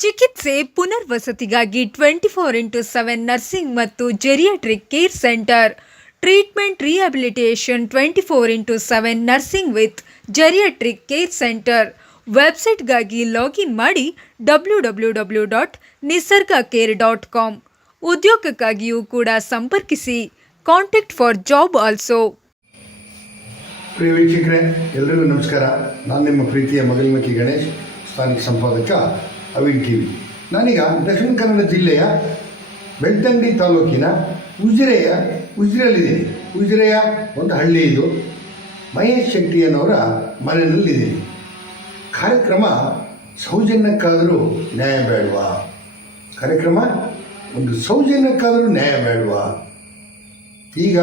ಚಿಕಿತ್ಸೆ ಪುನರ್ವಸತಿಗಾಗಿ 24x7 nursing ಮತ್ತು geriatric care center. Treatment rehabilitation 24x7 nursing with geriatric care center. ವೆಬ್ಸೈಟ್ಗಾಗಿ login ಮಾಡಿ www.nisargacare.com. ಉದ್ಯೋಗಕ್ಕಾಗಿಯೂ ಕೂಡ ಸಂಪರ್ಕಿಸಿ. Contact for job also. ಪ್ರಿಯ ವೀಕ್ಷಕರೇ, ಎಲ್ಲರಿಗೂ ನಮಸ್ಕಾರ. ನಾನು ನಿಮ್ಮ ಪ್ರೀತಿಯ ಮಗಲ್ಮಕ್ಕಿ ಗಣೇಶ್, ಸ್ಥಾನಿಕ ಸಂಪಾದಕ ಅವಿನ್ ಟಿವಿ. ನಾನೀಗ ದಕ್ಷಿಣ ಕನ್ನಡ ಜಿಲ್ಲೆಯ ಬೆಳ್ತಂಗಡಿ ತಾಲೂಕಿನ ಉಜಿರೆಯಲ್ಲಿದ್ದೀನಿ. ಉಜಿರೆಯ ಒಂದು ಹಳ್ಳಿ ಇದು. ಮಹೇಶ್ ಶೆಟ್ಟಿಯನ್ನವರ ಮನೆಯಲ್ಲಿದ್ದೀನಿ. ಕಾರ್ಯಕ್ರಮ ಸೌಜನ್ಯಕ್ಕಾದರೂ ನ್ಯಾಯ ಬೇಡವಾ? ಕಾರ್ಯಕ್ರಮ ಒಂದು ಸೌಜನ್ಯಕ್ಕಾದರೂ ನ್ಯಾಯ ಬೇಡವಾ? ಈಗ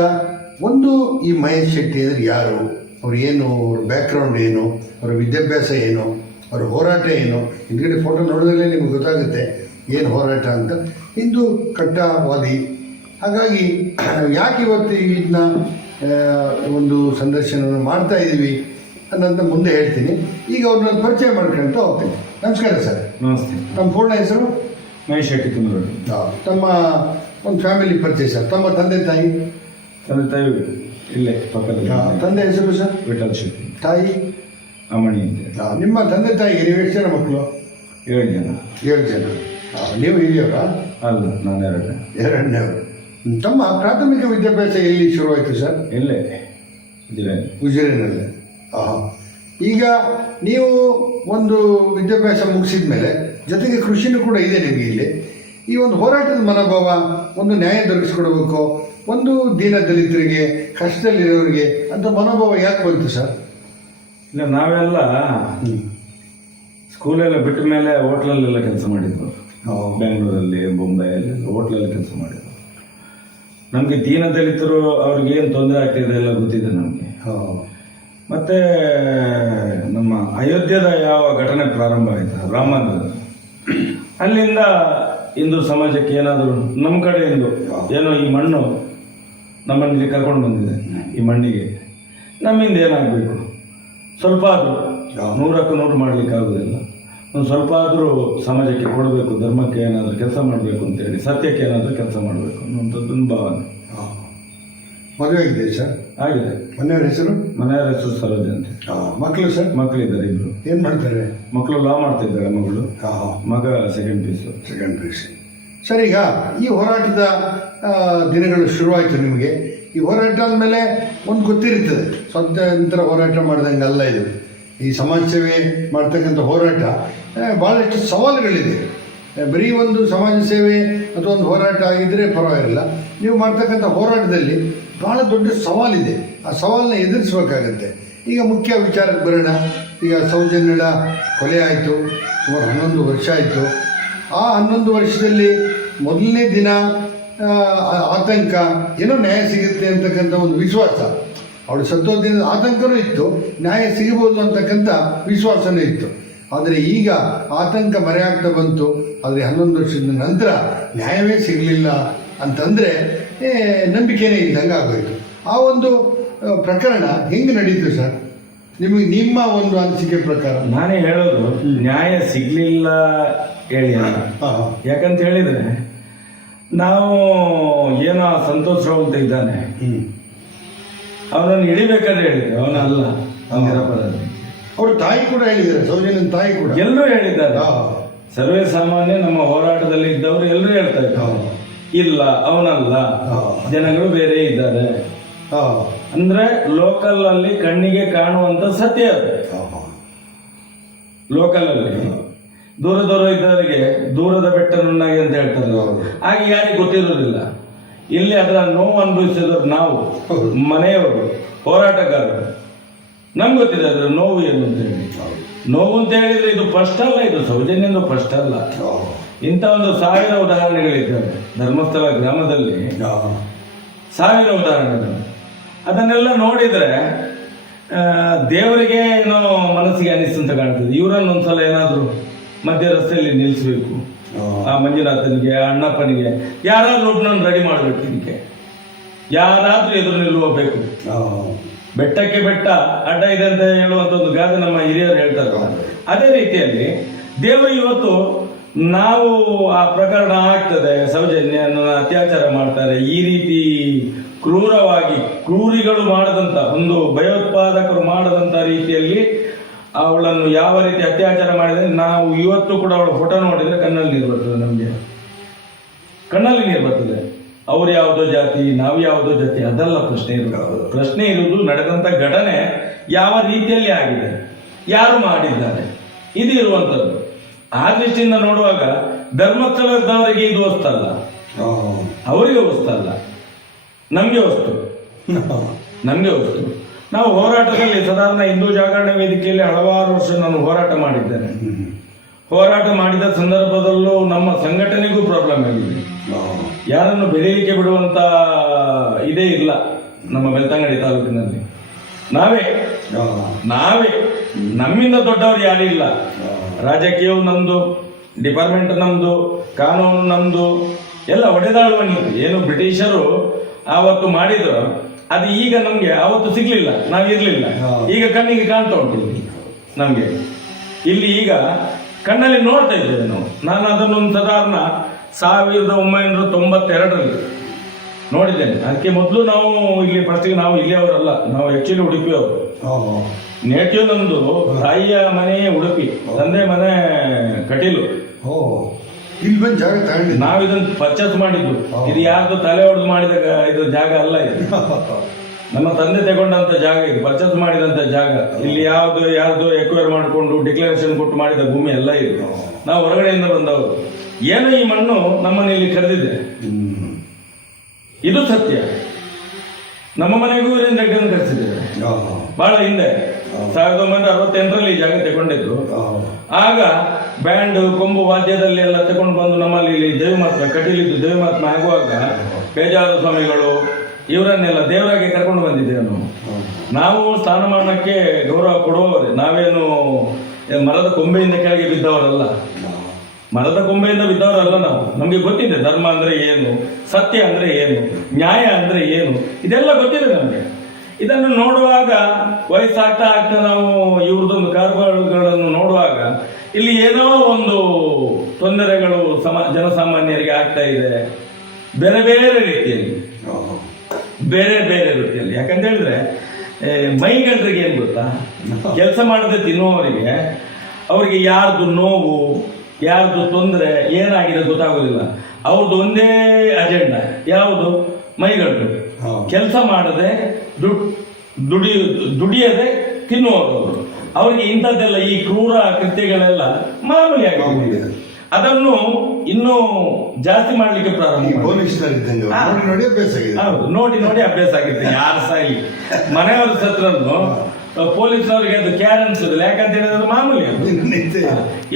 ಒಂದು ಈ ಮಹೇಶ್ ಶೆಟ್ಟಿ ಅಂದರೆ ಯಾರು, ಅವ್ರು ಏನು, ಅವ್ರ ಬ್ಯಾಕ್ಗ್ರೌಂಡ್ ಏನು, ಅವರ ವಿದ್ಯಾಭ್ಯಾಸ ಏನು, ಅವರ ಹೋರಾಟ ಏನು, ಹಿಂದ್ಗಡೆ ಫೋಟೋ ನೋಡಿದ್ರೆ ನಿಮ್ಗೆ ಗೊತ್ತಾಗುತ್ತೆ ಏನು ಹೋರಾಟ ಅಂತ. ಹಿಂದೂ ಕಟ್ಟವಾದಿ. ಹಾಗಾಗಿ ಯಾಕೆ ಇವತ್ತು ಇದನ್ನ ಒಂದು ಸಂದರ್ಶನವನ್ನು ಮಾಡ್ತಾ ಇದ್ದೀವಿ ಅನ್ನೋಂತ ಮುಂದೆ ಹೇಳ್ತೀನಿ. ಈಗ ಅವ್ರನ್ನ ಪರಿಚಯ ಮಾಡ್ಕೊಳ್ತಾ ಹೋಗ್ತೀನಿ. ನಮಸ್ಕಾರ ಸರ್. ನಮಸ್ತೆ. ನಮ್ಮ ಪೂರ್ಣ ಹೆಸರು ಮಹೇಶ್ ಶೆಟ್ಟಿ ತುಮರೂರು. ತಮ್ಮ ಒಂದು ಫ್ಯಾಮಿಲಿ ಪರಿಚಯ ಸರ್. ತಮ್ಮ ತಂದೆ ತಾಯಿ ಇಲ್ಲೇ ಪಕ್ಕದಲ್ಲಿ. ತಂದೆ ಹೆಸರು ಸರ್? ವಿಠಲ್ ಶೆಟ್ಟಿ. ತಾಯಿ ಅಮಣಿ ಅಂತ. ನಿಮ್ಮ ತಂದೆ ತಾಯಿಗೆ ನೀವು ಎಷ್ಟು ಜನ ಮಕ್ಕಳು? 7 ಜನ. 7 ಜನ. ನೀವು ಹಿರಿಯವರ? ಅಲ್ಲ, ನಾನು ಎರಡನೇವರು. ತಮ್ಮ ಪ್ರಾಥಮಿಕ ವಿದ್ಯಾಭ್ಯಾಸ ಎಲ್ಲಿ ಶುರುವಾಯಿತು ಸರ್? ಇಲ್ಲೇ ಉಜಿರೆನಲ್ಲೇ. ಈಗ ನೀವು ಒಂದು ವಿದ್ಯಾಭ್ಯಾಸ ಮುಗಿಸಿದ ಮೇಲೆ ಜೊತೆಗೆ ಕೃಷಿನೂ ಕೂಡ ಇದೆ ನಿಮಗೆ ಇಲ್ಲಿ. ಈ ಒಂದು ಹೋರಾಟದ ಮನೋಭಾವ, ಒಂದು ನ್ಯಾಯ ದೊರಕಿಸ್ಕೊಡ್ಬೇಕು, ಒಂದು ದೀನ ದಲಿತರಿಗೆ, ಕಷ್ಟದಲ್ಲಿರೋರಿಗೆ ಅಂತ ಮನೋಭಾವ ಯಾಕೆ ಬಂತು ಸರ್? ಇಲ್ಲ, ನಾವೆಲ್ಲ ಸ್ಕೂಲೆಲ್ಲ ಬಿಟ್ಟ ಮೇಲೆ ಹೋಟ್ಲಲ್ಲೆಲ್ಲ ಕೆಲಸ ಮಾಡಿದ್ವು. ಬೆಂಗಳೂರಲ್ಲಿ, ಬೊಂಬೈಯಲ್ಲಿ ಹೋಟ್ಲಲ್ಲಿ ಕೆಲಸ ಮಾಡಿದ್ವು. ನಮಗೆ ದೀನ ದಲಿತರು ಅವ್ರಿಗೆ ಏನು ತೊಂದರೆ ಆಗ್ತಿದೆ ಎಲ್ಲ ಗೊತ್ತಿದೆ ನಮಗೆ. ಮತ್ತೆ ನಮ್ಮ ಅಯೋಧ್ಯದ ಯಾವ ಘಟನೆ ಪ್ರಾರಂಭ ಆಯಿತು, ರಾಮ ಮಂದಿರ, ಅಲ್ಲಿಂದ ಹಿಂದೂ ಸಮಾಜಕ್ಕೆ ಏನಾದರೂ ನಮ್ಮ ಕಡೆಯಿಂದ ಏನೋ ಈ ಮಣ್ಣು ನಮ್ಮಲ್ಲಿ ಕರ್ಕೊಂಡು ಬಂದಿದೆ. ಈ ಮಣ್ಣಿಗೆ ನಮ್ಮಿಂದ ಏನಾಗಬೇಕು, ಸ್ವಲ್ಪ ಆದರೂ 100ಕ್ಕೆ 100 ಮಾಡಲಿಕ್ಕೆ ಆಗೋದಿಲ್ಲ. ಒಂದು ಸ್ವಲ್ಪ ಆದರೂ ಸಮಾಜಕ್ಕೆ ಕೊಡಬೇಕು, ಧರ್ಮಕ್ಕೆ ಏನಾದರೂ ಕೆಲಸ ಮಾಡಬೇಕು ಅಂತೇಳಿ, ಸತ್ಯಕ್ಕೆ ಏನಾದರೂ ಕೆಲಸ ಮಾಡಬೇಕು ಅನ್ನುವಂಥದ್ದೊಂದು ಭಾವನೆ. ಮದುವೆ ಆಗಿದೆ ಸರ್? ಆಗಿದೆ. ಮನೆಯವರ ಹೆಸರು? ಮನೆಯವರ ಹೆಸರು ಸರೋಜ ಅಂತ. ಮಕ್ಕಳು ಸರ್? ಮಕ್ಕಳಿದ್ದಾರೆ, 2. ಏನು ಮಾಡ್ತಾರೆ? ಮಕ್ಕಳು ಲಾ ಮಾಡ್ತಿದ್ದಾರೆ. ಮಗಳು, ಮಗ second P U C. Sir, ಈಗ ಈ ಹೋರಾಟದ ದಿನಗಳು ಶುರುವಾಯಿತು ನಿಮಗೆ. ಈ ಹೋರಾಟ ಅಂದಮೇಲೆ ಒಂದು ಗೊತ್ತಿರ್ತದೆ, ಸ್ವಂತ ಹೋರಾಟ ಮಾಡ್ದಂಗೆ ಅಲ್ಲ ಇದು. ಈ ಸಮಾಜ ಸೇವೆ ಮಾಡ್ತಕ್ಕಂಥ ಹೋರಾಟ ಭಾಳಷ್ಟು ಸವಾಲುಗಳಿದೆ. ಬರೀ ಒಂದು ಸಮಾಜ ಸೇವೆ ಅಥವಾ ಒಂದು ಹೋರಾಟ ಆಗಿದ್ದರೆ ಪರವಾಗಿಲ್ಲ. ನೀವು ಮಾಡ್ತಕ್ಕಂಥ ಹೋರಾಟದಲ್ಲಿ ಭಾಳ ದೊಡ್ಡ ಸವಾಲಿದೆ. ಆ ಸವಾಲನ್ನ ಎದುರಿಸಬೇಕಾಗತ್ತೆ. ಈಗ ಮುಖ್ಯ ವಿಚಾರಕ್ಕೆ ಬರೋಣ. ಈಗ ಸೌಜನ್ಯಳ ಕೊಲೆ ಆಯಿತು, ಸುಮಾರು 11 ವರ್ಷ ಆಯಿತು. ಆ 11 ವರ್ಷದಲ್ಲಿ ಮೊದಲನೇ ದಿನ ಆತಂಕ, ಏನೋ ನ್ಯಾಯ ಸಿಗುತ್ತೆ ಅಂತಕ್ಕಂಥ ಒಂದು ವಿಶ್ವಾಸ. ಅವಳು ಸತ್ತೋದಿನ ಆತಂಕನೂ ಇತ್ತು, ನ್ಯಾಯ ಸಿಗಬಹುದು ಅಂತಕ್ಕಂಥ ವಿಶ್ವಾಸನೂ ಇತ್ತು. ಆದರೆ ಈಗ ಆತಂಕ ಮರೆಯಾಗ್ತಾ ಬಂತು. ಆದರೆ 11 ವರ್ಷದ ನಂತರ ನ್ಯಾಯವೇ ಸಿಗಲಿಲ್ಲ ಅಂತಂದರೆ ನಂಬಿಕೆನೇ ಇದ್ದಂಗೆ ಆಗೋಯ್ತು. ಆ ಒಂದು ಪ್ರಕರಣ ಹೆಂಗೆ ನಡೀತು ಸರ್ ನಿಮಗೆ, ನಿಮ್ಮ ಒಂದು ಅನಿಸಿಕೆ ಪ್ರಕಾರ? ನಾನೇ ಹೇಳೋದು, ನ್ಯಾಯ ಸಿಗಲಿಲ್ಲ ಹೇಳಿ. ಯಾಕಂತ ಹೇಳಿದರೆ, ನಾವು ಏನೋ ಸಂತೋಷ ಅಂತ ಇದ್ದಾನೆ, ಅವನನ್ನು ಹಿಡಿಬೇಕಾದ್ರೆ ಹೇಳಿದ್ರು, ಅವನಲ್ಲ ನಿರಪರಾಧಿ. ಅವ್ರ ತಾಯಿ ಕೂಡ ಹೇಳಿದ್ದಾರೆ, ಸೌಜನ್ಯನ ತಾಯಿ ಕೂಡ ಎಲ್ಲರೂ ಹೇಳಿದ್ದಾರೆ. ಸರ್ವೇ ಸಾಮಾನ್ಯ ನಮ್ಮ ಹೋರಾಟದಲ್ಲಿ ಇದ್ದವರು ಎಲ್ಲರೂ ಹೇಳ್ತಾ ಇದ್ದಾರೆ, ಇಲ್ಲ ಅವನಲ್ಲ, ಜನಗಳು ಬೇರೆ ಇದ್ದಾರೆ. ಅಂದ್ರೆ ಲೋಕಲ್ ಅಲ್ಲಿ ಕಣ್ಣಿಗೆ ಕಾಣುವಂತ ಸತ್ಯ ಅದು. ಲೋಕಲ್ ಅಲ್ಲಿ ದೂರ ದೂರ ಇದ್ದವರಿಗೆ ದೂರದ ಬೆಟ್ಟ ನುಣ್ಣಗೆ ಅಂತ ಹೇಳ್ತಾರೆ. ಆಗ ಯಾರಿಗೆ ಗೊತ್ತಿರೋದಿಲ್ಲ. ಇಲ್ಲಿ ಅದರ ನೋವು ಅನುಭವಿಸಿದವರು ನಾವು, ಮನೆಯವರು, ಹೋರಾಟಗಾರರು. ನಮ್ಗೆ ಗೊತ್ತಿದೆ ಅದರ ನೋವು ಏನು ಅಂತ ಹೇಳಿ. ನೋವು ಅಂತ ಹೇಳಿದ್ರೆ ಇದು ಫಸ್ಟ್ ಅಲ್ಲ, ಇದು ಸೌಜನ್ಯದ ಫಸ್ಟ್ ಅಲ್ಲ. ಇಂಥ ಒಂದು 1000 ಉದಾಹರಣೆಗಳಿದ್ದಾವೆ ಧರ್ಮಸ್ಥಳ ಗ್ರಾಮದಲ್ಲಿ, 1000 ಉದಾಹರಣೆಗಳು. ಅದನ್ನೆಲ್ಲ ನೋಡಿದ್ರೆ ದೇವರಿಗೆ ಏನೋ ಮನಸ್ಸಿಗೆ ಅನಿಸ್ತಂತ ಕಾಣ್ತದೆ. ಇವರನ್ನು ಒಂದ್ಸಲ ಏನಾದ್ರು ಮಧ್ಯ ರಸ್ತೆಯಲ್ಲಿ ನಿಲ್ಲಿಸ್ಬೇಕು, ಆ ಮಂಜುನಾಥನಿಗೆ, ಅಣ್ಣಪ್ಪನಿಗೆ ಯಾರಾದ್ರೂ ಒಬ್ಬನನ್ನು ರೆಡಿ ಮಾಡ್ಬೇಕು. ಇದಕ್ಕೆ ಯಾರಾದ್ರೂ ಎದುರು ನಿಲ್ಲುವಬೇಕು. ಬೆಟ್ಟಕ್ಕೆ ಬೆಟ್ಟ ಅಡ್ಡ ಇದೆ ಅಂತ ಹೇಳುವಂತ ಒಂದು ಗಾದೆ ನಮ್ಮ ಹಿರಿಯರು ಹೇಳ್ತಾರೆ. ಅದೇ ರೀತಿಯಲ್ಲಿ ದೇವರು ಇವತ್ತು ನಾವು ಆ ಪ್ರಕರಣ ಆಗ್ತದೆ, ಸೌಜನ್ಯನ ಅತ್ಯಾಚಾರ ಮಾಡ್ತಾರೆ, ಈ ರೀತಿ ಕ್ರೂರವಾಗಿ ಕ್ರೂರಿಗಳು ಮಾಡದಂತ, ಒಂದು ಭಯೋತ್ಪಾದಕರು ಮಾಡದಂತ ರೀತಿಯಲ್ಲಿ ಅವಳನ್ನು ಯಾವ ರೀತಿ ಅತ್ಯಾಚಾರ ಮಾಡಿದರೆ ನಾವು ಇವತ್ತು ಕೂಡ ಅವಳ ಫೋಟೋ ನೋಡಿದ್ರೆ ಕಣ್ಣಲ್ಲಿ ನೀರು ಬರ್ತದೆ. ನಮಗೆ ಕಣ್ಣಲ್ಲಿ ನೀರು ಬರ್ತದೆ. ಅವ್ರು ಯಾವುದೋ ಜಾತಿ, ನಾವು ಯಾವುದೋ ಜಾತಿ, ಅದಲ್ಲ ಪ್ರಶ್ನೆ ಇರುವುದು. ಪ್ರಶ್ನೆ ಇರುವುದು ನಡೆದಂತ ಘಟನೆ ಯಾವ ರೀತಿಯಲ್ಲಿ ಆಗಿದೆ, ಯಾರು ಮಾಡಿದ್ದಾರೆ, ಇದು ಇರುವಂತದ್ದು. ಆ ದೃಷ್ಟಿಯಿಂದ ನೋಡುವಾಗ ಧರ್ಮಸ್ಥಳದವರಿಗೆ ಇದು ಹೊಸ್ತಲ್ಲ, ಅವರಿಗೆ ಹೊಸ್ತಲ್ಲ, ನಮ್ಗೆ ಹೊಸ್ತು, ನಮ್ಗೆ ಹೊಸ್ತು. ನಾವು ಹೋರಾಟದಲ್ಲಿ ಸಾಧಾರಣ ಹಿಂದೂ ಜಾಗರಣೆ ವೇದಿಕೆಯಲ್ಲಿ ಹಲವಾರು ವರ್ಷ ನಾನು ಹೋರಾಟ ಮಾಡಿದ್ದೇನೆ. ಹೋರಾಟ ಮಾಡಿದ ಸಂದರ್ಭದಲ್ಲೂ ನಮ್ಮ ಸಂಘಟನೆಗೂ ಪ್ರಾಬ್ಲಮ್ ಆಗಿದೆ. ಯಾರನ್ನು ಬೆಳೆಯಲಿಕ್ಕೆ ಬಿಡುವಂತ ಇದೇ ಇಲ್ಲ ನಮ್ಮ ಬೆಳ್ತಂಗಡಿ ತಾಲೂಕಿನಲ್ಲಿ. ನಾವೇ ನಮ್ಮಿಂದ ದೊಡ್ಡವರು ಯಾರಿಲ್ಲ. ರಾಜಕೀಯವು ನಮ್ದು, ಡಿಪಾರ್ಟ್ಮೆಂಟ್ ನಮ್ದು, ಕಾನೂನು ನಮ್ದು, ಎಲ್ಲ ಒಡೆದಾಳುವ ನೀತಿ. ಏನು ಬ್ರಿಟಿಷರು ಆವತ್ತು ಮಾಡಿದ್ರು ಅದು ಈಗ ನಮ್ಗೆ ಆವತ್ತು ಸಿಗ್ಲಿಲ್ಲ, ನಾವಿರ್ಲಿಲ್ಲ. ಈಗ ಕಣ್ಣಿಗೆ ಕಾಣ್ತಾ ಉಂಟು ನಮ್ಗೆ. ಇಲ್ಲಿ ಈಗ ಕಣ್ಣಲ್ಲಿ ನೋಡ್ತಾ ಇದ್ದೇವೆ ನಾವು. ನಾನು ಅದನ್ನೊಂದು ಸಾಧಾರಣ 1992ರಲ್ಲಿ ನೋಡಿದ್ದೇನೆ. ಅದಕ್ಕೆ ಮೊದಲು ನಾವು ಇಲ್ಲಿ ಫಸ್ಟಿಗೆ ನಾವು ಇಲ್ಲಿಯವರಲ್ಲ, ನಾವು ಆಕ್ಚುಲಿ ಉಡುಪಿಯವರು. ನೇಟಿವ್ ನಮ್ದು ತಾಯಿಯ ಮನೆ ಉಡುಪಿ, ತಂದೆ ಮನೆ ಕಟೀಲು. ಇಲ್ಲಿ ಬಂದು ಜಾಗ ತಗೊಂಡು ನಾವಿದನ್ನು ಪರ್ಚೇಸ್ ಮಾಡಿದ್ದು. ಇದು ಯಾರ್ದು ತಲೆ ಹೊಡೆದು ಮಾಡಿದ ಇದು ಜಾಗ ಅಲ್ಲ. ಇದು ನಮ್ಮ ತಂದೆ ತಗೊಂಡಂತ ಜಾಗ, ಇದು ಪರ್ಚೇಸ್ ಮಾಡಿದಂತ ಜಾಗ. ಇಲ್ಲಿ ಯಾರ್ದು ಎಕ್ವೈರ್ ಮಾಡಿಕೊಂಡು ಡಿಕ್ಲರೇಷನ್ ಕೊಟ್ಟು ಮಾಡಿದ ಭೂಮಿ ಎಲ್ಲ ಇದು. ನಾವು ಹೊರಗಡೆಯಿಂದ ಬಂದವರು. ಏನೋ ಈ ಮಣ್ಣು ನಮ್ಮನ್ನು ಇಲ್ಲಿ ಕರೆದಿದೆ, ಇದು ಸತ್ಯ. ನಮ್ಮ ಮನೆಗೂ ವೀರೇಂದ್ರ ಹೆಗ್ಗಡನ್ನು ಕರೆಸಿದ್ದೇವೆ ಬಹಳ ಹಿಂದೆ, 1968ರಲ್ಲಿ ಈ ಜಾಗ ತಗೊಂಡಿದ್ರು. ಆಗ ಬ್ಯಾಂಡ್, ಕೊಂಬು ವಾದ್ಯದಲ್ಲಿ ಎಲ್ಲ ತಗೊಂಡು ಬಂದು ನಮ್ಮಲ್ಲಿ ಇಲ್ಲಿ ದೇವಮಾತ್ಮ, ಕಟೀಲಿದ್ದು ದೇವಮಾತ್ಮ ಆಗುವಾಗ ಬೇಜಾರು ಸ್ವಾಮಿಗಳು ಇವರನ್ನೆಲ್ಲ ದೇವರಾಗಿ ಕರ್ಕೊಂಡು ಬಂದಿದ್ದೇವೆ ನಾವು. ಸ್ಥಾನಮಾನಕ್ಕೆ ಗೌರವ ಕೊಡುವವರೇ. ನಾವೇನು ಮರದ ಕೊಂಬೆಯಿಂದ ಕೆಳಗೆ ಬಿದ್ದವರಲ್ಲ, ಮರದ ಕೊಂಬೆಯಿಂದ ಬಿದ್ದವರಲ್ಲ ನಾವು. ನಮ್ಗೆ ಗೊತ್ತಿದೆ ಧರ್ಮ ಅಂದ್ರೆ ಏನು, ಸತ್ಯ ಅಂದ್ರೆ ಏನು, ನ್ಯಾಯ ಅಂದ್ರೆ ಏನು, ಇದೆಲ್ಲ ಗೊತ್ತಿದೆ ನಮ್ಗೆ. ಇದನ್ನು ನೋಡುವಾಗ ವಯಸ್ಸಾಗ್ತಾ ಆಗ್ತಾ ನಾವು ಇವ್ರದೊಂದು ಕಾರ್ಯಗಳನ್ನು ನೋಡುವಾಗ ಇಲ್ಲಿ ಏನೋ ಒಂದು ತೊಂದರೆಗಳು ಜನಸಾಮಾನ್ಯರಿಗೆ ಆಗ್ತಾ ಇದೆ. ಬೇರೆ ಬೇರೆ ರೀತಿಯಲ್ಲಿ, ಬೇರೆ ಬೇರೆ ರೀತಿಯಲ್ಲಿ. ಯಾಕಂತ ಹೇಳಿದ್ರೆ ಮೈಗಂಡ್ರಿಗೆ ಏನ್ ಗೊತ್ತಾ, ಕೆಲಸ ಮಾಡದೆ ತಿನ್ನುವವರಿಗೆ ಅವರಿಗೆ ಯಾರ್ದು ನೋವು, ಯಾರ್ದು ತೊಂದರೆ ಏನಾಗಿದೆ ಗೊತ್ತಾಗೋದಿಲ್ಲ. ಅವ್ರದ್ದು ಒಂದೇ ಅಜೆಂಡಾ, ಯಾವುದು? ಮೈಗಂಡು. ಕೆಲಸ ಮಾಡದೆ ದುಡಿಯದೆ ತಿನ್ನುವವರು. ಅವರಿಗೆ ಇಂಥದ್ದೆಲ್ಲ, ಈ ಕ್ರೂರ ಕೃತ್ಯಗಳೆಲ್ಲ ಮಾಮೂಲಿ ಆಗಿದೆ. ಅದನ್ನು ಇನ್ನೂ ಜಾಸ್ತಿ ಮಾಡ್ಲಿಕ್ಕೆ ಪ್ರಾರಂಭ ನೋಡಿ ನೋಡಿ ಅಭ್ಯಾಸ ಆಗಿದೆ. ಯಾರು ಸಾಯಿ ಮನೆಯವ್ರ ಸತ್ರನ್ನು ಪೊಲೀಸ್ನವರಿಗೆ ಅದು ಕ್ಯಾರ್ ಅನ್ಸೋದಿಲ್ಲ. ಯಾಕಂತ ಹೇಳಿದ್ರೆ ಮಾಮೂಲಿ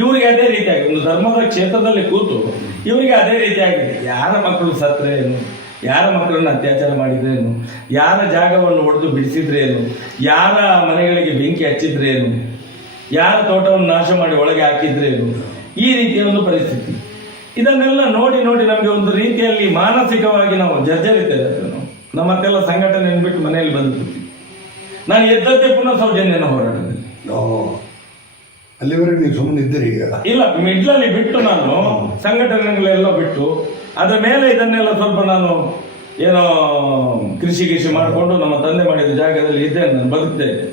ಇವರಿಗೆ ಅದೇ ರೀತಿ ಆಗಿದೆ. ಒಂದು ಧರ್ಮದ ಕ್ಷೇತ್ರದಲ್ಲಿ ಕೂತು ಇವರಿಗೆ ಅದೇ ರೀತಿ ಆಗಿದೆ. ಯಾರ ಮಕ್ಕಳು ಸತ್ರೆ ಏನು, ಯಾರ ಮಕ್ಕಳನ್ನು ಅತ್ಯಾಚಾರ ಮಾಡಿದ್ರೇನು, ಯಾರ ಜಾಗವನ್ನು ಒಡೆದು ಬಿಡಿಸಿದ್ರೇನು, ಯಾರ ಮನೆಗಳಿಗೆ ಬೆಂಕಿ ಹಚ್ಚಿದ್ರೇನು, ಯಾರ ತೋಟವನ್ನು ನಾಶ ಮಾಡಿ ಒಳಗೆ ಹಾಕಿದ್ರೇನು, ಈ ರೀತಿಯ ಒಂದು ಪರಿಸ್ಥಿತಿ. ಇದನ್ನೆಲ್ಲ ನೋಡಿ ನೋಡಿ ನಮಗೆ ಒಂದು ರೀತಿಯಲ್ಲಿ ಮಾನಸಿಕವಾಗಿ ನಾವು ಜರ್ಜರಿತೇವೆ. ನಮ್ಮತ್ತೆಲ್ಲ ಸಂಘಟನೆ ಬಿಟ್ಟು ಮನೆಯಲ್ಲಿ ಬಂದ್ಬಿಟ್ಟು ನಾನು ಎದ್ದದ್ದೇ ಪುನಃ ಸೌಜನ್ಯನ ಹೋರಾಟದಲ್ಲಿ. ಅಲ್ಲಿವರೆಗೆ ನೀವು ಸುಮ್ಮನೆ ಇದ್ದೀರಿ? ಈಗ ಇಲ್ಲ, ಮಿಡ್ಲಲ್ಲಿ ಬಿಟ್ಟು ನಾನು ಸಂಘಟನೆಗಳೆಲ್ಲ ಬಿಟ್ಟು ಅದರ ಮೇಲೆ ಇದನ್ನೆಲ್ಲ ಸ್ವಲ್ಪ ನಾನು ಏನೋ ಕೃಷಿ ಮಾಡಿಕೊಂಡು ನಮ್ಮ ತಂದೆ ಮಾಡಿದ ಜಾಗದಲ್ಲಿ ಇದ್ದೇನೆ, ನಾನು ಬದುಕ್ತಾ ಇದ್ದೆ.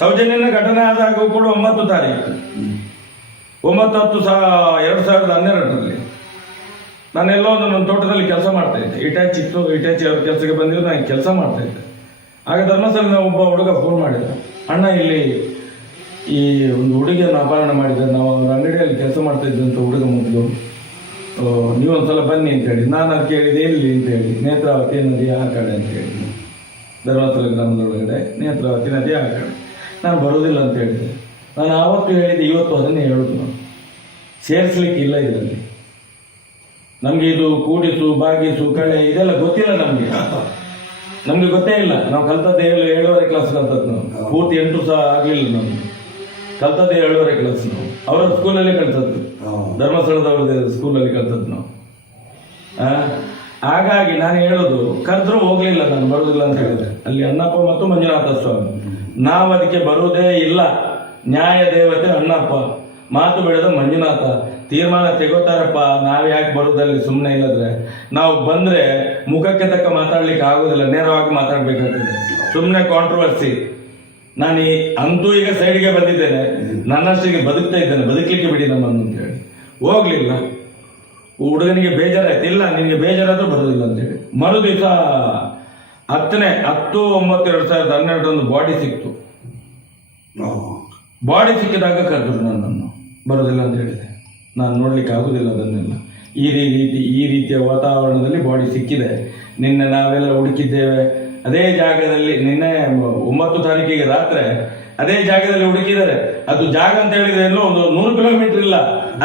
ಸೌಜನ್ಯನ ಘಟನೆ ಆದಾಗ ಕೂಡ 9 ತಾರೀಕು 9/10/2012ರಲ್ಲಿ ನಾನೆಲ್ಲೋ ಒಂದು ನನ್ನ ತೋಟದಲ್ಲಿ ಕೆಲಸ ಮಾಡ್ತಾ ಇದ್ದೆ. ಇಟಾಚಿ ಇತ್ತು, ಇಟಾಚಿ ಅವ್ರ ಕೆಲಸಕ್ಕೆ ಬಂದಿದ್ದು ನಾನು ಕೆಲಸ ಮಾಡ್ತಾ ಇದ್ದೆ. ಆಗ ಧರ್ಮಸ್ಥಳದ ಒಬ್ಬ ಹುಡುಗ ಫೋನ್ ಮಾಡಿದ, ಅಣ್ಣ ಇಲ್ಲಿ ಈ ಒಂದು ಹುಡುಗಿಯನ್ನು ಅಪಹರಣ ಮಾಡಿದ್ದಾರೆ, ನಾವು ಅವ್ರ ಅಂಗಡಿಯಲ್ಲಿ ಕೆಲಸ ಮಾಡ್ತಾ ಇದ್ದಂಥ ಹುಡುಗ ಮೊದಲು ನೀವೊಂದ್ಸಲ ಬನ್ನಿ ಅಂತ ಹೇಳಿ. ನಾನು ಅದು ಕೇಳಿದೆ ಎಲ್ಲಿ ಅಂತ ಹೇಳಿ. ನೇತ್ರಾವತಿ ನದಿ ಆ ಕಡೆ ಅಂತ ಹೇಳಿ, ಧರ್ಮಸ್ಥಳ ಗ್ರಾಮದೊಳಗಡೆ ನೇತ್ರಾವತಿ ನದಿ ಆ ಕಡೆ. ನಾನು ಬರೋದಿಲ್ಲ ಅಂತ ಹೇಳಿದೆ. ನಾನು ಆವತ್ತು ಹೇಳಿದೆ, ಇವತ್ತು ಅದನ್ನೇ ಹೇಳೋದು. ನಾನು ಸೇರಿಸ್ಲಿಕ್ಕೆ ಇಲ್ಲ ಇದರಲ್ಲಿ. ನಮಗೆ ಇದು ಕೂಡಿಸು ಬಾಗಿಸು ಕಳೆ ಇದೆಲ್ಲ ಗೊತ್ತಿಲ್ಲ ನಮಗೆ ಗೊತ್ತೇ ಇಲ್ಲ. ನಾವು ಕಲ್ತದ್ದು 7ನೇ ಕ್ಲಾಸ್ ಕಲ್ತದ್ದು. ನಾವು ಪೂರ್ತಿ 8 ಸಹ ಆಗಲಿಲ್ಲ. ನಮ್ಗೆ ಕಲ್ತದ್ದು 7ನೇ ಕ್ಲಾಸ್. ನಾವು ಅವರ ಸ್ಕೂಲಲ್ಲಿ ಕಲ್ತದ್ದು, ಧರ್ಮಸ್ಥಳದವ್ರದ್ದು ಸ್ಕೂಲಲ್ಲಿ ಕಲ್ತದ್ದು ನಾವು. ಹಾಗಾಗಿ ನಾನು ಹೇಳೋದು, ಕರೆದ್ರೂ ಹೋಗ್ಲಿಲ್ಲ, ನಾನು ಬರುವುದಿಲ್ಲ ಅಂತ ಹೇಳಿದೆ. ಅಲ್ಲಿ ಅಣ್ಣಪ್ಪ ಮತ್ತು ಮಂಜುನಾಥ ಸ್ವಾಮಿ, ನಾವು ಅದಕ್ಕೆ ಬರುವುದೇ ಇಲ್ಲ. ನ್ಯಾಯ ದೇವತೆ ಅಣ್ಣಪ್ಪ, ಮಾತು ಬೆಳೆದ ಮಂಜುನಾಥ, ತೀರ್ಮಾನ ತೆಗೋತಾರಪ್ಪ. ನಾವ್ ಯಾಕೆ ಬರುವುದಲ್ಲಿ ಸುಮ್ಮನೆ ಇಲ್ಲದ್ರೆ? ನಾವು ಬಂದ್ರೆ ಮುಖಕ್ಕೆ ತಕ್ಕ ಮಾತಾಡ್ಲಿಕ್ಕೆ ಆಗೋದಿಲ್ಲ, ನೇರವಾಗಿ ಮಾತಾಡ್ಬೇಕಾಗ್ತದೆ. ಸುಮ್ಮನೆ ಕಾಂಟ್ರವರ್ಸಿ. ನಾನು ಅಂತೂ ಈಗ ಸೈಡ್ಗೆ ಬಂದಿದ್ದೇನೆ, ನನ್ನಷ್ಟಿಗೆ ಬದುಕ್ತಾ ಇದ್ದೇನೆ, ಬದುಕಲಿಕ್ಕೆ ಬಿಡಿ ನಮ್ಮನ್ನು ಅಂತ ಹೇಳಿ ಹೋಗ್ಲಿಲ್ಲ. ಹುಡುಗನಿಗೆ ಬೇಜಾರಾಯ್ತು. ಇಲ್ಲ, ನಿನಗೆ ಬೇಜಾರಾದ್ರೂ ಬರೋದಿಲ್ಲ ಅಂತೇಳಿ ಮರು ದಿವಸ 10/9/2012 ಒಂದು ಬಾಡಿ ಸಿಕ್ತು. ಬಾಡಿ ಸಿಕ್ಕಿದಾಗ ಕರೆದ್ರು ನನ್ನನ್ನು. ಬರೋದಿಲ್ಲ ಅಂತ ಹೇಳಿದೆ. ನಾನು ನೋಡ್ಲಿಕ್ಕೆ ಆಗುದಿಲ್ಲ ಅದನ್ನೆಲ್ಲ. ಈ ರೀತಿಯ ವಾತಾವರಣದಲ್ಲಿ ಬಾಡಿ ಸಿಕ್ಕಿದೆ. ನಿನ್ನೆ ನಾವೆಲ್ಲ ಹುಡುಕಿದ್ದೇವೆ ಅದೇ ಜಾಗದಲ್ಲಿ. ನಿನ್ನೆ 9 ತಾರೀಕಿಗೆ ರಾತ್ರಿ ಅದೇ ಜಾಗದಲ್ಲಿ ಹುಡುಕಿದ್ದಾರೆ. ಅದು ಜಾಗ ಅಂತ ಹೇಳಿದ್ರೆ ಎಲ್ಲೋ ಒಂದು 100 ಕಿಲೋಮೀಟರ್ ಇಲ್ಲ,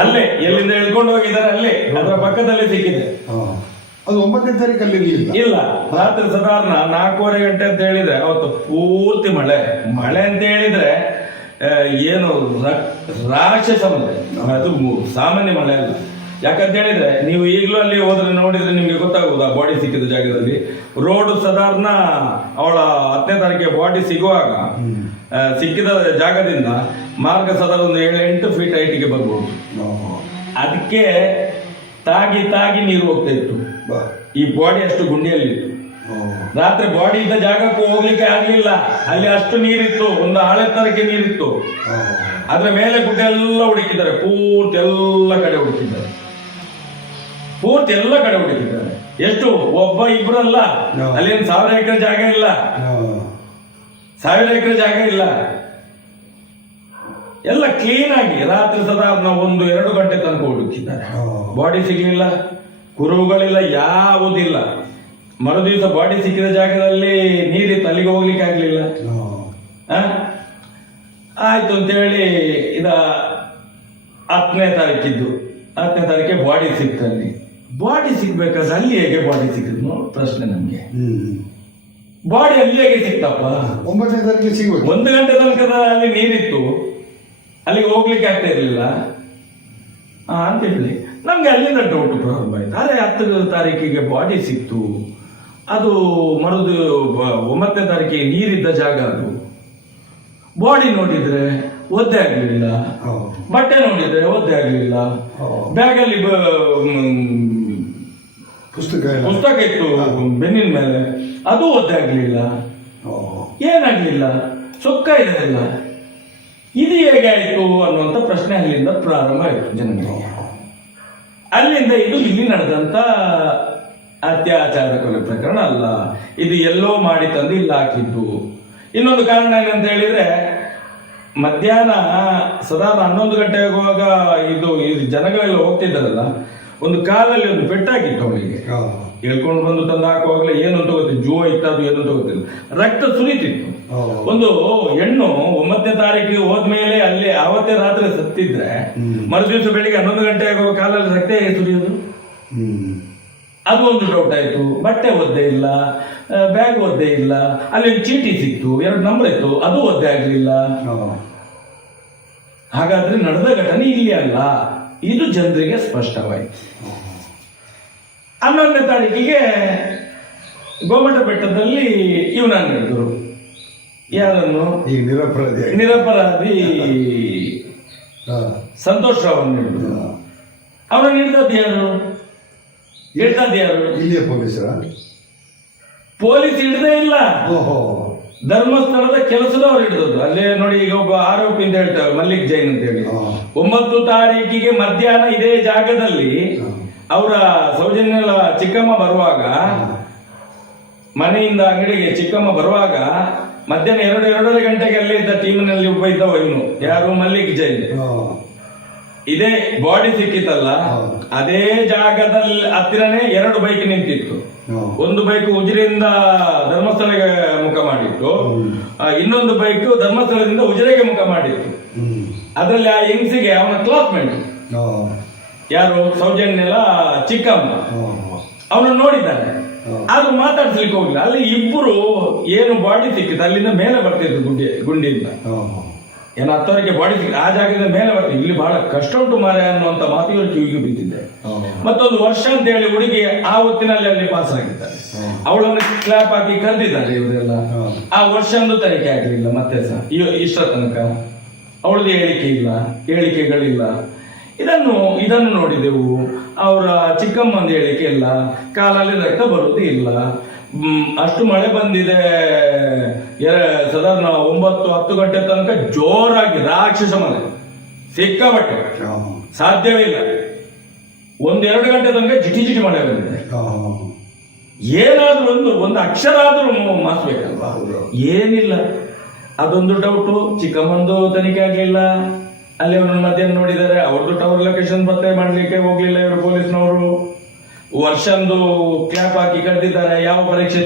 ಅಲ್ಲೇ ಎಲ್ಲಿಂದ ಎಳ್ಕೊಂಡು ಹೋಗಿದ್ದಾರೆ, ಅಲ್ಲೇ ಅದರ ಪಕ್ಕದಲ್ಲೇ ಸಿಕ್ಕಿದೆ. ಅದು 9ನೇ ತಾರೀಕಲ್ಲಿ ಇಲ್ಲ, ರಾತ್ರಿ ಸಾಧಾರಣ 4:15 ಗಂಟೆ ಅಂತ ಹೇಳಿದ್ರೆ ಅವತ್ತು ಪೂರ್ತಿ ಮಳೆ ಅಂತ ಹೇಳಿದ್ರೆ ಏನು ರಾಕ್ಷಸ ಮಳೆ. ಅದು ಸಾಮಾನ್ಯ ಮಳೆ ಅಲ್ಲ. ಯಾಕಂತ ಹೇಳಿದ್ರೆ ನೀವು ಈಗಲೂ ಅಲ್ಲಿ ಹೋದ್ರೆ ನೋಡಿದ್ರೆ ನಿಮ್ಗೆ ಗೊತ್ತಾಗುವುದು. ಆ ಬಾಡಿ ಸಿಕ್ಕಿದ ಜಾಗದಲ್ಲಿ ರೋಡ್ ಸಾಧಾರಣ ಅವಳ 10ನೇ ತಾರೀಕಿಗೆ ಬಾಡಿ ಸಿಗುವಾಗ ಸಿಕ್ಕಿದ ಜಾಗದಿಂದ ಮಾರ್ಗ ಸಾಧಾರಣ ಒಂದು 7-8 ಫೀಟ್ ಹೈಟಿಗೆ ಬರ್ಬೋದು. ಅದಕ್ಕೆ ತಾಗಿ ನೀರು ಹೋಗ್ತಾ ಇತ್ತು. ಈ ಬಾಡಿ ಅಷ್ಟು ಗುಂಡಿಯಲ್ಲಿತ್ತು. ರಾತ್ರಿ ಬಾಡಿ ಇದ್ದ ಜಾಗಕ್ಕೂ ಹೋಗ್ಲಿಕ್ಕೆ ಆಗ್ಲಿಲ್ಲ. ಅಲ್ಲಿ ಅಷ್ಟು ನೀರಿತ್ತು, ಒಂದು ಆಳೆತ್ತರಕ್ಕೆ ನೀರಿತ್ತು. ಅದ್ರ ಮೇಲೆ ಗುಡ್ಡೆ ಎಲ್ಲ ಹುಡುಕಿದ್ದಾರೆ, ಪೂರ್ತಿ ಎಲ್ಲ ಕಡೆ ಹುಡುಕಿದ್ದಾರೆ. ಎಷ್ಟು? ಒಬ್ಬ ಇಬ್ಬರಲ್ಲ. ಅಲ್ಲೇನು 1000 ಎಕರೆ ಜಾಗ ಇಲ್ಲ, 1000 ಎಕರೆ ಜಾಗ ಇಲ್ಲ. ಎಲ್ಲ ಕ್ಲೀನ್ ಆಗಿ ರಾತ್ರಿ ಸಾಧಾರಣ 1-2 ಗಂಟೆ ತನಕ ಹುಡುಕಿದ್ದಾರೆ. ಬಾಡಿ ಸಿಗ್ಲಿಲ್ಲ, ಕುರುಹುಗಳಿಲ್ಲ, ಯಾವುದಿಲ್ಲ. ಮರು ದಿವಸ ಬಾಡಿ ಸಿಕ್ಕಿದ ಜಾಗದಲ್ಲಿ ನೀರಿತ್ತು, ಅಲ್ಲಿಗೆ ಹೋಗ್ಲಿಕ್ಕೆ ಆಗ್ಲಿಲ್ಲ. ಆಯ್ತು ಅಂತೇಳಿ 10ನೇ ತಾರೀಕಿದ್ದು 10ನೇ ತಾರೀಕಿಗೆ ಬಾಡಿ ಸಿಕ್ತಲ್ಲಿ. ಬಾಡಿ ಸಿಗ್ಬೇಕಾದ್ರೆ ಅಲ್ಲಿ ಹೇಗೆ ಬಾಡಿ ಸಿಕ್ಕಿದ್ನು ಪ್ರಶ್ನೆ ನಮ್ಗೆ. ಬಾಡಿ ಅಲ್ಲಿ ಹೇಗೆ ಸಿಕ್ತಪ್ಪ? 9ನೇ ತಾರೀಕಿಗೆ ಸಿಗ್ಬೇಕು. 1 ಗಂಟೆ ತನಕದ ಅಲ್ಲಿ ನೀರಿತ್ತು, ಅಲ್ಲಿಗೆ ಹೋಗ್ಲಿಕ್ಕೆ ಆಗ್ತಾ ಇರ್ಲಿಲ್ಲ ಅಂತ ಹೇಳಿ ನಮ್ಗೆ ಅಲ್ಲಿಂದ ಡೌಟ್ ಪ್ರಾರಂಭ ಆಯ್ತು. ಅರೆ 10 ತಾರೀಕಿಗೆ ಬಾಡಿ ಸಿಕ್ತು, ಅದು ಮರುದು 9ನೇ ತಾರೀಕಿಗೆ ನೀರಿದ್ದ ಜಾಗ. ಅದು ಬಾಡಿ ನೋಡಿದ್ರೆ ಒದ್ದೆ ಆಗ್ಲಿಲ್ಲ, ಬಟ್ಟೆ ನೋಡಿದ್ರೆ ಒದ್ದೆ ಆಗ್ಲಿಲ್ಲ, ಬ್ಯಾಗಲ್ಲಿ ಪುಸ್ತಕ ಇತ್ತು ಬೆನ್ನಿನ ಮೇಲೆ, ಅದು ಒದ್ದೆ ಆಗ್ಲಿಲ್ಲ, ಏನಾಗ್ಲಿಲ್ಲ, ಸೊಕ್ಕ ಇದೆ ಎಲ್ಲ. ಇದು ಹೇಗೆ ಆಯ್ತು ಅನ್ನುವಂಥ ಪ್ರಶ್ನೆ ಅಲ್ಲಿಂದ ಪ್ರಾರಂಭ ಆಯ್ತು ಜನಗಳಿಗೆ. ಅಲ್ಲಿಂದ ಇದು ಇಲ್ಲಿ ನಡೆದಂತ ಅತ್ಯಾಚಾರ ಕೊಲೆ ಪ್ರಕರಣ ಅಲ್ಲ, ಇದು ಎಲ್ಲೋ ಮಾಡಿ ತಂದು ಇಲ್ಲಿ ಹಾಕಿದ್ದು. ಇನ್ನೊಂದು ಕಾರಣ ಏನಂತ ಹೇಳಿದ್ರೆ, ಮಧ್ಯಾಹ್ನ ಸಾಧಾರಣ 11 ಗಂಟೆ ಆಗುವಾಗ ಇದು ಜನಗಳೆಲ್ಲ ಹೋಗ್ತಿದ್ದಾರಲ್ಲ, ಒಂದು ಕಾಲಲ್ಲಿ ಒಂದು ಪೆಟ್ಟಾಗಿತ್ತು ಅವಳಿಗೆ. ಹೇಳ್ಕೊಂಡು ಬಂದು ತಂದು ಹಾಕುವಾಗಲೇ ಏನು ಅಂತ ಗೊತ್ತಿಲ್ಲ, ಜೋ ಇತ್ತು ಅದು ಏನು ಅಂತ ಗೊತ್ತಿಲ್ಲ, ರಕ್ತ ಸುರಿತಿತ್ತು. ಒಂದು ಹೆಣ್ಣು 9ನೇ ತಾರೀಕಿಗೆ ಹೋದ್ಮೇಲೆ ಅಲ್ಲಿ ಆವತ್ತೇ ರಾತ್ರಿ ಸತ್ತಿದ್ರೆ ಮರುದಿವಸ ಬೆಳಿಗ್ಗೆ 11 ಗಂಟೆ ಆಗುವ ಕಾಲಲ್ಲಿ ರಕ್ತ ಹೇಗೆ ಸುರಿಯೋದು? ಅದು ಒಂದು ಡೌಟ್ ಆಯ್ತು. ಬಟ್ಟೆ ಒದ್ದೆ ಇಲ್ಲ, ಬ್ಯಾಗ್ ಒದ್ದೆ ಇಲ್ಲ, ಅಲ್ಲಿ ಚೀಟಿ ಸಿಕ್ತು, 2 ನಂಬರ್ ಇತ್ತು, ಅದು ಒದ್ದೆ ಆಗ್ಲಿಲ್ಲ. ಹಾಗಾದ್ರೆ ನಡೆದ ಘಟನೆ ಇಲ್ಲಿ ಅಲ್ಲ, ಇದು ಜನರಿಗೆ ಸ್ಪಷ್ಟವಾಯಿತು. 11ನೇ ತಾರೀಕಿಗೆ ಗೋಮಠ ಬೆಟ್ಟದಲ್ಲಿ ಇವನನ್ನು ಹಿಡಿದ್ರು. ಯಾರನ್ನು? ನಿರಪರಾಧಿ ಸಂತೋಷ್ ರಾವ್ ಹಿಡಿದ್ರು. ಅವರನ್ನು ಹಿಡಿದದ್ದು ಯಾರು? ಇಲ್ಲಿಯ ಪೊಲೀಸ್ ಹಿಡದೇ ಇಲ್ಲ, ಧರ್ಮಸ್ಥಳದ ಕೆಲಸದವ್ರು ಹಿಡಿದದ್ದು. ಅಲ್ಲೇ ನೋಡಿ, ಈಗ ಒಬ್ಬ ಆರೋಪಿ ಅಂತ ಹೇಳ್ತಾರೆ ಮಲ್ಲಿಕ್ ಜೈನ್ ಅಂತ ಹೇಳಿ. 9 ತಾರೀಕಿಗೆ ಮಧ್ಯಾಹ್ನ ಇದೇ ಜಾಗದಲ್ಲಿ ಅವರ ಸೌಜನ್ಯ ಚಿಕ್ಕಮ್ಮ ಬರುವಾಗ, ಮನೆಯಿಂದ ಅಂಗಡಿಗೆ ಚಿಕ್ಕಮ್ಮ ಬರುವಾಗ ಮಧ್ಯಾಹ್ನ 2:30 ಗಂಟೆಗೆ ಅಲ್ಲೇ ಇದ್ದ ಟೀಮಿನಲ್ಲಿ ಒಬ್ಬ ಇದ್ದವ ಇವನು. ಯಾರು? ಮಲ್ಲಿಕ್ ಜೈನ್. ಇದೇ ಬಾಡಿ ಸಿಕ್ಕಿತಲ್ಲ, ಹೌದು. ಅದೇ ಜಾಗದಲ್ಲಿ ಹತ್ತಿರನೇ 2 ಬೈಕ್ ನಿಂತಿತ್ತು. ಒಂದು ಬೈಕ್ ಉಜಿರೆಯಿಂದ ಧರ್ಮಸ್ಥಳಕ್ಕೆ ಮುಖ ಮಾಡಿತ್ತು, ಇನ್ನೊಂದು ಬೈಕ್ ಧರ್ಮಸ್ಥಳದಿಂದ ಉಜಿರೆಗೆ ಮುಖ ಮಾಡಿತ್ತು. ಅದರಲ್ಲಿ ಆ ಹೆಂಗಸಿಗೆ ಅವನ ಕ್ಲಾಸ್ಮೇಟ್ ಯಾರು ಸೌಜನ್ಯಲ ಚಿಕ್ಕಮ್ಮ ಅವನು ನೋಡಿದ್ದಾನೆ. ಅದು ಮಾತಾಡ್ಸ್ಲಿಕ್ಕೆ ಹೋಗ್ಲಿಲ್ಲ. ಅಲ್ಲಿ ಇಬ್ಬರು ಏನು ಬಾಡಿ ಸಿಕ್ಕಿತ್ತು ಅಲ್ಲಿಂದ ಮೇಲೆ ಬರ್ತಿದ್ರು ಗುಂಡಿಯಿಂದ. ಏನೋ 10ವರೆಗೆ ಬಾಡಿ ಸಿಕ್ಕಿತ್ತು, ಆ ಜಾಗದಿಂದ ಮೇಲೆ ಬರ್ತಿದ್ರು. ಇಲ್ಲಿ ಬಹಳ ಕಷ್ಟ ಉಂಟು ಮಾರೆ ಅನ್ನುವಂತ ಮಾತು ಇವರು ಕಿವಿಗೆ ಬಿದ್ದಿದೆ. ಮತ್ತೊಂದು ವರ್ಷ ಅಂತ ಹೇಳಿ ಹುಡುಗಿ ಆ ಹೊತ್ತಿನಲ್ಲಿ ಅಲ್ಲಿ ಪಾಸ್ ಆಗಿದ್ದಾರೆ. ಅವಳನ್ನು ಕ್ಲಾಪ್ ಹಾಕಿ ಕರೆದಿದ್ದಾರೆ ಇವರೆಲ್ಲ. ಆ ವರ್ಷಂದು ತನಿಖೆ ಆಗಲಿಲ್ಲ. ಮತ್ತೆ ಸಹ ಇಷ್ಟ ತನಕ ಅವಳದು ಹೇಳಿಕೆಗಳಿಲ್ಲ. ಇದನ್ನು ನೋಡಿದೆವು. ಅವರ ಚಿಕ್ಕಮ್ಮಂದು ಹೇಳಿಕೆ ಇಲ್ಲ, ಕಾಲಲ್ಲಿ ರಕ್ತ ಬರುವುದು ಇಲ್ಲ. ಅಷ್ಟು ಮಳೆ ಬಂದಿದೆ. ಸಾಧಾರಣ 9-10 ಗಂಟೆ ತನಕ ಜೋರಾಗಿ ರಾಕ್ಷಸ ಮಳೆ, ಸಿಕ್ಕಾಪಟ್ಟೆ, ಸಾಧ್ಯವೇ ಇಲ್ಲ. 1-2 ಗಂಟೆ ತನಕ ಜಿಟಿ ಮಳೆ ಬಂದಿದೆ. ಏನಾದ್ರೂ ಒಂದು ಅಕ್ಷರ ಆದ್ರೂ ಮಾಸ್ಬೇಕಲ್ವಾ? ಏನಿಲ್ಲ. ಅದೊಂದು ಡೌಟು. ಚಿಕ್ಕಮ್ಮಂದು ತನಿಖೆ ಆಗ್ಲಿಲ್ಲ. ಅಲ್ಲಿ ಅವರನ್ನು ಮಧ್ಯಾಹ್ನ ನೋಡಿದ್ದಾರೆ. ಅವ್ರದ್ದು ಟವರ್ ಲೊಕೇಶನ್ ಪತ್ತೆ ಮಾಡ್ಲಿಕ್ಕೆ ಹೋಗ್ಲಿಲ್ಲ ಇವರು ಪೊಲೀಸ್ನವರು. ವರ್ಷಂದು ಕ್ಲಾಪ್ ಹಾಕಿ ಕರೆದಿದ್ದಾರೆ. ಯಾವ ಪರೀಕ್ಷೆ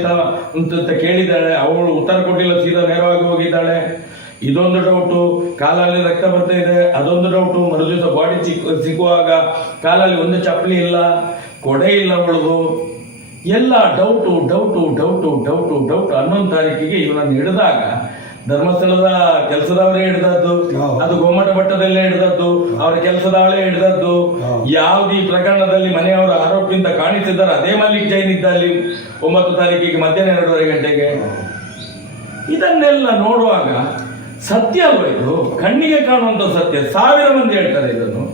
ಅಂತ ಕೇಳಿದ್ದಾಳೆ, ಅವಳು ಉತ್ತರ ಕೊಟ್ಟಿಲ್ಲ, ಸೀದಾ ನೇರವಾಗಿ ಹೋಗಿದ್ದಾಳೆ. ಇದೊಂದು ಡೌಟು. ಕಾಲಲ್ಲಿ ರಕ್ತ ಬರ್ತಾ ಇದೆ, ಅದೊಂದು ಡೌಟು. ಮರುದಿವಸ ಬಾಡಿ ಸಿಕ್ಕುವಾಗ ಕಾಲಲ್ಲಿ ಒಂದು ಚಪ್ಪಲಿ ಇಲ್ಲ, ಕೊಡೆ ಇಲ್ಲ ಅವಳದು. ಎಲ್ಲ ಡೌಟು. 11 ತಾರೀಕಿಗೆ ಇವನನ್ನು ಹಿಡಿದಾಗ ಧರ್ಮಸ್ಥಳದ ಕೆಲಸದವರೇ ಹಿಡಿದದ್ದು, ಅದು ಗೋಮಠ ಮಟ್ಟದಲ್ಲೇ ಹಿಡಿದದ್ದು, ಅವರ ಕೆಲಸದವಳೇ ಹಿಡಿದದ್ದು. ಯಾವ್ದು ಈ ಪ್ರಕರಣದಲ್ಲಿ ಮನೆಯವರ ಆರೋಪಿಯಿಂದ ಕಾಣಿಸಿದ್ದಾರೆ ಅದೇ ಮಲ್ಲಿಕ್ ಜೈನ್ ಇದ್ದ ಅಲ್ಲಿ 9 ತಾರೀಕಿಗೆ ಮಧ್ಯಾಹ್ನ 2:30 ಗಂಟೆಗೆ. ಇದನ್ನೆಲ್ಲ ನೋಡುವಾಗ ಸತ್ಯ ಅಲ್ವ ಇದು? ಕಣ್ಣಿಗೆ ಕಾಣುವಂತ ಸತ್ಯ. 1000 ಮಂದಿ ಹೇಳ್ತಾರೆ ಇದನ್ನು.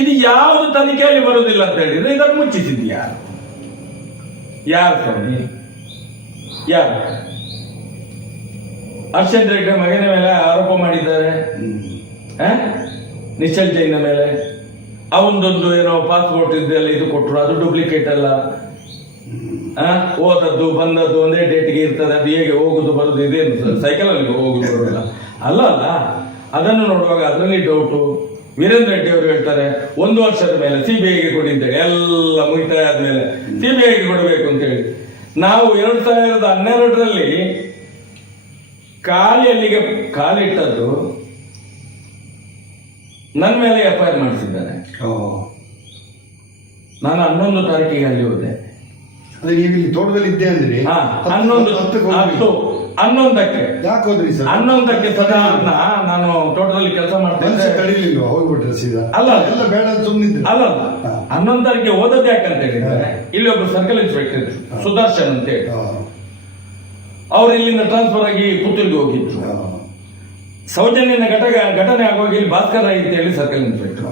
ಇದು ಯಾವುದು ತನಿಖೆಯಲ್ಲಿ ಬರುವುದಿಲ್ಲ ಅಂತ ಹೇಳಿದ್ರೆ ಇದನ್ನು ಮುಚ್ಚಿಸಿದ್ಯಾ ಯಾರು ಸ್ವಾಮಿ? ಯಾರು? ಹರ್ಷೇಂದ್ರ ಹೆಗ್ಡೆ ಮಗನ ಮೇಲೆ ಆರೋಪ ಮಾಡಿದ್ದಾರೆ, ನಿಶ್ಚಲ್ ಜೈನ ಮೇಲೆ. ಅವನದೊಂದು ಏನೋ ಪಾಸ್ಪೋರ್ಟ್ ಇದೆಲ್ಲ ಇದು ಕೊಟ್ಟರು, ಅದು ಡೂಪ್ಲಿಕೇಟ್ ಅಲ್ಲ. ಹೋದದ್ದು ಬಂದದ್ದು ಒಂದೇ ಡೇಟ್ಗೆ ಇರ್ತದೆ. ಅದು ಹೇಗೆ ಹೋಗುದು ಬರುದು? ಇದೇನು ಸೈಕಲ್ ಅಲ್ಲಿ ಹೋಗುದು ಬರೋಲ್ಲ ಅಲ್ಲ. ಅದನ್ನು ನೋಡುವಾಗ ಅದರಲ್ಲಿ ಡೌಟು. ವೀರೇಂದ್ರ ರೆಡ್ಡಿ ಅವರು ಹೇಳ್ತಾರೆ 1 ವರ್ಷದ ಮೇಲೆ ಸಿಬಿಐಗೆ ಕೊಡಿ ಅಂತೇಳಿ. ಎಲ್ಲ ಮುಗಿತಾ ಆದ್ಮೇಲೆ ಸಿಬಿಐಗೆ ಕೊಡಬೇಕು ಅಂತೇಳಿ. ನಾವು 2012ರಲ್ಲಿ ಅಲ್ಲಿಗೆ ಕಾಲಿಟ್ಟದ್ದು ನನ್ನ ಮೇಲೆ FIR ಮಾಡಿಸಿದ್ದಾರೆ. ನಾನು 11 ತಾರೀಕಿಗೆ ಅಲ್ಲಿ ಹೋದೆ. ತೋಟದಲ್ಲಿ ಇದ್ದೆ ಅಂದ್ರೆ 11ಕ್ಕೆ ಯಾಕೆ ಹೋದ್ರಿ ಸರ್? 11ಕ್ಕೆ ಸಾಧಾರಣ ನಾನು ತೋಟದಲ್ಲಿ ಕೆಲಸ ಮಾಡ್ತೇನೆ. ಕಡಿಲಿಲ್ವಾ? ಹೋಗ್ಬಿಟ್ರೆ ಸೀದಾ? ಅಲ್ಲ ಎಲ್ಲ ಬೇಡ ಸುಮ್ಮನಿದ್ರು. ಅಲ್ಲ 11 ತಾರೀಕಿಗೆ ಓದೋದು ಯಾಕಂತ ಹೇಳಿದ್ರೆ ಇಲ್ಲಿ ಒಬ್ಬರು ಸರ್ಕಲ್ ಇನ್ಸ್ಪೆಕ್ಟರ್ ಇದ್ರು, ಸುದರ್ಶನ್ ಅಂತ ಹೇಳಿ. ಅವ್ರು ಇಲ್ಲಿಂದ ಟ್ರಾನ್ಸ್ಫರ್ ಆಗಿ ಪುತ್ತೂರಿಗೆ ಹೋಗಿದ್ರು. ಸೌಜನ್ಯನ ಘಟನೆ ಆಗುವಾಗ ಇಲ್ಲಿ ಭಾಸ್ಕರ್ ರಾಯ್ ಅಂತ ಹೇಳಿ ಸರ್ಕಲ್ ಇನ್ಸ್ಪೆಕ್ಟರ್.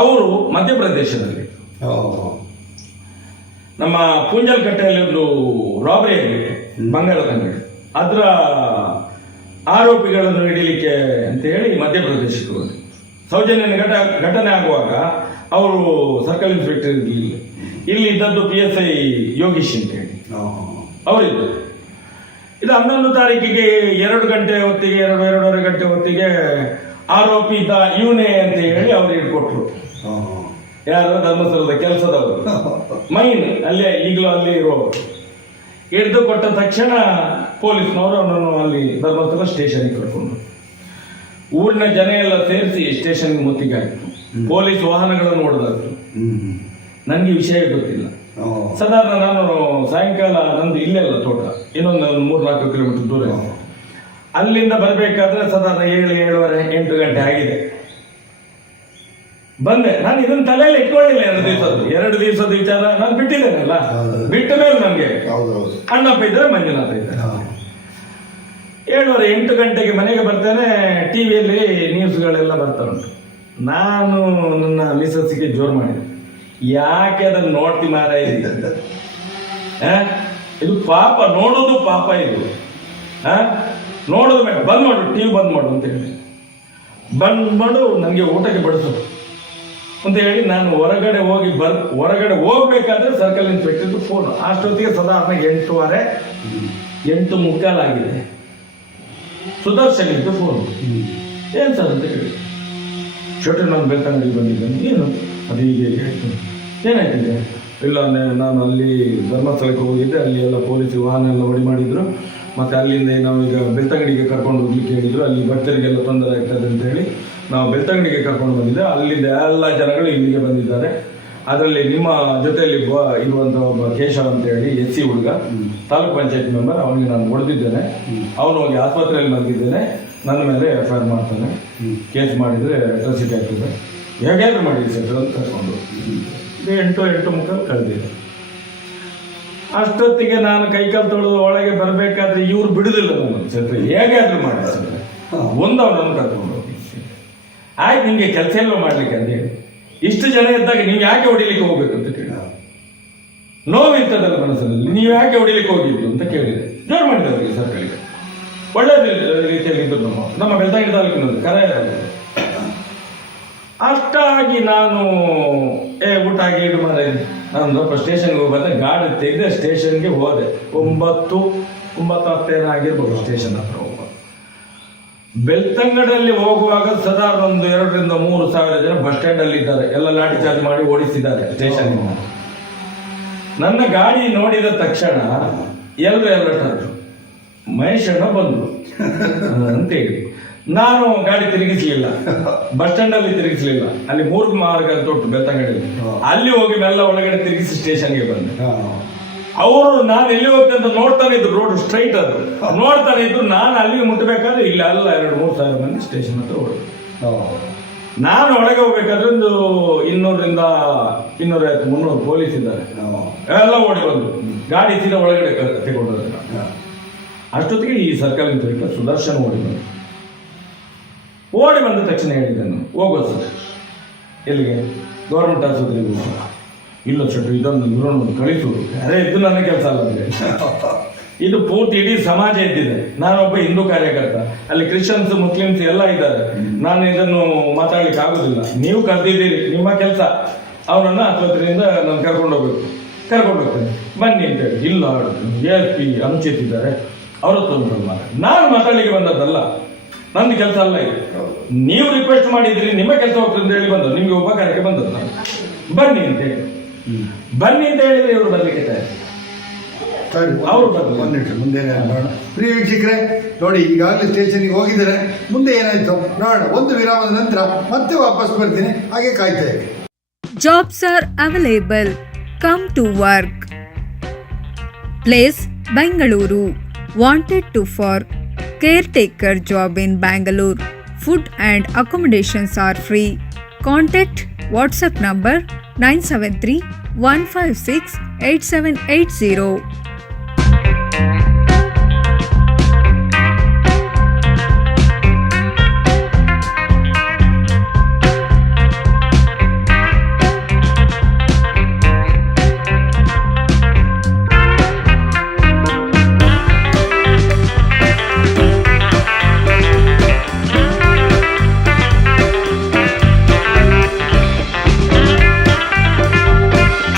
ಅವರು ಮಧ್ಯಪ್ರದೇಶದಲ್ಲಿ ನಮ್ಮ ಪೂಂಜಲ್ ಕಟ್ಟೆಯಲ್ಲಿ ಒಂದು ರಾಬರಿ ಆಗಿತ್ತು, ಬಂಗಾರದ ಅಂಗಡಿ. ಅದರ ಆರೋಪಿಗಳನ್ನು ಹಿಡಿಲಿಕ್ಕೆ ಅಂತ ಹೇಳಿ ಮಧ್ಯಪ್ರದೇಶಕ್ಕೆ ಹೋದ್ರು. ಸೌಜನ್ಯನ ಘಟನೆ ಆಗುವಾಗ ಅವರು ಸರ್ಕಲ್ ಇನ್ಸ್ಪೆಕ್ಟರ್ ಇಲ್ಲಿ ಇದ್ದದ್ದು PSI ಯೋಗೀಶ್ ಅಂತ ಹೇಳಿ ಅವರಿದ್ದು. ಇದು 11 ತಾರೀಕಿಗೆ 2 ಗಂಟೆ ಹೊತ್ತಿಗೆ 2-2:30 ಗಂಟೆ ಹೊತ್ತಿಗೆ ಆರೋಪಿ ಇವನೇ ಅಂತ ಹೇಳಿ ಅವ್ರು ಹಿಡ್ಕೊಟ್ರು. ಯಾರು? ಧರ್ಮಸ್ಥಳದ ಕೆಲಸದವರು, ಮೈನ್ ಅಲ್ಲೇ ಈಗಲೂ ಅಲ್ಲಿ ಇರೋರು. ಹಿಡಿದು ಕೊಟ್ಟ ತಕ್ಷಣ ಪೊಲೀಸ್ನವರು ಅವನನ್ನು ಅಲ್ಲಿ ಧರ್ಮಸ್ಥಳ ಸ್ಟೇಷನ್ಗೆ ಕರ್ಕೊಂಡು, ಊರಿನ ಜನ ಎಲ್ಲ ಸೇರಿಸಿ ಸ್ಟೇಷನ್ಗೆ ಮುತ್ತಿಗೆ ಹಾಕಿತು. ಪೊಲೀಸ್ ವಾಹನಗಳನ್ನು ಹೊಡೆದಾಯ್ತು. ನನಗೆ ವಿಷಯ ಗೊತ್ತಿಲ್ಲ. ಸಾಧಾರಣ ನಾನು ಸಾಯಂಕಾಲ ನಂದು ಇಲ್ಲೆಲ್ಲ ತೋಟ, ಇನ್ನೊಂದು 3-4 ಕಿಲೋಮೀಟರ್ ದೂರ. ಅಲ್ಲಿಂದ ಬರಬೇಕಾದ್ರೆ ಸಾಧಾರಣ 7-7:30 ಗಂಟೆ ಆಗಿದೆ. ಬಂದೆ. ನಾನು ಇದನ್ನ ತಲೆಯಲ್ಲಿ ಇಟ್ಕೊಳ್ಳಿಲ್ಲ. 2 ದಿವಸದ ವಿಚಾರ ನಾನು ಬಿಟ್ಟಿದ್ದೇನಲ್ಲ. ಬಿಟ್ಟ ಮೇಲೆ ನನಗೆ ಅಣ್ಣಪ್ಪ ಇದ್ದಾರೆ, ಮಂಜುನಾಥ ಇದ್ದಾರೆ. 7:30-8 ಗಂಟೆಗೆ ಮನೆಗೆ ಬರ್ತೇನೆ. ಟಿವಿಯಲ್ಲಿ ನ್ಯೂಸ್ಗಳೆಲ್ಲ ಬರ್ತಾ ಉಂಟು. ನಾನು ನನ್ನ ಮಿಸಸ್ಸಿಗೆ ಜೋರು ಮಾಡಿದೆ, ಯಾಕೆ ಅದನ್ನು ನೋಡ್ತಿ ಮಾರ, ಇದು ಪಾಪ, ನೋಡೋದು ಪಾಪ ಇದು. ನೋಡೋದು ಬೇಡ, ಬಂದ್ ಮಾಡು, ಟಿವಿ ಬಂದ್ ಮಾಡು ಅಂತ ಹೇಳಿ ಬಂದ್ ಮಾಡು, ನನಗೆ ಊಟಕ್ಕೆ ಬಡಿಸೋದು ಅಂತ ಹೇಳಿ ನಾನು ಹೊರಗಡೆ ಹೋಗ್ಬೇಕಾದ್ರೆ ಸರ್ಕಲ್ ಇನ್ಸ್ಪೆಕ್ಟರ್ ಫೋನ್. ಅಷ್ಟೊತ್ತಿಗೆ ಸಾಧಾರಣ 8:15, 8:45 ಆಗಿದೆ. ಸುದರ್ಶನ್ ಇದ್ದು ಫೋನ್. ಏನ್ ಸರ್ ಅಂತ ಹೇಳಿ, ಶೆಟ್ರು ನಾನು ಬೆಳ್ತಂಗಡಿಗೆ ಬಂದಿದ್ದೇನೆ. ಏನು ಅದು ಹೀಗೆ ಆಯಿತು, ಏನಾಯ್ತಿದೆ? ಇಲ್ಲ ನಾನು ಅಲ್ಲಿ ಧರ್ಮಸ್ಥಳಕ್ಕೆ ಹೋಗಿದ್ದೆ, ಅಲ್ಲಿ ಎಲ್ಲ ಪೊಲೀಸ್ ವಾಹನ ಎಲ್ಲ ಹೊಡಿ ಮಾಡಿದ್ರು, ಮತ್ತು ಅಲ್ಲಿಂದ ನಾವು ಈಗ ಬೆಳ್ತಂಗಡಿಗೆ ಕರ್ಕೊಂಡು ಹೋಗ್ಲಿಕ್ಕೆ ಹೇಳಿದ್ರು, ಅಲ್ಲಿ ಭಕ್ತರಿಗೆಲ್ಲ ತೊಂದರೆ ಆಗ್ತದೆ ಅಂತ ಹೇಳಿ ನಾವು ಬೆಳ್ತಂಗಡಿಗೆ ಕರ್ಕೊಂಡು ಬಂದಿದ್ದೆ. ಅಲ್ಲಿಂದ ಎಲ್ಲ ಜನಗಳು ಇಲ್ಲಿಗೆ ಬಂದಿದ್ದಾರೆ. ಅದರಲ್ಲಿ ನಿಮ್ಮ ಜೊತೆಯಲ್ಲಿ ಇರುವಂಥ ಒಬ್ಬ ಕೇಶವ್ ಅಂತ ಹೇಳಿ SC ಹುಡುಗ, ತಾಲೂಕ್ ಪಂಚಾಯತ್ ಮೆಂಬರ್, ಅವನಿಗೆ ನಾನು ಹೊಡೆದಿದ್ದೇನೆ. ಅವನು ಹೋಗಿ ಆಸ್ಪತ್ರೆಯಲ್ಲಿ ಮಲಗಿದ್ದೇನೆ. ನನ್ನ ಮೇಲೆ FIR ಮಾಡ್ತಾನೆ. ಕೇಸ್ ಮಾಡಿದರೆ ಅಟ್ರಾಸಿಟಿ ಆಗ್ತದೆ, ಹೇಗಾದ್ರೂ ಮಾಡಿ ಸರ್ ಅಂತ ಕರ್ಕೊಂಡು 8:30 ಕಳೆದಿದೆ. ಅಷ್ಟೊತ್ತಿಗೆ ನಾನು ಕೈಕಾಲು ತೊಳೆದು ಒಳಗೆ ಬರಬೇಕಾದ್ರೆ ಇವ್ರು ಬಿಡುದಿಲ್ಲ ನನ್ನ ಸರ್, ಹೇಗಾದ್ರೂ ಮಾಡಿ ಸರ್ ಒಂದವನನ್ನು ಕರ್ಕೊಂಡು ಹೋಗಿ. ಆಯ್ತು, ನಿಮಗೆ ಕೆಲಸ ಎಲ್ಲೋ ಮಾಡ್ಲಿಕ್ಕೆ ಅಂತ ಹೇಳಿ, ಇಷ್ಟು ಜನ ಇದ್ದಾಗ ನೀವು ಯಾಕೆ ಹೊಡಿಲಿಕ್ಕೆ ಹೋಗ್ಬೇಕು ಅಂತ ಕೇಳಿ, ನೋವಿರ್ತದಲ್ಲ ಮನಸ್ಸಿನಲ್ಲಿ, ನೀವು ಯಾಕೆ ಹೊಡಿಲಿಕ್ಕೆ ಹೋಗಿದ್ದು ಅಂತ ಕೇಳಿದೆ. ಜೋರು ಮಾಡಿದವರಿಗೆ ಸರ್ಕಾರಿಗೆ ಒಳ್ಳೆ ರೀತಿಯಲ್ಲಿ ಇದ್ರು ನಮ್ಮ ಬೆಳ್ತಂಗಡಿ ತಾಲೂಕಿನಲ್ಲಿ ಕರೆ. ಅಷ್ಟಾಗಿ ನಾನು ಊಟ ಆಗಿ ಇಡು ಮಾಡಿ ನಾನು ಸ್ವಲ್ಪ ಸ್ಟೇಷನ್ಗೆ ಹೋಗ್ಬಂದೆ. ಗಾಡಿ ತೆಗೆದೆ ಸ್ಟೇಷನ್ಗೆ ಹೋದೆ. 9:10 ಆಗಿರ್ಬೋದು ಸ್ಟೇಷನ್ ಹತ್ರ ಹೋಗುವ. ಬೆಳ್ತಂಗಡಲ್ಲಿ ಹೋಗುವಾಗ ಸಾಧಾರಣ ಒಂದು 2,000 to 3,000 ಜನ ಬಸ್ ಸ್ಟ್ಯಾಂಡ್ ಅಲ್ಲಿ ಇದ್ದಾರೆ. ಎಲ್ಲ ಲಾಠಿ ಚಾರ್ಜ್ ಮಾಡಿ ಓಡಿಸಿದ್ದಾರೆ ಸ್ಟೇಷನ್. ನನ್ನ ಗಾಡಿ ನೋಡಿದ ತಕ್ಷಣ ಎಲ್ಲರೂ ಮಹೇಶಣ್ಣ ಬಂದ್ರು ಅಂತೇಳಿ ನಾನು ಗಾಡಿ ತಿರುಗಿಸ್ಲಿಲ್ಲ, ಬಸ್ ಸ್ಟ್ಯಾಂಡ್ ಅಲ್ಲಿ ತಿರುಗಿಸ್ಲಿಲ್ಲ. ಅಲ್ಲಿ 3 ಮಾರ್ಗ ಅಂತ ಉಂಟು ಬೆಳ್ತಂಗಡಿಯಲ್ಲಿ, ಅಲ್ಲಿ ಹೋಗಿ ಮೆಲ್ಲ ಒಳಗಡೆ ತಿರುಗಿಸಿ ಸ್ಟೇಷನ್ಗೆ ಬಂದೆ. ಅವರು ನಾನು ಎಲ್ಲಿ ಹೋಗ್ತೇನೆ ಅಂತ ನೋಡ್ತಾನೆ ಇದ್ರು, ರೋಡ್ ಸ್ಟ್ರೈಟ್ ಅದು ನೋಡ್ತಾನೆ ಇದ್ರು. ನಾನು ಅಲ್ಲಿಗೆ ಮುಟ್ಟಬೇಕಾದ್ರೆ ಇಲ್ಲಿ ಅಲ್ಲ 2-3 ಸಾವಿರ ಮಂದಿ ಸ್ಟೇಷನ್ ಹತ್ರ ಹೋದ್ರು. ನಾನು ಒಳಗೆ ಹೋಗ್ಬೇಕಾದ್ರೆ ಒಂದು 200-250-300 ಪೊಲೀಸ್ ಇದ್ದಾರೆ. ಎಲ್ಲ ಓಡಿ ಬಂದು ಗಾಡಿ ಸೀದಾ ಒಳಗಡೆ ತಗೊಂಡ್ರೆ. ಅಷ್ಟೊತ್ತಿಗೆ ಈ ಸರ್ಕಲ್ ಇನ್ಸ್ಪೆಕ್ಟರ್ ಸುದರ್ಶನ್ ಓಡಿ ಬಂದ ತಕ್ಷಣ ಹೇಳಿದ್ದೆ ನಾನು, ಹೋಗೋದು ಸರ್ ಎಲ್ಲಿಗೆ, ಗೌರ್ಮೆಂಟ್ ಆಸ್ಪತ್ರೆಗೆ ಹೋಗೋದು. ಇಲ್ಲ ಸರ್, ಇದೊಂದು ಇವರನ್ನು ಕಳಿಸುವುದು, ಅದೇ ಇದು ನನ್ನ ಕೆಲಸ ಅಲ್ಲ ಅಂದರೆ. ಇದು ಪೂರ್ತಿ ಇಡೀ ಸಮಾಜ ಇದ್ದಿದೆ. ನಾನೊಬ್ಬ ಹಿಂದೂ ಕಾರ್ಯಕರ್ತ, ಅಲ್ಲಿ ಕ್ರಿಶ್ಚಿಯನ್ಸ್ ಮುಸ್ಲಿಮ್ಸ್ ಎಲ್ಲ ಇದ್ದಾರೆ. ನಾನು ಇದನ್ನು ಮಾತಾಡ್ಲಿಕ್ಕೆ ಆಗುದಿಲ್ಲ. ನೀವು ಕರೆದಿದ್ದೀರಿ, ನಿಮ್ಮ ಕೆಲಸ. ಅವನನ್ನು ಆಸ್ಪತ್ರೆಯಿಂದ ನಾನು ಕರ್ಕೊಂಡು ಹೋಗ್ಬೇಕು, ಕರ್ಕೊಂಡು ಹೋಗ್ತೇನೆ ಬನ್ನಿ ಅಂತ ಹೇಳಿ. ಇಲ್ಲ, ASP ಅನುಚಿತ್ ಇದ್ದಾರೆ, ಅವರ ತೊಂದರೆ ನಾನು ಮಾತಾಡ್ಲಿಕ್ಕೆ ಬಂದದ್ದಲ್ಲ, ನಂದು ಕೆಲಸ ಅಲ್ಲ ಇದು. ನೀವು ರಿಕ್ವೆಸ್ಟ್ ಮಾಡಿದ್ರಿ, ನಿಮ್ಮ ಕೆಲಸ ಹೋಗ್ತದೆ ಅಂತ ಹೇಳಿ ಬಂದದ್ದು, ನಿಮ್ಗೆ ಉಪಕಾರಕ್ಕೆ ಬಂದದ್ದು ನಾನು. ಬನ್ನಿ ಅಂತ ಹೇಳಿ ಹೇಳಿದ್ರೆ ಇವರು ಬರ್ಲಿಕ್ಕೆ ಅವರು ಮುಂದೆ ನೋಡೋಣ. ಪ್ರಿಯ ವೀಕ್ಷಕರೇ ನೋಡಿ, ಈಗಾಗಲೇ ಸ್ಟೇಷನ್ಗೆ ಹೋಗಿದ್ದಾರೆ. ಮುಂದೆ ಏನಾಯ್ತು ನೋಡೋಣ. ಒಂದು ವಿರಾಮದ ನಂತರ ಮತ್ತೆ ವಾಪಸ್ ಬರ್ತೀನಿ, ಹಾಗೆ ಕಾಯ್ತಾ ಇರಿ. Jobs are available. Come to work. Place Bangalore. Wanted to for caretaker job in Bangalore. Food and accommodations are free. Contact WhatsApp number 973-156-8780.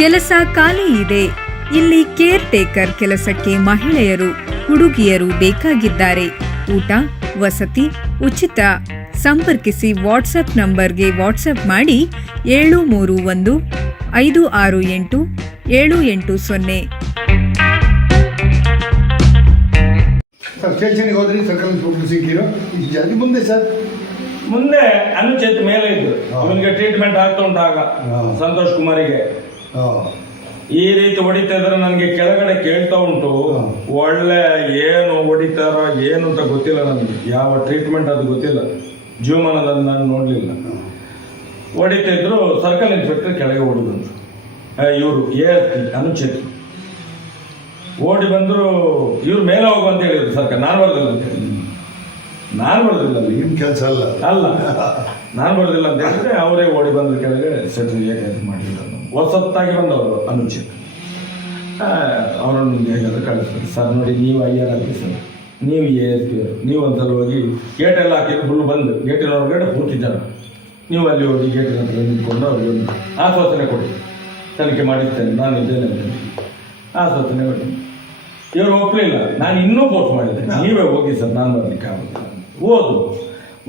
ಕೆಲಸ ಖಾಲಿ ಇದೆ. ಇಲ್ಲಿ ಕೇರ್ ಟೇಕರ್ ಕೆಲಸಕ್ಕೆ ಮಹಿಳೆಯರು, ಹುಡುಗಿಯರು ಬೇಕಾಗಿದ್ದಾರೆ. ಊಟ, ವಸತಿ ಉಚಿತ. ಸಂಪರ್ಕಿಸಿ ವಾಟ್ಸಪ್ ನಂಬರ್ಗೆ ವಾಟ್ಸಪ್ ಮಾಡಿ 731-568-780. ಸ್ಟೇಷನ್ಗೆ ಹೋದ್ರಿ, ಸರ್ಕಲ್ ಇನ್ಸ್ಪೆಕ್ಟರ್ ಸಿಕ್ಕಿರೋ. ಮುಂದೆ ಸರ್ ಮುಂದೆ ಅನುಚಿತ್ ಮೇಲೆ ಇದ್ದು ಅವನಿಗೆ ಟ್ರೀಟ್ಮೆಂಟ್ ಆಗ್ತಾ ಉಂಟಾಗ ಸಂತೋಷ್ ಕುಮಾರಿಗೆ ಈ ರೀತಿ ಹೊಡಿತಾ ಇದ್ರೆ ನನಗೆ ಕೆಳಗಡೆ ಕೇಳ್ತಾ ಉಂಟು. ಒಳ್ಳೆ ಏನು ಹೊಡಿತಾರ ಏನು ಅಂತ ಗೊತ್ತಿಲ್ಲ ನನಗೆ, ಯಾವ ಟ್ರೀಟ್ಮೆಂಟ್ ಅದು ಗೊತ್ತಿಲ್ಲ, ಜೀವಮಾನದಲ್ಲಿ ನಾನು ನೋಡಲಿಲ್ಲ. ಹೊಡಿತಾ ಇದ್ರು. ಸರ್ಕಲ್ ಇನ್ಸ್ಪೆಕ್ಟರ್ ಕೆಳಗೆ ಓಡಿ ಬಂದರು. ಇವರು ASP ಅನುಚಿತ್ ಓಡಿ ಬಂದರು. ಇವ್ರು ಮೇಲೆ ಹೋಗು ಅಂತ ಹೇಳಿದ್ರು ಸರ್ಕಲ್. ನಾನು ಬರ್ದಿಲ್ಲ ಅಂತ ಹೇಳಿ, ನಾನು ಬರ್ದಿಲ್ಲ, ನಿಮ್ಮ ಕೆಲಸ ಅಲ್ಲ ನಾನು ಬರ್ದಿಲ್ಲ ಅಂತ ಹೇಳಿದ್ರೆ ಅವರೇ ಓಡಿ ಬಂದ್ರು ಕೆಳಗೆ. ಸೆಟ್ಲ್ ಹೇಗಾದ್ರು ಮಾಡಲಿಲ್ಲ. ಹೊಸತ್ತಾಗಿ ಬಂದವರು ಅನುಚಿತ್. ಅವರನ್ನು ಹೇಗಾದ್ರೆ ಕಳಿಸ್ತಾರೆ. ಸರ್ ನೋಡಿ, ನೀವು IR ಆಫೀಸರ್, ನೀವು ASP ಅವರು, ನೀವು ಒಂದ್ಸಲ ಹೋಗಿ ಗೇಟೆಲ್ಲ ಹಾಕಿದ್ರು. ಫುಲ್ ಬಂದು ಗೇಟಿನ ಹೊರಗಡೆ ಪೂರ್ತಿ ಜನ. ನೀವು ಅಲ್ಲಿ ಹೋಗಿ ಗೇಟಿನ ಹತ್ರ ನಿಂತ್ಕೊಂಡು ಅವ್ರಿಗೆ ಒಂದು ಆಶ್ವಾಸನೆ ಕೊಡಿ, ತನಿಖೆ ಮಾಡಿರ್ತೇನೆ, ನಾನು ಇದ್ದೇನೆ ಅಂತ ಆಶ್ವಾಸನೆ ಕೊಡಿ. ಇವರು ಒಪ್ಪಲಿಲ್ಲ. ನಾನು ಇನ್ನೂ ಫೋರ್ಸ್ ಮಾಡಿದ್ದೆ, ನೀವೇ ಹೋಗಿ ಸರ್, ನಾನು ಬರ್ಲಿಕ್ಕೆ ಆಗೋದಿಲ್ಲ.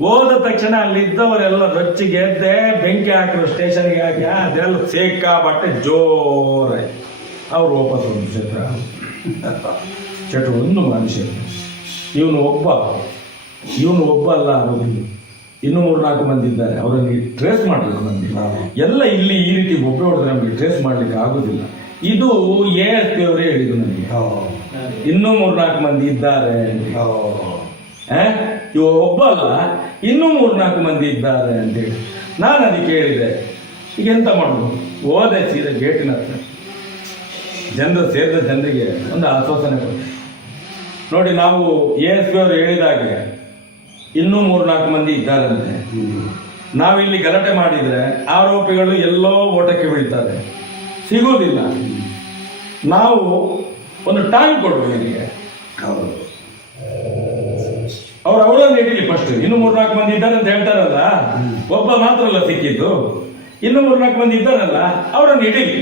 ಹೋದ ತಕ್ಷಣ ಅಲ್ಲಿದ್ದವರೆಲ್ಲ ರೊಚ್ಚಿಗೆ ಎದ್ದೆ ಬೆಂಕಿ ಹಾಕಿದ್ರು ಸ್ಟೇಷನ್ಗೆ ಹಾಕಿ ಅದೆಲ್ಲ ಸಿಕ್ಕಾಪಟ್ಟೆ ಜೋರಾಯ್ತು. ಅವ್ರು ವಾಪಸ್ ಒಂದು ಶೆಟ್ರು ಒಂದು ಮನುಷ್ಯ, ಇವನು ಒಬ್ಬ ಅಲ್ಲ, ಇನ್ನೂ 3-4 ಮಂದಿ ಇದ್ದಾರೆ, ಅವರನ್ನು ಟ್ರೇಸ್ ಮಾಡಬೇಕು ನಮಗೆ. ಎಲ್ಲ ಇಲ್ಲಿ ಈ ರೀತಿ ಒಬ್ಬೆ ಹೊಡೆದ್ರೆ ನಮಗೆ ಟ್ರೇಸ್ ಮಾಡ್ಲಿಕ್ಕೆ ಆಗುದಿಲ್ಲ. ಇದು ASP ಅವರೇ ಹೇಳಿದ್ರು ನನಗೆ, ಇನ್ನೂ 3-4 ಮಂದಿ ಇದ್ದಾರೆ, ಇವ ಒಬ್ಬ ಅಲ್ಲ ಇನ್ನೂ 3-4 ಮಂದಿ ಇದ್ದಾರೆ ಅಂತೇಳಿ. ನಾನು ಅದಕ್ಕೆ ಹೇಳಿದೆ, ಈಗ ಎಂತ ಮಾಡುದು? ಹೋದೆ ಸೀದಾ ಗೇಟಿನ ಹತ್ರ, ಸೇರಿದ ಜನರಿಗೆ ಒಂದು ಆಶ್ವಾಸನೆ ಕೊಟ್ಟೆ, ನೋಡಿ ನಾವು ASP ಅವರು ಹೇಳಿದಾಗೆ ಇನ್ನೂ 3-4 ಮಂದಿ ಇದ್ದಾರಂತೆ, ನಾವಿಲ್ಲಿ ಗಲಾಟೆ ಮಾಡಿದ್ರೆ ಆರೋಪಿಗಳು ಎಲ್ಲೋ ಓಟಕ್ಕೆ ಬೀಳ್ತಾರೆ, ಸಿಗುವುದಿಲ್ಲ, ನಾವು ಒಂದು ಟೈಮ್ ಕೊಡುವ ಇವರಿಗೆ, ಅವರನ್ನು ಹಿಡೀಲಿ ಫಸ್ಟ್. ಇನ್ನೂ 3-4 ಮಂದಿ ಇದ್ದಾರೆ ಅಂತ ಹೇಳ್ತಾರಲ್ಲ, ಒಬ್ಬ ಮಾತ್ರ ಅಲ್ಲ ಸಿಕ್ಕಿದ್ದು, ಇನ್ನೂ 3-4 ಮಂದಿ ಇದ್ದಾರಲ್ಲ, ಅವರನ್ನು ಹಿಡೀಲಿ.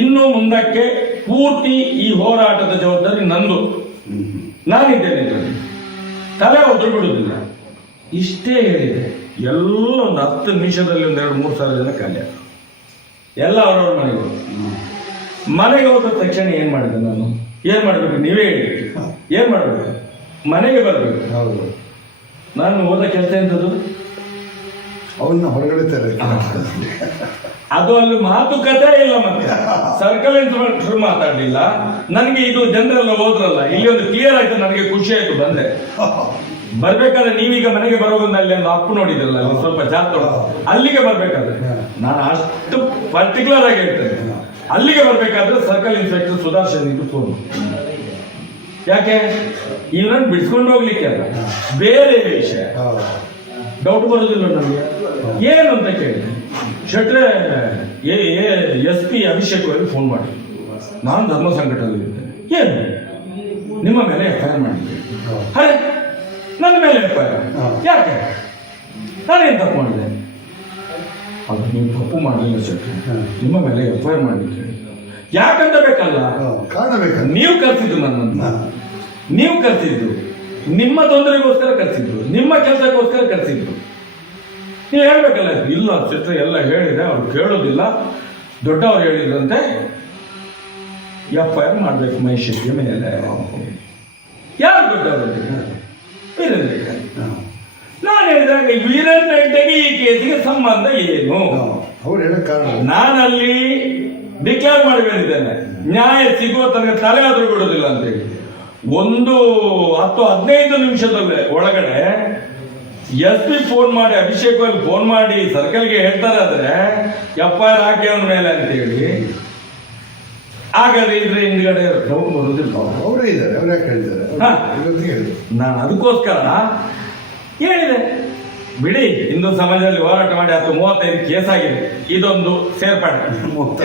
ಇನ್ನು ಮುಂದಕ್ಕೆ ಪೂರ್ತಿ ಈ ಹೋರಾಟದ ಜವಾಬ್ದಾರಿ ನಂದು, ನಾನಿದ್ದೇನೆ, ತಲೆ ಒದ್ರು ಬಿಡುವುದಿಲ್ಲ. ಇಷ್ಟೇ ಹೇಳಿದೆ. ಎಲ್ಲ ಒಂದು 10 ನಿಮಿಷದಲ್ಲಿ 2-3 ಸಾವಿರ ಜನ ಖಾಲಿ ಆಗ, ಎಲ್ಲ ಅವರವ್ರ ಮನೆಗೆ ಹೋದ ತಕ್ಷಣ ಏನ್ ಮಾಡಿದೆ ನಾನು? ಏನ್ ಮಾಡ್ಬೇಕು ನೀವೇ ಹೇಳಿ, ಏನ್ ಮಾಡ್ಬೇಕು? ಮನೆಗೆ ಬರ್ಬೇಕು. ನಾನು ಹೋದ ಕೆಲಸ ಎಂತದ್ದು? ಅವನ್ನ ಹೊರಗಡೆ ಅದು ಅಲ್ಲಿ ಮಾತುಕತೆ ಇಲ್ಲ, ಮತ್ತೆ ಸರ್ಕಲ್ ಇನ್ಸ್ಪೆಕ್ಟರ್ ಮಾತಾಡ್ಲಿಲ್ಲ. ನನಗೆ ಇದು ಜನರೆಲ್ಲ ಹೋದ್ರಲ್ಲ, ಇಲ್ಲಿ ಒಂದು ಕ್ಲಿಯರ್ ಆಯ್ತು, ನನಗೆ ಖುಷಿ ಆಯ್ತು. ಬಂದೆ ಬರ್ಬೇಕಾದ್ರೆ ನೀವೀಗ ಮನೆಗೆ ಬರೋದನ್ನ ಅಲ್ಲಿ ಒಂದು ಅಪ್ಪು ನೋಡಿದ್ರಲ್ಲ, ಅಲ್ಲಿ ಸ್ವಲ್ಪ ಜಾಸ್ತಿ ಅಲ್ಲಿಗೆ ಬರ್ಬೇಕಾದ್ರೆ ನಾನು ಅಷ್ಟು ಪರ್ಟಿಕ್ಯುಲರ್ ಆಗಿ ಹೇಳ್ತೇನೆ. ಅಲ್ಲಿಗೆ ಬರ್ಬೇಕಾದ್ರೆ ಸರ್ಕಲ್ ಇನ್ಸ್ಪೆಕ್ಟರ್ ಸುದರ್ಶನ್ ಇದು ಫೋನ್, ಯಾಕೆ ಇವನನ್ನು ಬಿಡಿಸ್ಕೊಂಡು ಹೋಗ್ಲಿಕ್ಕೆ ಅಲ್ಲ, ಬೇರೆ ವಿಷಯ. ಡೌಟ್ ಬರೋದಿಲ್ಲ ನನಗೆ. ಏನು ಅಂತ ಕೇಳಿದೆ, ಶೆಟ್ರೆ SP ಅಭಿಷೇಕ್ ಅವರಿಗೆ ಫೋನ್ ಮಾಡಿ, ನಾನು ಧರ್ಮ ಸಂಕಟದಲ್ಲಿ ಇರ್ತೇನೆ, ಏನು ನಿಮ್ಮ ಮೇಲೆ FIR ಮಾಡಿದ್ದೆ. ಅರೆ ನನ್ನ ಮೇಲೆ FIR ಯಾಕೆ? ನಾನೇನು ತಪ್ಪು ಮಾಡಿದೆ? ಅದು ನೀವು ತಪ್ಪು ಮಾಡಲಿಲ್ಲ ಶೆಟ್ರೆ, ನಿಮ್ಮ ಮೇಲೆ FIR ಮಾಡಲಿಕ್ಕೆ ಯಾಕಂತ ಬೇಕಲ್ಲ, ಕಾರಣ ಬೇಕಲ್ಲ. ನೀವು ಕರ್ಸಿದ್ದು ನನ್ನನ್ನು, ನೀವು ಕರ್ಸಿದ್ದು ನಿಮ್ಮ ತೊಂದರೆಗೋಸ್ಕರ ಕರ್ಸಿದ್ರು, ನಿಮ್ಮ ಕೆಲಸಕ್ಕೋಸ್ಕರ ಕರ್ಸಿದ್ರು. ನೀವು ಹೇಳ್ಬೇಕಲ್ಲ. ಇಲ್ಲ ಚಿತ್ರ ಎಲ್ಲ ಹೇಳಿದೆ, ಅವ್ರು ಕೇಳೋದಿಲ್ಲ, ದೊಡ್ಡವ್ರು ಹೇಳಿದ್ರಂತೆ FIR ಮಾಡಬೇಕು ಮಹೇಶ್ಗೆ ಮೇಲೆ. ಯಾರು ದೊಡ್ಡವರು? ವೀರೇಂದ್ರ ಹೆಗ್ಡೆ. ನಾನು ಹೇಳಿದಾಗ ವೀರೇಂದ್ರ ಹೆಗ್ಡೆಗೆ ಈ ಕೇಸಿಗೆ ಸಂಬಂಧ ಏನು? ಅವ್ರು ಹೇಳೋ ಕಾರಣ ನಾನಲ್ಲಿ ಡಿಕ್ಲೇರ್ ಮಾಡಿ ಬಂದಿದ್ದೇನೆ, ನ್ಯಾಯ ಸಿಗುವ ತನಕ ತಲೆ ಆದ್ರೂ ಬಿಡೋದಿಲ್ಲ ಅಂತೇಳಿ. 10-15 ನಿಮಿಷದಲ್ಲೇ ಒಳಗಡೆ SP ಫೋನ್ ಮಾಡಿ, ಅಭಿಷೇಕ್ ಅವ್ರಿಗೆ ಫೋನ್ ಮಾಡಿ ಸರ್ಕಲ್ಗೆ ಹೇಳ್ತಾರಾದ್ರೆ FIR ಹಾಕಿ ಅವನ ಮೇಲೆ ಅಂತೇಳಿ. ಹಾಗಾದ್ರೆ ಇದ್ರೆ ಹಿಂದ್ಗಡೆ ಡೌಟ್ ಬರೋದಿಲ್ಲ. ಅವರೇ ಇದ್ದಾರೆ, ಅವ್ರು ಯಾಕೆ ಹೇಳ್ತಾರೆ? ನಾನು ಅದಕ್ಕೋಸ್ಕರ ಹೇಳಿದೆ, ಬಿಡಿ, ಹಿಂದೂ ಸಮಾಜದಲ್ಲಿ ಹೋರಾಟ ಮಾಡಿ 35 ಕೇಸ್ ಆಗಿದೆ, ಇದೊಂದು ಸೇರ್ಪಡೆ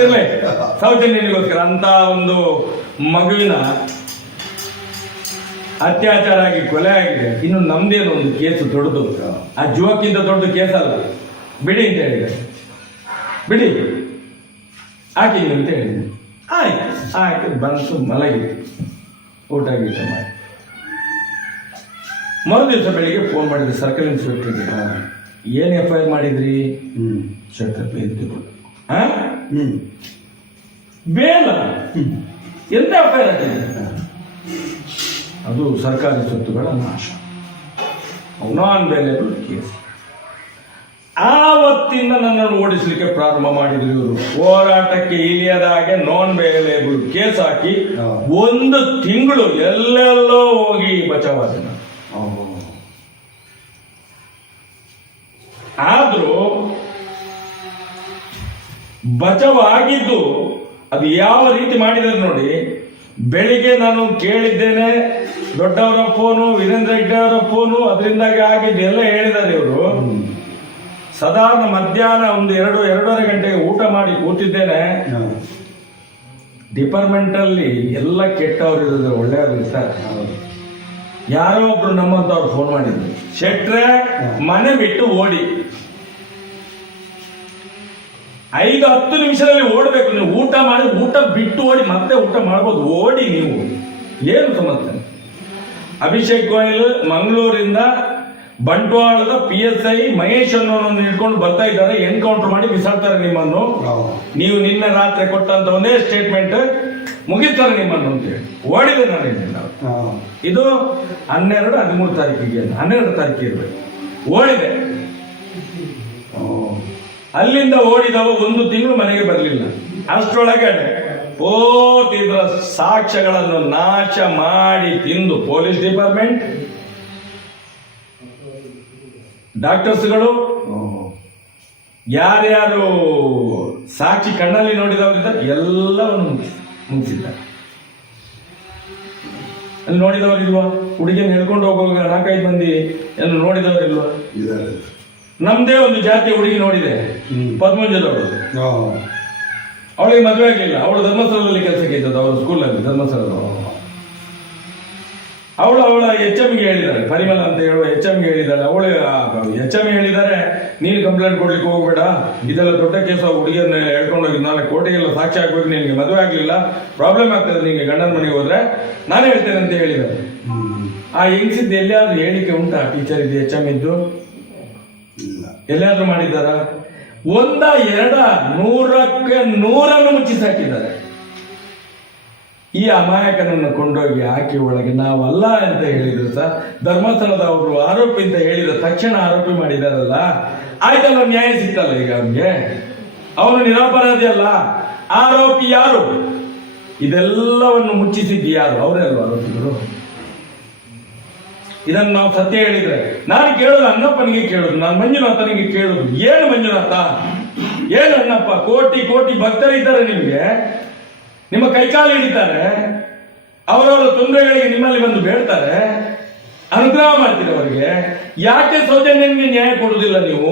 ಇರ್ಲಿ ಸೌಜನ್ಯನಿಗೋಸ್ಕರ. ಅಂತ ಒಂದು ಮಗುವಿನ ಅತ್ಯಾಚಾರ ಆಗಿ ಕೊಲೆ ಆಗಿದೆ, ಇನ್ನು ನಮ್ದೇನು ಒಂದು ಕೇಸು ದೊಡ್ಡದು, ಆ ಜುವಕ್ಕಿಂತ ದೊಡ್ಡ ಕೇಸ್ ಅಲ್ಲ, ಬಿಡಿ ಅಂತ ಹೇಳಿದೆ. ಬಿಡಿ ಹಾಕಿದ್ವಿ ಅಂತ ಹೇಳಿದೆ. ಆಯ್ತು, ಆಯ್ತು, ಬಂತು, ಮಲಗಿದೆ, ಊಟ ಗೀಟ ಮಾಡಿ. ಮರುದಿವಸ ಬೆಳಿಗ್ಗೆ ಫೋನ್ ಮಾಡಿದ್ರಿ ಸರ್ಕಲ್ ಇನ್ಸ್ಪೆಕ್ಟರ್ಗೆ, ಏನು FIR ಮಾಡಿದ್ರಿ? ಬೇಲ ಎಂತ FIR ಹಾಕಿದ್ರಿ? ಅದು ಸರ್ಕಾರಿ ಸ್ವತ್ತುಗಳ ನಾಶ, ನಾನ್ ಬೇಲೇಬಲ್ ಕೇಸ್. ಆವತ್ತಿಂದ ನನ್ನನ್ನು ಓಡಿಸ್ಲಿಕ್ಕೆ ಪ್ರಾರಂಭ ಮಾಡಿದ್ರು ಇವರು. ಹೋರಾಟಕ್ಕೆ ಇಳಿಯದಾಗೆ ನಾನ್ ಬೇಲೇಬಲ್ ಕೇಸ್ ಹಾಕಿ 1 ತಿಂಗಳು ಎಲ್ಲೆಲ್ಲೋ ಹೋಗಿ ಬಚಾವಾದ. ಆದ್ರೂ ಬಚಾವಾಗಿದ್ದು ಅದು ಯಾವ ರೀತಿ ಮಾಡಿದ್ದಾರೆ ನೋಡಿ. ಬೆಳಿಗ್ಗೆ ನಾನು ಕೇಳಿದ್ದೇನೆ, ದೊಡ್ಡವರ ಫೋನು, ವೀರೇಂದ್ರ ಹೆಗ್ಡೆ ಅವರ ಫೋನು, ಅದರಿಂದಾಗಿ ಆಗಿದ್ದು ಎಲ್ಲ ಹೇಳಿದ್ದಾರೆ ಇವರು. ಸಾಧಾರಣ ಮಧ್ಯಾಹ್ನ 2-2:30 ಗಂಟೆಗೆ ಊಟ ಮಾಡಿ ಕೂತಿದ್ದೇನೆ. ಡಿಪಾರ್ಟ್ಮೆಂಟ್ ಅಲ್ಲಿ ಎಲ್ಲ ಕೆಟ್ಟವರು ಇರೋದು, ಒಳ್ಳೆಯವರು ಇರ್ತಾರೆ. ಯಾರೋ ಒಬ್ರು ನಮ್ಮಂತವ್ರು ಫೋನ್ ಮಾಡಿದ್ರು, ಶೆಟ್ರೆ ಮನೆ ಬಿಟ್ಟು ಓಡಿ, 5-10 ನಿಮಿಷದಲ್ಲಿ ಓಡಬೇಕು ನೀವು. ಊಟ ಮಾಡಿ, ಊಟ ಬಿಟ್ಟು ಓಡಿ, ಮತ್ತೆ ಊಟ ಮಾಡ್ಬೋದು, ಓಡಿ ನೀವು, ಏನು ಸಮಸ್ಯೆ? ಅಭಿಷೇಕ್ ಗೋಯಲ್ ಮಂಗಳೂರಿಂದ ಬಂಟ್ವಾಳದ PSI ಮಹೇಶ್ ಅನ್ನೋನನ್ನು ಹಿಡ್ಕೊಂಡು ಬರ್ತಾ ಇದ್ದಾರೆ, ಎನ್ಕೌಂಟರ್ ಮಾಡಿ ಬಿಸಾಡ್ತಾರೆ ನಿಮ್ಮನ್ನು. ನೀವು ನಿನ್ನೆ ರಾತ್ರಿ ಕೊಟ್ಟಂತ ಒಂದೇ ಸ್ಟೇಟ್ಮೆಂಟ್ ಮುಗಿತಾರೆ ನಿಮ್ಮನ್ನು ಅಂತ ಹೇಳಿ ಓಡಿದೆ ನಾನು. ಇದು 12-13 ತಾರೀಕಿಗೆ 12 ತಾರೀಕಿಗೆ ಇರಬೇಕು. ಓಡಿದೆ. ಅಲ್ಲಿಂದ ಓಡಿದವ 1 ತಿಂಗಳು ಮನೆಗೆ ಬರಲಿಲ್ಲ. ಅಷ್ಟರೊಳಗೆ ಇದರ ಸಾಕ್ಷ್ಯಗಳನ್ನು ನಾಶ ಮಾಡಿ ತಿಂದು ಪೊಲೀಸ್ ಡಿಪಾರ್ಟ್ಮೆಂಟ್, ಡಾಕ್ಟರ್ಸ್ಗಳು, ಯಾರ್ಯಾರು ಸಾಕ್ಷಿ ಕಣ್ಣಲ್ಲಿ ನೋಡಿದವರಿದ್ದಾರೆ ಎಲ್ಲವನ್ನು ಮುಗಿಸಿದ್ದಾರೆ. ಅಲ್ಲಿ ನೋಡಿದವರಿಲ್ವಾ? ಹುಡುಗಿಯನ್ನು ಹೇಳ್ಕೊಂಡು ಹೋಗುವಾಗ 4-5 ಮಂದಿ ಎಲ್ಲ ನೋಡಿದವರಿಲ್ವಾ? ನಮ್ದೇ ಒಂದು ಜಾತಿ ಹುಡುಗಿ ನೋಡಿದೆ, ಪದ್ಮಂಜದವಳು. ಅವಳಿಗೆ ಮದುವೆ ಆಗಲಿಲ್ಲ. ಅವಳು ಧರ್ಮಸ್ಥಳದಲ್ಲಿ ಕೆಲಸಕ್ಕೆ ಇದ್ದದ್ದು, ಅವರ ಸ್ಕೂಲಲ್ಲಿ ಧರ್ಮಸ್ಥಳದವಳು. ಅವಳ HM ಗೆ ಹೇಳಿದ್ದಾರೆ, ಪರಿಮಳ ಅಂತ ಹೇಳುವ HM ಗೆ ಹೇಳಿದ್ದಾಳೆ. ಅವಳು HM ಹೇಳಿದ್ದಾರೆ, ನೀನು ಕಂಪ್ಲೇಂಟ್ ಕೊಡ್ಲಿಕ್ಕೆ ಹೋಗ್ಬೇಡ, ಇದೆಲ್ಲ ದೊಡ್ಡ ಕೇಸ, ಹುಡುಗಿಯನ್ನ ಹೇಳ್ಕೊಂಡೋಗಿ 4 ಕೋಟಿಗೆಲ್ಲ ಸಾಕ್ಷಿ ಹಾಕ್ಬೇಕು, ನಿನಗೆ ಮದುವೆ ಆಗ್ಲಿಲ್ಲ, ಪ್ರಾಬ್ಲಮ್ ಆಗ್ತದೆ ನಿನಗೆ ಗಂಡನ ಮನೆಗೆ ಹೋದ್ರೆ, ನಾನೇ ಹೇಳ್ತೇನೆ ಅಂತ ಹೇಳಿದ್ದಾರೆ. ಆ ಹೆಂಗ್ಸಿದ್ದು ಎಲ್ಲಿಯಾದ್ರೂ ಹೇಳಿಕೆ ಉಂಟಾ? ಟೀಚರ್ ಇದು HM ಇದ್ದು ಎಲ್ಲಿಯಾದ್ರೂ ಮಾಡಿದ್ದಾರ? 1-2 100 ಮುಚ್ಚಿಸಿ ಹಾಕಿದ್ದಾರೆ. ಈ ಅಮಾಯಕನನ್ನು ಕೊಂಡೋಗಿ ಹಾಕಿ ಒಳಗೆ ನಾವಲ್ಲ ಅಂತ ಹೇಳಿದ್ರು ಸರ್. ಧರ್ಮಸ್ಥಳದವರು ಆರೋಪಿ ಅಂತ ಹೇಳಿದ ತಕ್ಷಣ ಆರೋಪಿ ಮಾಡಿದಾರಲ್ಲ, ಆಯ್ತಲ್ಲ, ನ್ಯಾಯ ಸಿಗ್ತಲ್ಲ ಈಗ ಅವ್ನಿಗೆ. ಅವನು ನಿರಪರಾಧಿ ಅಲ್ಲ, ಆರೋಪಿ ಯಾರು? ಇದೆಲ್ಲವನ್ನು ಮುಚ್ಚಿಸಿದ್ದು ಯಾರು? ಅವರೇ ಅಲ್ವ ಆರೋಪಿಗಳು. ಇದನ್ನು ನಾವು ಸತ್ಯ ಹೇಳಿದ್ರೆ, ನಾನು ಕೇಳೋದು ಅಣ್ಣಪ್ಪನಿಗೆ ಕೇಳೋದು, ನಾನು ಮಂಜುನಾಥನಿಗೆ ಕೇಳೋದು. ಏನು ಮಂಜುನಾಥ, ಏನು ಅಣ್ಣಪ್ಪ, ಕೋಟಿ ಕೋಟಿ ಭಕ್ತರಿದ್ದಾರೆ ನಿಮ್ಗೆ, ನಿಮ್ಮ ಕೈಕಾಲು ಹಿಡಿತಾರೆ, ಅವರವರ ತೊಂದರೆಗಳಿಗೆ ನಿಮ್ಮಲ್ಲಿ ಬಂದು ಬೇಡ್ತಾರೆ, ಅನುಗ್ರಹ ಮಾಡ್ತೀರಿ ಅವರಿಗೆ. ಯಾಕೆ ಸೌಜನ್ಯನಿಗೆ ನ್ಯಾಯ ಕೊಡುವುದಿಲ್ಲ ನೀವು?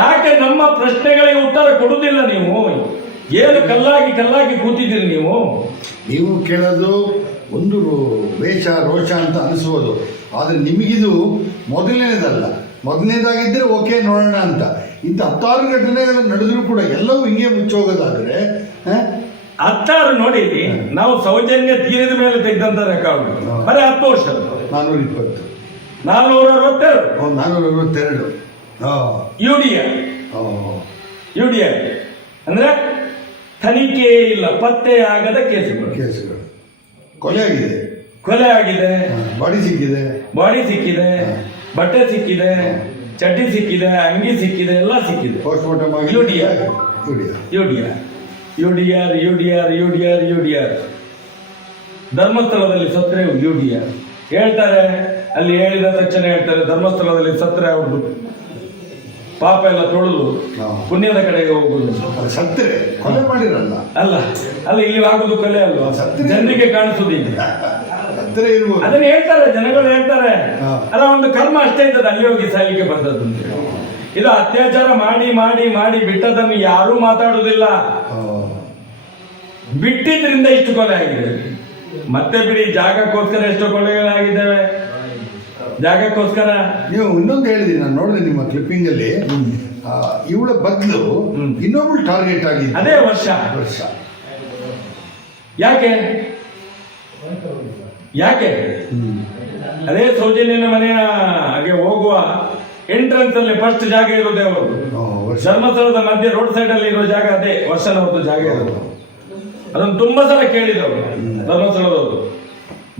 ಯಾಕೆ ನಮ್ಮ ಪ್ರಶ್ನೆಗಳಿಗೆ ಉತ್ತರ ಕೊಡುವುದಿಲ್ಲ ನೀವು? ಏನು ಕಲ್ಲಾಗಿ ಕೂತಿದ್ದೀರಿ ನೀವು? ನೀವು ಕೇಳೋದು ಒಂದು ವೇಷ ರೋಷ ಅಂತ ಅನಿಸ್ಬೋದು, ಆದರೆ ನಿಮಗಿದು ಮೊದಲನೇದಲ್ಲ. ಮೊದಲನೇದಾಗಿದ್ದರೆ ಓಕೆ ನೋಡೋಣ ಅಂತ. ಇಂಥ 10 ಘಟನೆಗಳು ನಡೆದರೂ ಕೂಡ ಎಲ್ಲವೂ ಹಿಂಗೆ ಮುಚ್ಚೋಗೋದಾದರೆ 16 ನೋಡಿ, ನಾವು ಸೌಜನ್ಯ ತೀರದ ಮೇಲೆ ತೆಗೆದಂತ ರೆಕಾರ್ಡ್ ಬರೀ 10 ವರ್ಷ. 420, 462, 462 UDI ಅಂದ್ರೆ ತನಿಖೆ ಇಲ್ಲ, ಪತ್ತೆ ಆಗದ ಕೇಸುಗಳು. ಕೊಲೆ ಆಗಿದೆ, ಬಾಡಿ ಸಿಕ್ಕಿದೆ, ಬಟ್ಟೆ ಸಿಕ್ಕಿದೆ, ಚಡ್ಡಿ ಸಿಕ್ಕಿದೆ, ಅಂಗಿ ಸಿಕ್ಕಿದೆ, ಎಲ್ಲ ಸಿಕ್ಕಿದೆ. Post-mortem UDR. ಧರ್ಮಸ್ಥಳದಲ್ಲಿ ಸತ್ರೆ UDR ಹೇಳ್ತಾರೆ. ಅಲ್ಲಿ ಹೇಳಿದ ತಕ್ಷಣ ಹೇಳ್ತಾರೆ, ಧರ್ಮಸ್ಥಳದಲ್ಲಿ ಸತ್ರೆ ಅವ್ರದ್ದು ಪಾಪ ಎಲ್ಲ ತೊಳೆದು ಪುಣ್ಯದ ಕಡೆಗೆ ಹೋಗುದು. ಸತ್ರೆ ಕೊಲೆ ಮಾಡಿರಲ್ಲ, ಅಲ್ಲ ಇಲ್ಲಿ ಆಗುದು ಕೊಲೆ ಅಲ್ವಾ? ಜನರಿಗೆ ಕಾಣಿಸುವುದಿಲ್ಲ, ಅದನ್ನ ಹೇಳ್ತಾರೆ ಜನಗಳು ಹೇಳ್ತಾರೆ. ಅಲ್ಲ, ಒಂದು ಕರ್ಮ ಅಷ್ಟೇ ಇದ್ದದ್ದು, ಅಲ್ಲಿ ಹೋಗಿ ಸಾಲಿಗೆ ಬಂದದ್ದು ಅಂತ. ಇದು ಅತ್ಯಾಚಾರ ಮಾಡಿ ಮಾಡಿ ಮಾಡಿ ಬಿಟ್ಟದನ್ನು ಯಾರೂ ಮಾತಾಡುವುದಿಲ್ಲ. ಬಿಟ್ಟಿದ್ರಿಂದ ಇಷ್ಟು ಕೊಲೆ ಆಗಿದೆ. ಮತ್ತೆ ಬಿಡಿ, ಜಾಗಕ್ಕೋಸ್ಕರ ಎಷ್ಟೋ ಕೊಲೆಗಳಾಗಿದ್ದೇವೆ. ಜಾಗಕ್ಕೋಸ್ಕರ ನೀವು ಇನ್ನೊಂದು ಹೇಳಿದೀನಿ, ನಾನು ನೋಡಿದೆ ನಿಮ್ಮ ಕ್ಲಿಪ್ಪಿಂಗ್ ಅಲ್ಲಿ. ಇವಳ ಬದಲು ಇನ್ನೊಬ್ಳು ಟಾರ್ಗೆಟ್ ಆಗಿದೆ. ಅದೇ ವರ್ಷ ಯಾಕೆ ಅದೇ ಸೌಜನ್ಯನ ಮನೆಯ ಹಾಗೆ ಹೋಗುವ ಎಂಟ್ರೆನ್ಸ್ ಅಲ್ಲಿ ಫಸ್ಟ್ ಜಾಗ ಇರೋದೇ ಅವರು. ಧರ್ಮಸ್ಥಳದ ಮಧ್ಯೆ ರೋಡ್ ಸೈಡ್ ಅಲ್ಲಿ ಇರೋ ಜಾಗ ಅದೇ ವರ್ಷನವ್ರದ್ದು ಜಾಗ ಇರೋದು. ಅದನ್ನು ತುಂಬಾ ಸಲ ಕೇಳಿದವರು ಧರ್ಮಸ್ಥಳದವರು,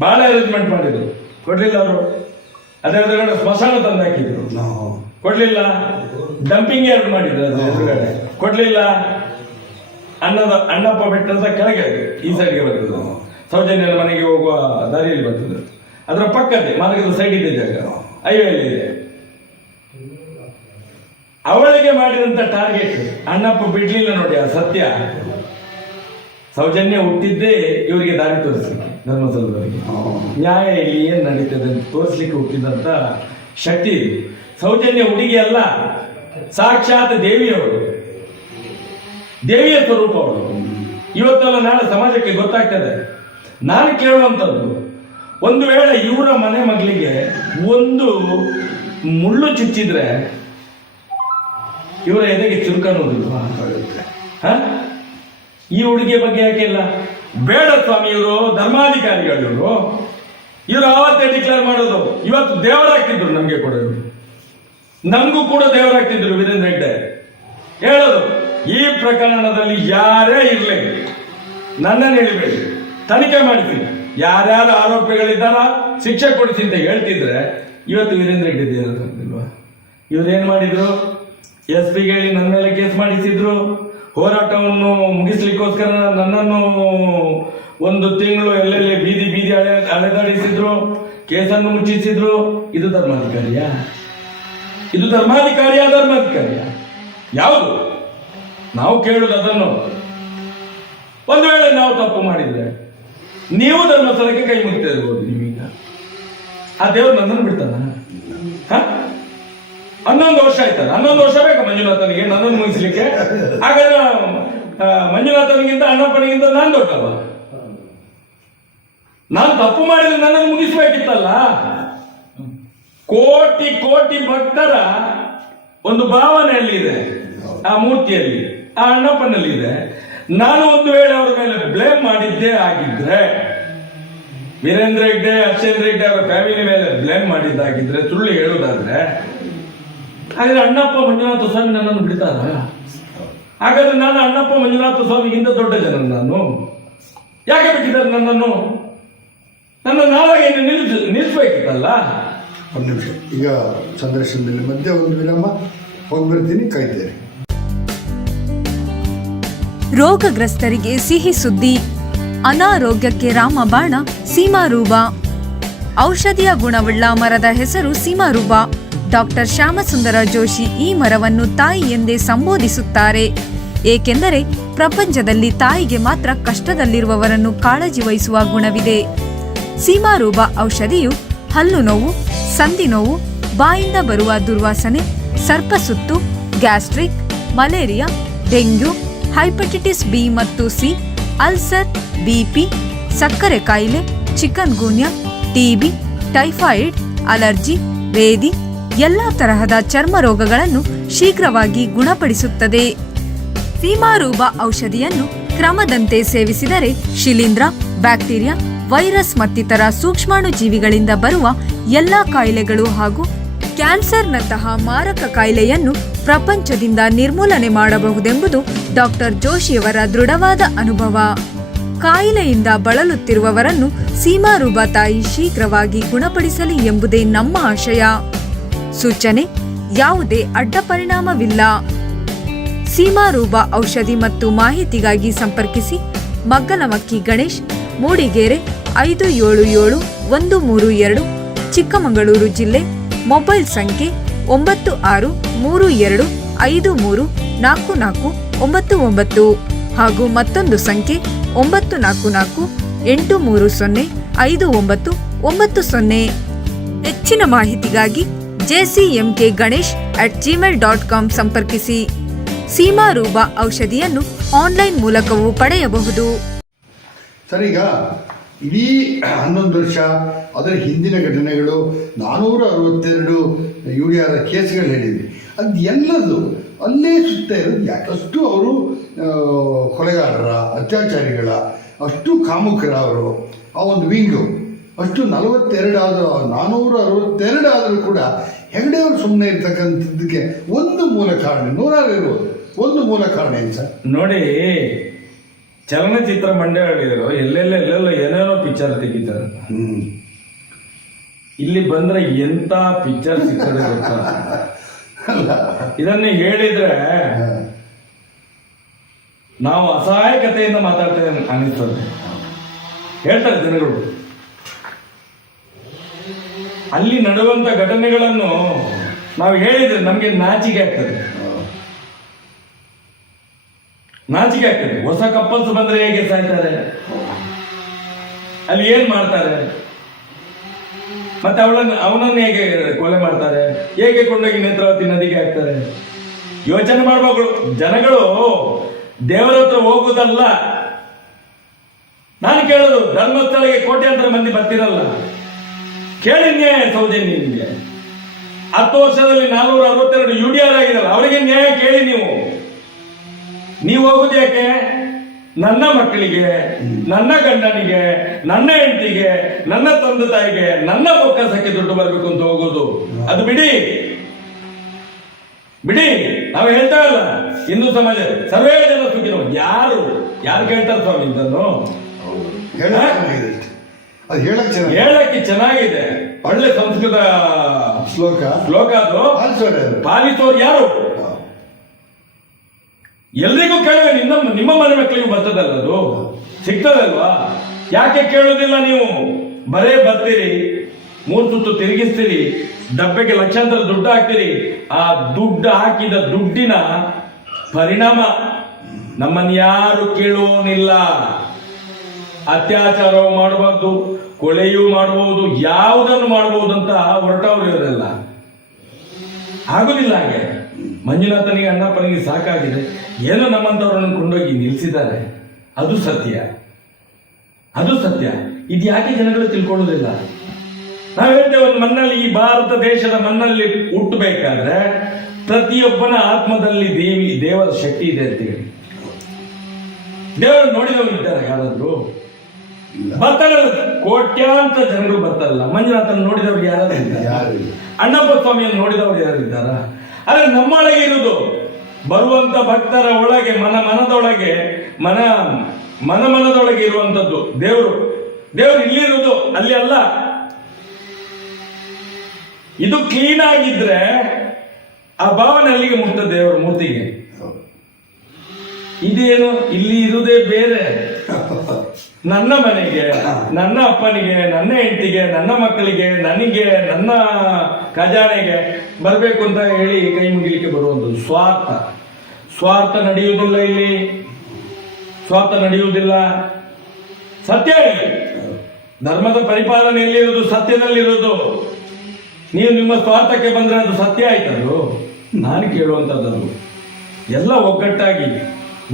ಬಹಳ ಅರೇಂಜ್ಮೆಂಟ್ ಮಾಡಿದ್ರು, ಕೊಡ್ಲಿಲ್ಲ ಅವರು. ಅದೇ ಎದುರುಗಡೆ ಸ್ಮಶಾನ ತಂದು ಹಾಕಿದ್ರು, ಕೊಡ್ಲಿಲ್ಲ. ಡಂಪಿಂಗ್ ಯಾರ್ಡ್ ಮಾಡಿದ್ರು, ಅದು ಎದುರುಗಡೆ ಕೊಡ್ಲಿಲ್ಲ. ಅಣ್ಣಪ್ಪ ಬೆಟ್ಟದ ಕೆಳಗೆ ಈ ಸೈಡ್ಗೆ ಬರ್ತದೆ, ಸೌಜನ್ಯನ ಮನೆಗೆ ಹೋಗುವ ದಾರಿಯಲ್ಲಿ ಬರ್ತದೆ. ಅದರ ಪಕ್ಕದೇ ಮಾರ್ಗದ ಸೈಡ್ ಇದೆ ಜಾಗ, ಹೈವೇಲಿ ಇದೆ. ಅವಳಿಗೆ ಮಾಡಿದಂತ ಟಾರ್ಗೆಟ್ ಅಣ್ಣಪ್ಪ ಬಿಡ್ಲಿಲ್ಲ ನೋಡಿ. ಆ ಸತ್ಯ, ಸೌಜನ್ಯ ಹುಟ್ಟಿದ್ದೇ ಇವರಿಗೆ ದಾರಿ ತೋರಿಸ್ಲಿಕ್ಕೆ, ಧರ್ಮಸ್ಥಳದವರಿಗೆ ನ್ಯಾಯ ಇಲ್ಲಿ ಏನ್ ನಡೀತದೆ ಅಂತ ತೋರಿಸ್ಲಿಕ್ಕೆ ಹುಟ್ಟಿದಂತ ಶಕ್ತಿ ಇದು. ಸೌಜನ್ಯ ಹುಡುಗಿ ಅಲ್ಲ, ಸಾಕ್ಷಾತ್ ದೇವಿಯವರು, ದೇವಿಯ ಸ್ವರೂಪ ಅವಳು. ಇವತ್ತೆಲ್ಲ ನಾಳೆ ಸಮಾಜಕ್ಕೆ ಗೊತ್ತಾಗ್ತದೆ. ನಾನು ಕೇಳುವಂಥದ್ದು, ಒಂದು ವೇಳೆ ಇವರ ಮನೆ ಮಗಳಿಗೆ ಒಂದು ಮುಳ್ಳು ಚುಚ್ಚಿದ್ರೆ ಇವರ ಎದೆಗೆ ಚುರುಕನ್ನುವುದಿಲ್ಲ. ಈ ಹುಡುಗಿಯ ಬಗ್ಗೆ ಯಾಕೆ ಇಲ್ಲ? ಬೇಡ ಸ್ವಾಮಿ, ಇವರು ಧರ್ಮಾಧಿಕಾರಿಗಳು, ಇವರು ಇವ್ರು ಆವತ್ತೇ ಡಿಕ್ಲೇರ್ ಮಾಡೋದು, ಇವತ್ತು ದೇವರಾಗ್ತಿದ್ರು ನಮ್ಗೆ ಕೂಡ, ನಮಗೂ ಕೂಡ ದೇವರಾಗ್ತಿದ್ರು ವೀರೇಂದ್ರ ಹೆಗ್ಡೆ ಹೇಳೋದು. ಈ ಪ್ರಕರಣದಲ್ಲಿ ಯಾರೇ ಇರ್ಲಿ ನನ್ನನ್ನು ಹೇಳಿಬೇಡಿ, ತನಿಖೆ ಮಾಡ್ತೀನಿ, ಯಾರ್ಯಾರು ಆರೋಪಿಗಳಿದ್ದಾರ ಶಿಕ್ಷೆ ಕೊಡಿಸಿ ಅಂತ ಹೇಳ್ತಿದ್ರೆ ಇವತ್ತು ವೀರೇಂದ್ರ ಹೆಗ್ಡೆ ದೇವರಾಗ್ತಿಲ್ವಾ? ಇವ್ರೇನ್ ಮಾಡಿದ್ರು? ಎಸ್ ಪಿಗೆ ಹೇಳಿ ನನ್ನ ಮೇಲೆ ಕೇಸ್ ಮಾಡಿಸಿದ್ರು. ಹೋರಾಟವನ್ನು ಮುಗಿಸ್ಲಿಕ್ಕೋಸ್ಕರ ನನ್ನನ್ನು ಒಂದು ತಿಂಗಳು ಎಲ್ಲೆಲ್ಲಿ ಬೀದಿ ಬೀದಿ ಅಲೆದಾಡಿಸಿದ್ರು, ಕೇಸನ್ನು ಮುಚ್ಚಿಸಿದ್ರು. ಇದು ಧರ್ಮಾಧಿಕಾರಿಯ? ಇದು ಧರ್ಮಾಧಿಕಾರಿಯ? ಯಾವುದು? ನಾವು ಕೇಳುದು ಅದನ್ನು. ಒಂದು ವೇಳೆ ನಾವು ತಪ್ಪು ಮಾಡಿದ್ರೆ ನೀವು ಧರ್ಮಸ್ಥಳಕ್ಕೆ ಕೈ ಮುಗ್ತಾ ಇರ್ಬೋದು. ನೀವೀಗ ಆ ದೇವ್ರು ನನ್ನನ್ನು ಬಿಡ್ತಾನ? 11 ವರ್ಷ ಆಯ್ತಲ್ಲ, 11 ವರ್ಷ ಬೇಕಾ ಮಂಜುನಾಥನಿಗೆ ನನ್ನನ್ನು ಮುಗಿಸ್ಲಿಕ್ಕೆ? ಹಾಗಾದ್ರೆ ಮಂಜುನಾಥನಿಗಿಂತ ಅಣ್ಣಪ್ಪನಿಗಿಂತ ನಾನು ದೊಡ್ಡವ? ನಾನು ತಪ್ಪು ಮಾಡಿದ್ರೆ ನನ್ನನ್ನು ಮುಗಿಸ್ಬೇಕಿತ್ತಲ್ಲ. ಕೋಟಿ ಕೋಟಿ ಭಕ್ತರ ಒಂದು ಭಾವನೆಯಲ್ಲಿ ಇದೆ, ಆ ಮೂರ್ತಿಯಲ್ಲಿ, ಆ ಅಣ್ಣಪ್ಪನಲ್ಲಿ ಇದೆ. ನಾನು ಒಂದು ವೇಳೆ ಅವರ ಮೇಲೆ ಬ್ಲೇಮ್ ಮಾಡಿದ್ದೇ ಆಗಿದ್ರೆ, ವೀರೇಂದ್ರ ಹೆಗ್ಡೆ, ಅರ್ಚೇಂದ್ರ ಹೆಗ್ಡೆ ಅವರ ಫ್ಯಾಮಿಲಿ ಮೇಲೆ ಬ್ಲೇಮ್ ಮಾಡಿದ್ದಾಗಿದ್ರೆ, ಸುಳ್ಳು ಹೇಳುವುದಾದ್ರೆ, ಹಾಗಾದ್ರೆ ಅಣ್ಣಪ್ಪ ಮಂಜುನಾಥ ಸ್ವಾಮಿ ನನ್ನನ್ನು ಬಿಡ್ತಾರ? ಹಾಗಾದ್ರೆ ನಾನು ಅಣ್ಣಪ್ಪ ಮಂಜುನಾಥ ಸ್ವಾಮಿಗಿಂತ ದೊಡ್ಡ ಜನ ನಾನು? ಯಾಕೆ ಬಿಟ್ಟಿದ್ದಾರೆ ನನ್ನನ್ನು? ನನ್ನ ನಾಳೆಗೆ ನಿಲ್ಲಿಸ್ಬೇಕಿತ್ತಲ್ಲ. ಒಂದು ನಿಮಿಷ, ಈಗ ಸಂದರ್ಶನದಲ್ಲಿ ಮಧ್ಯೆ ಒಂದು ವಿರಾಮ, ಹೋಗಿ ಬರ್ತೀನಿ, ಕಾಯ್ತೇನೆ. ರೋಗಗ್ರಸ್ತರಿಗೆ ಸಿಹಿ ಸುದ್ದಿ. ಅನಾರೋಗ್ಯಕ್ಕೆ ರಾಮಬಾಣ ಸೀಮಾರೂಪ. ಔಷಧಿಯ ಗುಣವುಳ್ಳ ಮರದ ಹೆಸರು ಸೀಮಾರೂಪ. ಡಾಕ್ಟರ್ ಶ್ಯಾಮಸುಂದರ ಜೋಶಿ ಈ ಮರವನ್ನು ತಾಯಿ ಎಂದೇ ಸಂಬೋಧಿಸುತ್ತಾರೆ. ಏಕೆಂದರೆ ಪ್ರಪಂಚದಲ್ಲಿ ತಾಯಿಗೆ ಮಾತ್ರ ಕಷ್ಟದಲ್ಲಿರುವವರನ್ನು ಕಾಳಜಿ ವಹಿಸುವ ಗುಣವಿದೆ. ಸೀಮಾರೂಪ ಔಷಧಿಯು ಹಲ್ಲು ನೋವು, ಸಂಧಿ ನೋವು, ಬಾಯಿಂದ ಬರುವ ದುರ್ವಾಸನೆ, ಸರ್ಪಸುತ್ತು, gastric, malaria, dengue, hepatitis B ಮತ್ತು ಸಿ, ಅಲ್ಸರ್, ಬಿಪಿ, ಸಕ್ಕರೆ ಕಾಯಿಲೆ, chikungunya, TB, typhoid, allergy, ವೇದಿ ಎಲ್ಲ ತರಹದ ಚರ್ಮ ರೋಗಗಳನ್ನು ಶೀಘ್ರವಾಗಿ ಗುಣಪಡಿಸುತ್ತದೆ. ಸೀಮಾರೂಪ ಔಷಧಿಯನ್ನು ಕ್ರಮದಂತೆ ಸೇವಿಸಿದರೆ ಶಿಲೀಂಧ್ರ, ಬ್ಯಾಕ್ಟೀರಿಯಾ, ವೈರಸ್ ಮತ್ತಿತರ ಸೂಕ್ಷ್ಮಾಣು ಜೀವಿಗಳಿಂದ ಬರುವ ಎಲ್ಲಾ ಕಾಯಿಲೆಗಳು ಹಾಗೂ ಕ್ಯಾನ್ಸರ್ನಂತಹ ಮಾರಕ ಕಾಯಿಲೆಯನ್ನು ಪ್ರಪಂಚದಿಂದ ನಿರ್ಮೂಲನೆ ಮಾಡಬಹುದೆಂಬುದು ಡಾಕ್ಟರ್ ಜೋಶಿಯವರ ದೃಢವಾದ ಅನುಭವ. ಕಾಯಿಲೆಯಿಂದ ಬಳಲುತ್ತಿರುವವರನ್ನು ಸೀಮಾರೂಪ ತಾಯಿ ಶೀಘ್ರವಾಗಿ ಗುಣಪಡಿಸಲಿ ಎಂಬುದೇ ನಮ್ಮ ಆಶಯ. ಸೂಚನೆ: ಯಾವುದೇ ಅಡ್ಡ ಪರಿಣಾಮವಿಲ್ಲ. ಸೀಮಾರೂಪ ಔಷಧಿ ಮತ್ತು ಮಾಹಿತಿಗಾಗಿ ಸಂಪರ್ಕಿಸಿ ಮಗ್ಗಲಮಕ್ಕಿ ಗಣೇಶ್, ಮೂಡಿಗೆರೆ 577132, ಚಿಕ್ಕಮಗಳೂರು ಜಿಲ್ಲೆ. ಮೊಬೈಲ್ ಸಂಖ್ಯೆ 9632534499 ಹಾಗೂ ಮತ್ತೊಂದು ಸಂಖ್ಯೆ 9448305990. ಹೆಚ್ಚಿನ ಮಾಹಿತಿಗಾಗಿ jcmkganesh@gmail.com ಸಂಪರ್ಕಿಸಿ. ಸೀಮಾರೂಪ ಔಷಧಿಯನ್ನು ಆನ್ಲೈನ್ ಮೂಲಕವೂ ಪಡೆಯಬಹುದು. ಸರ್, ಈಗ ಇಡೀ 11 ವರ್ಷ ಅದರ ಹಿಂದಿನ ಘಟನೆಗಳು 462 UDR ಕೇಸ್ಗಳು ಹೇಳಿದ್ವಿ. ಅದು ಎಲ್ಲದು ಅಲ್ಲೇ ಸುತ್ತ ಇರೋದು ಯಾಕಷ್ಟು ಅವರು ಕೊಲೆಗಾರರ, ಅತ್ಯಾಚಾರಿಗಳ, ಅಷ್ಟು ಕಾಮುಕರ ಅವರು ಆ ಒಂದು ವಿಂಗು ಅಷ್ಟು 42 ಆದರೂ 462 ಆದರೂ ಕೂಡ ಹೆಗ್ಡೆಯವರು ಸುಮ್ಮನೆ ಇರ್ತಕ್ಕಂಥದ್ದಕ್ಕೆ ಒಂದು ಮೂಲ ಕಾರಣ, ನೂರಾರು ಇರ್ಬೋದು, ಒಂದು ಮೂಲ ಕಾರಣ ಏನು ಸರ್? ನೋಡಿ, ಚಲನಚಿತ್ರ ಮಂಡಳಿಗಳು ಎಲ್ಲೆಲ್ಲೋ ಏನೇನೋ ಪಿಕ್ಚರ್ ತೆಗಿತಾರೆ. ಇಲ್ಲಿ ಬಂದ್ರೆ ಎಂತ ಪಿಕ್ಚರ್ ಸಿಗ್ತದೆ ಗೊತ್ತಾ? ಇದನ್ನೇ ಹೇಳಿದ್ರೆ ನಾವು ಅಸಹಾಯಕತೆಯಿಂದ ಮಾತಾಡ್ತೇವೆ ಅನಿಸ್ತದೆ. ಹೇಳ್ತಾರೆ ಜನಗಳು. ಅಲ್ಲಿ ನಡೆಯುವಂತ ಘಟನೆಗಳನ್ನು ನಾವು ಹೇಳಿದ್ರೆ ನಮ್ಗೆ ನಾಚಿಕೆ ಆಗ್ತದೆ. ಹೊಸ ಕಪ್ಪಲ್ಸ್ ಬಂದ್ರೆ ಹೇಗೆ ಸಾಯ್ತಾರೆ, ಅಲ್ಲಿ ಏನ್ ಮಾಡ್ತಾರೆ, ಮತ್ತೆ ಅವನನ್ನು ಹೇಗೆ ಕೊಲೆ ಮಾಡ್ತಾರೆ, ಹೇಗೆ ಕೊಂಡೋಗಿ ನೇತ್ರಾವತಿ ನದಿಗೆ ಹಾಕ್ತಾರೆ. ಯೋಚನೆ ಮಾಡಬೇಕು ಜನಗಳು. ದೇವರ ಹತ್ರ ಹೋಗುದಲ್ಲ. ನಾನು ಕೇಳೋದು, ಧರ್ಮಸ್ಥಳಕ್ಕೆ ಕೋಟ್ಯಾಂತರ ಮಂದಿ ಬರ್ತಿರಲ್ಲ, ಕೇಳಿ ನ್ಯಾಯ ಸೌಜನ್ಯ. ನಿಮಗೆ 10 ವರ್ಷದಲ್ಲಿ 462 UDR ಆಗಿದಲ್ಲ, ಅವರಿಗೆ ನ್ಯಾಯ ಕೇಳಿ. ನೀವು ಹೋಗುದು ಯಾಕೆ? ನನ್ನ ಮಕ್ಕಳಿಗೆ, ನನ್ನ ಗಂಡನಿಗೆ, ನನ್ನ ಹೆಂಡತಿಗೆ, ನನ್ನ ತಂದೆ ತಾಯಿಗೆ, ನನ್ನ ಬೊಕ್ಕಸಕ್ಕೆ ದುಡ್ಡು ಬರಬೇಕು ಅಂತ ಹೋಗೋದು ಅದು ಬಿಡಿ. ನಾವು ಹೇಳ್ತಾ ಇಲ್ಲ ಹಿಂದೂ ಸಮಾಜ ಸರ್ವೇ ಜನ ಸುಖಿನೋ. ಯಾರು ಕೇಳ್ತಾರೆ ಸ್ವಾಮಿ ಇದನ್ನು? ಅದು ಹೇಳಕ್ಕೆ ಚೆನ್ನಾಗಿದೆ, ಒಳ್ಳೆ ಸಂಸ್ಕೃತ ಶ್ಲೋಕ ಅದು. ಪಾಲಿಸೋರು ಯಾರು? ಎಲ್ರಿಗೂ ಕೇಳುವೆ, ನಿಮ್ಮ ಮನೆ ಮಕ್ಕಳಿಗೂ ಬರ್ತದಲ್ಲ, ಅದು ಸಿಗ್ತದಲ್ವಾ? ಯಾಕೆ ಕೇಳುವುದಿಲ್ಲ ನೀವು? ಬರೇ ಬರ್ತೀರಿ, 3 ಸುತ್ತು ತಿರುಗಿಸ್ತೀರಿ, ಡಬ್ಬೆಗೆ ಲಕ್ಷಾಂತರ ದುಡ್ಡು ಹಾಕ್ತೀರಿ. ಆ ದುಡ್ಡು ಹಾಕಿದ ದುಡ್ಡಿನ ಪರಿಣಾಮ ನಮ್ಮನ್ನು ಯಾರು ಕೇಳುವನಿಲ್ಲ. ಅತ್ಯಾಚಾರವು ಮಾಡಬಾರ್ದು, ಕೊಲೆಯೂ ಮಾಡಬಹುದು, ಯಾವುದನ್ನು ಮಾಡಬಹುದು ಅಂತ ಹೊರಟವರು ಇವರೆಲ್ಲ. ಆಗುದಿಲ್ಲ ಹಾಗೆ. ಮಂಜುನಾಥನಿಗೆ, ಅಣ್ಣಪ್ಪನಿಗೆ ಸಾಕಾಗಿದೆ, ಏನೋ ನಮ್ಮಂತವರನ್ನು ಕೊಂಡೋಗಿ ನಿಲ್ಲಿಸಿದ್ದಾರೆ. ಅದು ಸತ್ಯ. ಇದು ಯಾಕೆ ಜನಗಳು ತಿಳ್ಕೊಳ್ಳೋದಿಲ್ಲ? ನಾವು ಹೇಳ್ತೇವೆ, ಒಂದು ಮಣ್ಣಲ್ಲಿ, ಈ ಭಾರತ ದೇಶದ ಮಣ್ಣಲ್ಲಿ ಹುಟ್ಟಬೇಕಾದ್ರೆ ಪ್ರತಿಯೊಬ್ಬನ ಆತ್ಮದಲ್ಲಿ ದೇವರ ಶಕ್ತಿ ಇದೆ ಅಂತ ಹೇಳಿ. ದೇವರು ನೋಡಿದವರು ಇದ್ದಾರೆ ಯಾರಾದ್ರು? ಬರ್ತಾರೆ, ಕೋಟ್ಯಾಂತರ ಜನಗಳು ಬರ್ತಾರಲ್ಲ. ಮಂಜುನಾಥನ ನೋಡಿದವರು ಯಾರಾದ್ರೂ ಇದ್ದಾರೆ? ಅಣ್ಣಪ್ಪ ಸ್ವಾಮಿಯನ್ನು ನೋಡಿದವರು ಯಾರಿದ್ದಾರ? ಆದ್ರೆ ನಮ್ಮೊಳಗೆ ಇರುವುದು, ಬರುವಂತ ಭಕ್ತರ ಒಳಗೆ, ಮನದೊಳಗೆ, ಮನದೊಳಗೆ ಇರುವಂತದ್ದು ದೇವರು ಇಲ್ಲಿರುವುದು, ಅಲ್ಲಿ ಅಲ್ಲ. ಇದು ಕ್ಲೀನ್ ಆಗಿದ್ರೆ ಆ ಭಾವನೆ ಅಲ್ಲಿಗೆ ಮುಟ್ತದೆ, ದೇವರ ಮೂರ್ತಿಗೆ. ಇದೇನು, ಇಲ್ಲಿ ಇರುವುದೇ ಬೇರೆ. ನನ್ನ ಮನೆಗೆ, ನನ್ನ ಅಪ್ಪನಿಗೆ, ನನ್ನ ಹೆಂಡತಿಗೆ, ನನ್ನ ಮಕ್ಕಳಿಗೆ, ನನಗೆ, ನನ್ನ ಖಜಾನೆಗೆ ಬರಬೇಕು ಅಂತ ಹೇಳಿ ಕೈ ಮುಗಿಲಿಕ್ಕೆ ಬರುವಂಥದ್ದು ಸ್ವಾರ್ಥ ನಡೆಯುವುದಿಲ್ಲ ಇಲ್ಲಿ. ಸತ್ಯ ಧರ್ಮದ ಪರಿಪಾಲನೆ ಎಲ್ಲಿರುವುದು? ಸತ್ಯದಲ್ಲಿರುವುದು. ನೀವು ನಿಮ್ಮ ಸ್ವಾರ್ಥಕ್ಕೆ ಬಂದ್ರೆ ಅದು ಸತ್ಯ ಆಯ್ತದು? ನಾನು ಕೇಳುವಂಥದ್ದು ಎಲ್ಲ ಒಗ್ಗಟ್ಟಾಗಿ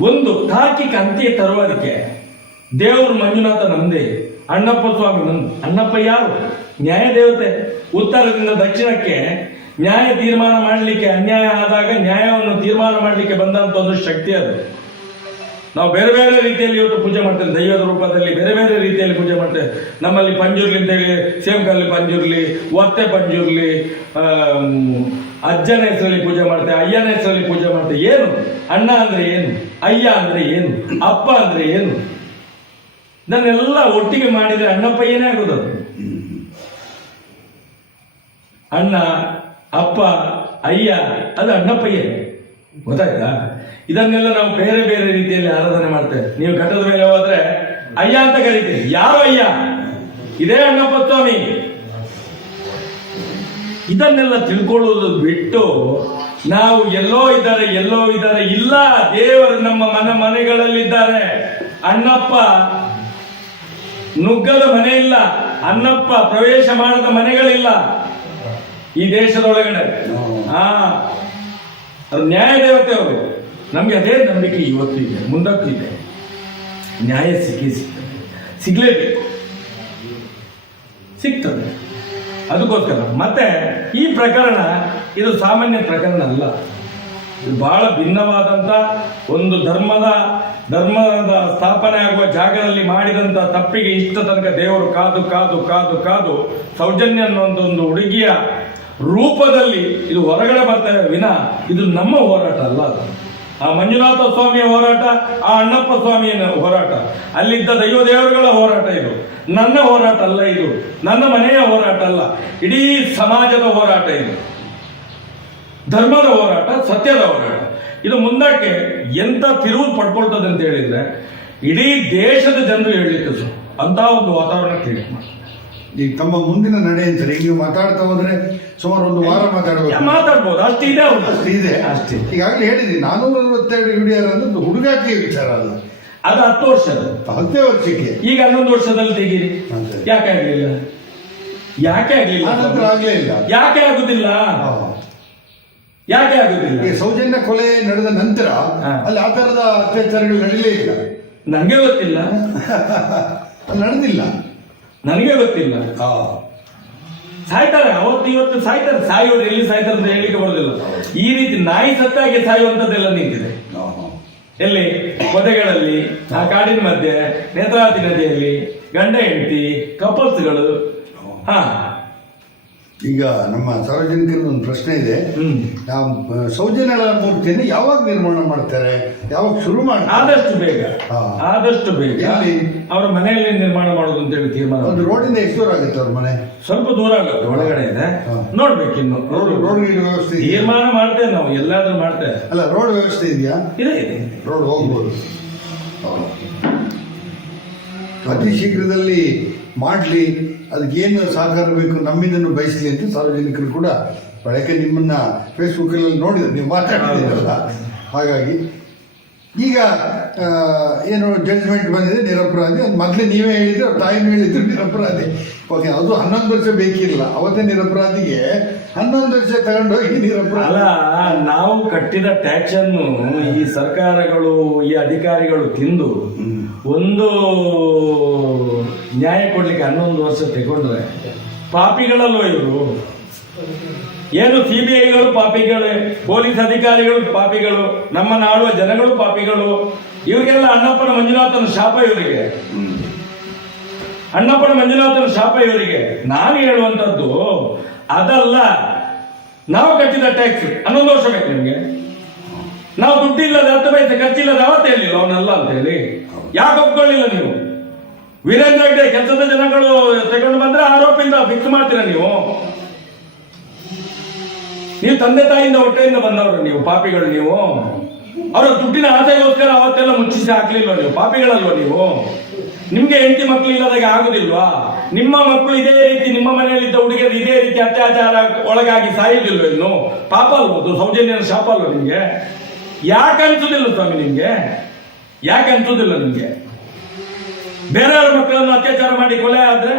ಒಂದು ತಾರ್ಕಿಕ ಅಂತ್ಯ ತರುವುದಕ್ಕೆ ದೇವರು ಮಂಜುನಾಥ ನಮ್ದೇ, ಅಣ್ಣಪ್ಪ ಸ್ವಾಮಿ ನಮ್ದು. ಅಣ್ಣಪ್ಪ ಯಾರು? ನ್ಯಾಯ ದೇವತೆ. ಉತ್ತರದಿಂದ ದಕ್ಷಿಣಕ್ಕೆ ನ್ಯಾಯ ತೀರ್ಮಾನ ಮಾಡಲಿಕ್ಕೆ, ಅನ್ಯಾಯ ಆದಾಗ ನ್ಯಾಯವನ್ನು ತೀರ್ಮಾನ ಮಾಡಲಿಕ್ಕೆ ಬಂದಂತ ಒಂದು ಶಕ್ತಿ ಅದು. ನಾವು ಬೇರೆ ಬೇರೆ ರೀತಿಯಲ್ಲಿ ಇವತ್ತು ಪೂಜೆ ಮಾಡ್ತೇವೆ, ದೈವದ ರೂಪದಲ್ಲಿ ಬೇರೆ ಬೇರೆ ರೀತಿಯಲ್ಲಿ ಪೂಜೆ ಮಾಡ್ತೇವೆ. ನಮ್ಮಲ್ಲಿ ಪಂಜುರ್ಲಿ ಅಂತೇಳಿ, ಸೇಮ್ಕಲ್ಲಿ ಪಂಜುರ್ಲಿ, ಒತ್ತೆ ಪಂಜುರ್ಲಿ, ಅಜ್ಜನ ಹೆಸರಲ್ಲಿ ಪೂಜೆ ಮಾಡ್ತೇವೆ, ಅಯ್ಯನ ಹೆಸರಲ್ಲಿ ಪೂಜೆ ಮಾಡ್ತೇವೆ. ಏನು ಅಣ್ಣ ಅಂದ್ರೆ ಏನು? ಅಯ್ಯ ಅಂದ್ರೆ ಏನು? ಅಪ್ಪ ಅಂದ್ರೆ ಏನು? ಇದನ್ನೆಲ್ಲ ಒಟ್ಟಿಗೆ ಮಾಡಿದ್ರೆ ಅಣ್ಣಪ್ಪಯ್ಯನೇ ಆಗೋದು. ಅಣ್ಣ, ಅಪ್ಪ, ಅಯ್ಯ, ಅದು ಅಣ್ಣಪ್ಪಯ್ಯ. ಗೊತ್ತಾಯ್ತಾ? ಇದನ್ನೆಲ್ಲ ನಾವು ಬೇರೆ ಬೇರೆ ರೀತಿಯಲ್ಲಿ ಆರಾಧನೆ ಮಾಡ್ತೇವೆ. ನೀವು ಘಟ್ಟದ ಮೇಲೆ ಹೋದ್ರೆ ಅಯ್ಯ ಅಂತ ಕರೀತೀರಿ. ಯಾರು ಅಯ್ಯ? ಇದೇ ಅಣ್ಣಪ್ಪ ಸ್ವಾಮಿ. ಇದನ್ನೆಲ್ಲ ತಿಳ್ಕೊಳ್ಳೋದು ಬಿಟ್ಟು ನಾವು ಎಲ್ಲೋ ಇದ್ದಾರೆ ಇಲ್ಲ. ದೇವರು ನಮ್ಮ ಮನೆಗಳಲ್ಲಿದ್ದಾರೆ. ಅಣ್ಣಪ್ಪ ನುಗ್ಗದ ಮನೆ ಇಲ್ಲ, ಅಣ್ಣಪ್ಪ ಪ್ರವೇಶ ಮಾಡದ ಮನೆಗಳಿಲ್ಲ ಈ ದೇಶದೊಳಗಡೆ. ಅದು ನ್ಯಾಯ ದೇವತೆ ಅವರು. ನಮ್ಗೆ ಅದೇ ನಂಬಿಕೆ ಇವತ್ತು ಇದೆ, ಮುಂದಕ್ಕೂ ಇದೆ. ನ್ಯಾಯ ಸಿಗ್ಲೇಬೇಕು, ಸಿಗ್ತದೆ. ಅದಕ್ಕೋಸ್ಕರ ಮತ್ತೆ ಈ ಪ್ರಕರಣ ಇದು ಸಾಮಾನ್ಯ ಪ್ರಕರಣ ಅಲ್ಲ. ಇದು ಬಹಳ ಭಿನ್ನವಾದಂತ ಒಂದು ಧರ್ಮದ ಸ್ಥಾಪನೆ ಆಗುವ ಜಾಗದಲ್ಲಿ ಮಾಡಿದಂತ ತಪ್ಪಿಗೆ ಇಷ್ಟ ತನಕ ದೇವರು ಕಾದು ಸೌಜನ್ಯ ಅನ್ನುವಂಥ ಒಂದು ಹುಡುಗಿಯ ರೂಪದಲ್ಲಿ ಇದು ಹೊರಗಡೆ ಬರ್ತವೆ ವಿನ ಇದು ನಮ್ಮ ಹೋರಾಟ ಅಲ್ಲ. ಆ ಮಂಜುನಾಥ ಸ್ವಾಮಿಯ ಹೋರಾಟ, ಆ ಅಣ್ಣಪ್ಪ ಸ್ವಾಮಿಯ ಹೋರಾಟ, ಅಲ್ಲಿದ್ದ ದೇವರುಗಳ ಹೋರಾಟ. ಇದು ನನ್ನ ಹೋರಾಟ ಅಲ್ಲ, ಇದು ನನ್ನ ಮನೆಯ ಹೋರಾಟ ಅಲ್ಲ, ಇಡೀ ಸಮಾಜದ ಹೋರಾಟ. ಇದು ಧರ್ಮದ ಹೋರಾಟ, ಸತ್ಯದ ಹೋರಾಟ. ಇದು ಮುಂದಕ್ಕೆ ಎಂತ ತಿರುವು ಪಡ್ಕೊಳ್ತದೆ ಅಂತ ಹೇಳಿದ್ರೆ ಇಡೀ ದೇಶದ ಜನರು ಹೇಳಲಿಕ್ಕೆ ಅಂತ ಒಂದು ವಾತಾವರಣ ಕ್ರಿಯೇಟ್ ಮಾಡ್ತಾರೆ. ಈಗ ತಮ್ಮ ಮುಂದಿನ ನಡೆ ಅಂತಾರೆ, ಈಗ ಮಾತಾಡ್ತಾ ಹೋದ್ರೆ ಸುಮಾರು ಒಂದು ವಾರ ಮಾತಾಡ್ಬೋದು. ಅಷ್ಟಿದೆ ಅಷ್ಟೇ. ಈಗಾಗಲೇ ಹೇಳಿದ್ರಿ 442 ವಿಡಿಯೋ ಅಂದ್ರೆ ಹುಡುಗಾಟಿಯ ವಿಚಾರ ಅಲ್ಲ, ಅದು 10 ವರ್ಷದ 10 ವರ್ಷಕ್ಕೆ. ಈಗ 11 ವರ್ಷದಲ್ಲಿ ತೆಗೀರಿ. ಯಾಕೆ ಆಗ್ಲಿಲ್ಲ? ಆಗ್ಲೇ ಇಲ್ಲ. ಯಾಕೆ ಆಗುದಿಲ್ಲ? ಸೌಜನ್ಯ ಕೊಲೆ ನಡೆದ ನಂತರ ಅಲ್ಲಿ ಆ ತರದ ಅತ್ಯಾಚಾರಗಳು ನಡೀಲೇ ಇಲ್ಲ. ನನಗೆ ಗೊತ್ತಿಲ್ಲ. ನಡೆದಿಲ್ಲ, ನನಗೆ ಗೊತ್ತಿಲ್ಲ. ಸಾಯ್ತಾರೆ, ಅವತ್ತು ಇವತ್ತು ಸಾಯ್ತಾರೆ. ಸಾಯೋರು ಎಲ್ಲಿ ಸಾಯ್ತಾರೆ ಅಂತ ಹೇಳಿಕ್ಕೆ ಬರೋದಿಲ್ಲ. ಈ ರೀತಿ ನಾಯಿ ಸತ್ತಾಗೆ ಸಾಯುವಂತದ್ದೆಲ್ಲ ನಿಂತಿದೆ. ಎಲ್ಲಿ ಪೊದೆಗಳಲ್ಲಿ, ಆ ಕಾಡಿನ ಮಧ್ಯೆ, ನೇತ್ರಾವತಿ ನದಿಯಲ್ಲಿ ಗಂಡ ಹೆಂಡತಿ ಕಪಲ್ಸ್ಗಳು. ಹಾ, ಈಗ ನಮ್ಮ ಸಾರ್ವಜನಿಕರಿಗೆ ಒಂದು ಪ್ರಶ್ನೆ ಇದೆ. ನಾವು ಸೌಜನ್ಯಗಳ ಮೂರ್ತಿಯನ್ನು ಯಾವಾಗ ನಿರ್ಮಾಣ ಮಾಡ್ತಾರೆ, ಯಾವಾಗ ಶುರು ಮಾಡ್ತಾರೆ? ಆದಷ್ಟು ಬೇಗ, ಆದಷ್ಟು ಬೇಗ ಎಲ್ಲಿ? ಅವರ ಮನೆಯಲ್ಲಿ ನಿರ್ಮಾಣ ಮಾಡೋದು ಅಂತ ಹೇಳಿ ತೀರ್ಮಾನ. ಒಂದು ರೋಡಿಂದ ಎಷ್ಟು ದೂರ ಆಗುತ್ತೆ ಅವ್ರ ಮನೆ? ಸ್ವಲ್ಪ ದೂರ ಆಗುತ್ತೆ, ಒಳಗಡೆ ಇದೆ, ನೋಡ್ಬೇಕಿನ್ನು. ರೋಡ್ ವ್ಯವಸ್ಥೆ ಇದೆಯಾ? ತೀರ್ಮಾನ ಮಾಡ್ತೇವೆ ನಾವು, ಎಲ್ಲಾದ್ರೂ ಮಾಡ್ತೇವೆ. ಅಲ್ಲ, ರೋಡ್ ವ್ಯವಸ್ಥೆ ಇದೆಯಾ? ಇದೆ ಇದೆ. ರೋಡ್ ಹೋಗ್ಬೋದು. ಅತಿ ಶೀಘ್ರದಲ್ಲಿ ಮಾಡಲಿ, ಅದಕ್ಕೇನು ಸಹಕಾರ ಬೇಕು ನಮ್ಮಿಂದನೂ ಬಯಸಲಿ ಅಂತ ಸಾರ್ವಜನಿಕರು ಕೂಡ ಯಾಕೆ ನಿಮ್ಮನ್ನ ಫೇಸ್ಬುಕ್ಕಲ್ಲಿ ನೋಡಿದ್ರು, ನೀವು ಮಾತಾಡಿದ್ದೀರಲ್ಲ. ಹಾಗಾಗಿ ಈಗ ಏನು ಜಡ್ಜ್ಮೆಂಟ್ ಬಂದಿದೆ, ನಿರಪರಾಧಿ. ಅದು ಮೊದಲೇ ನೀವೇ ಹೇಳಿದ್ರೆ, ಅವ್ರ ತಾಯಿನೂ ಹೇಳಿದ್ರು ನಿರಪರಾಧಿ. ಓಕೆ, ಅದು 11 ವರ್ಷ ಬೇಕಿರಲಿಲ್ಲ, ಅವತ್ತೇ ನಿರಪರಾಧಿಗೆ 11 ವರ್ಷ ತಗೊಂಡೋಗಿ ನಿರಪರಾಧ. ಅಲ್ಲ, ನಾವು ಕಟ್ಟಿದ ಟ್ಯಾಕ್ಸ್ ಅನ್ನು ಈ ಸರ್ಕಾರಗಳು, ಈ ಅಧಿಕಾರಿಗಳು ತಿಂದು ಒಂದು ನ್ಯಾಯ ಕೊಡ್ಲಿಕ್ಕೆ 11 ವರ್ಷ ತಗೊಂಡ್ರೆ ಪಾಪಿಗಳಲ್ವ ಇವರು? ಏನು CBIಗಳು ಪಾಪಿಗಳೇ, ಪೊಲೀಸ್ ಅಧಿಕಾರಿಗಳು ಪಾಪಿಗಳು, ನಮ್ಮನ್ನು ಆಳುವ ಜನಗಳು ಪಾಪಿಗಳು. ಇವರಿಗೆಲ್ಲ ಅಣ್ಣಪ್ಪನ ಮಂಜುನಾಥನ ಶಾಪ ಇವರಿಗೆ, ಅಣ್ಣಪ್ಪನ ಮಂಜುನಾಥನ ಶಾಪ ಇವರಿಗೆ. ನಾನು ಹೇಳುವಂಥದ್ದು ಅದಲ್ಲ. ನಾವು ಕಟ್ಟಿದ ಟ್ಯಾಕ್ಸ್ 11 ವರ್ಷ ಬೇಕು ನಿಮಗೆ. ನಾವು ದುಡ್ಡಿಲ್ಲದ 10 ಪೈಸೆ ಖರ್ಚಿಲ್ಲದ ಅವತ್ತು ಹೇಳಿಲ್ಲ ಅವನಲ್ಲ ಅಂತ ಹೇಳಿ. ಯಾಕೆ ಒಪ್ಕೊಳ್ಳಿಲ್ಲ ನೀವು? ವೀರೇಂದ್ರ ಹೆಗ್ಡೆ ಕೆಲಸದ ಜನಗಳು ತಗೊಂಡು ಬಂದ್ರೆ ಆರೋಪಿಯಿಂದ ಫಿಕ್ಸ್ ಮಾಡ್ತೀರಾ ನೀವು? ನೀವು ತಂದೆ ತಾಯಿಯಿಂದ ಹೊಟ್ಟೆಯಿಂದ ಬಂದವರು ನೀವು, ಪಾಪಿಗಳು ನೀವು. ಅವರ ದುಡ್ಡಿನ ಆಸೆಗೋಸ್ಕರ ಅವತ್ತೆಲ್ಲ ಮುಚ್ಚಿಸಿ ಹಾಕ್ಲಿಲ್ವ ನೀವು? ಪಾಪಿಗಳಲ್ವ ನೀವು? ನಿಮ್ಗೆ ಹೆಂಡತಿ ಮಕ್ಕಳು ಇಲ್ಲದಾಗ ಆಗುದಿಲ್ವಾ? ನಿಮ್ಮ ಮಕ್ಕಳು ಇದೇ ರೀತಿ, ನಿಮ್ಮ ಮನೆಯಲ್ಲಿದ್ದ ಹುಡುಗಿಯರು ಇದೇ ರೀತಿ ಅತ್ಯಾಚಾರ ಒಳಗಾಗಿ ಸಾಯುದಿಲ್ವ? ಇನ್ನು ಪಾಪ ಅಲ್ವದು? ಸೌಜನ್ಯನ ಶಾಪ ಅಲ್ವ ನಿಮ್ಗೆ? ಯಾಕೆ ಅನ್ಸುದಿಲ್ಲ ಸ್ವಾಮಿ ನಿಮ್ಗೆ? ಯಾಕೆ ಅನ್ಸುದಿಲ್ಲ ನಿಮ್ಗೆ? ಬೇರೆಯವರ ಮಕ್ಕಳನ್ನು ಅತ್ಯಾಚಾರ ಮಾಡಿ ಕೊಲೆ ಆದ್ರೆ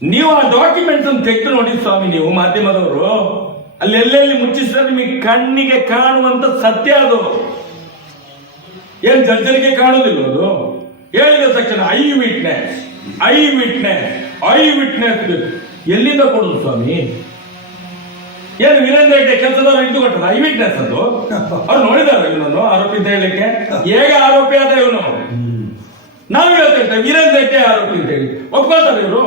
ನೀವು ಆ ಡಾಕ್ಯುಮೆಂಟ್ಸ್ ಅನ್ನು ತೆಗೆದು ನೋಡಿ ಸ್ವಾಮಿ. ನೀವು ಮಾಧ್ಯಮದವರು ಅಲ್ಲಿ ಎಲ್ಲೆಲ್ಲಿ ಮುಚ್ಚಿಸಿದ್ರೆ ನಿಮಗೆ ಕಣ್ಣಿಗೆ ಕಾಣುವಂತ ಸತ್ಯ ಅದು. ಏನ್ ಜಡ್ಜರಿಗೆ ಕಾಣುವುದಿಲ್ಲ ಅದು? ಹೇಳಿದ ತಕ್ಷಣ eye witness, eye witness, eye witness ಎಲ್ಲಿಂದ ಕೊಡುದು ಸ್ವಾಮಿ? ಏನು ವೀರೇಂದ್ರ ಹೆಗ್ಡೆ ಕೆಲಸದವರು ಇದು ಕೊಟ್ಟದ ಐ ವಿಟ್ನೆಸ್? ಅದು ಅವ್ರು ನೋಡಿದಾರ ಇವನನ್ನು ಆರೋಪಿ ಅಂತ ಹೇಳಲಿಕ್ಕೆ? ಹೇಗೆ ಆರೋಪಿ ಆದ ಇವನು? ನಾವು ಹೇಳ್ತೇವೆ ವೀರೇಂದ್ರ ಹೆಗ್ಡೆ ಆರೋಪಿ ಅಂತ ಹೇಳಿ. ಒಪ್ಕೊಳ್ತಾರೆ ಇವರು?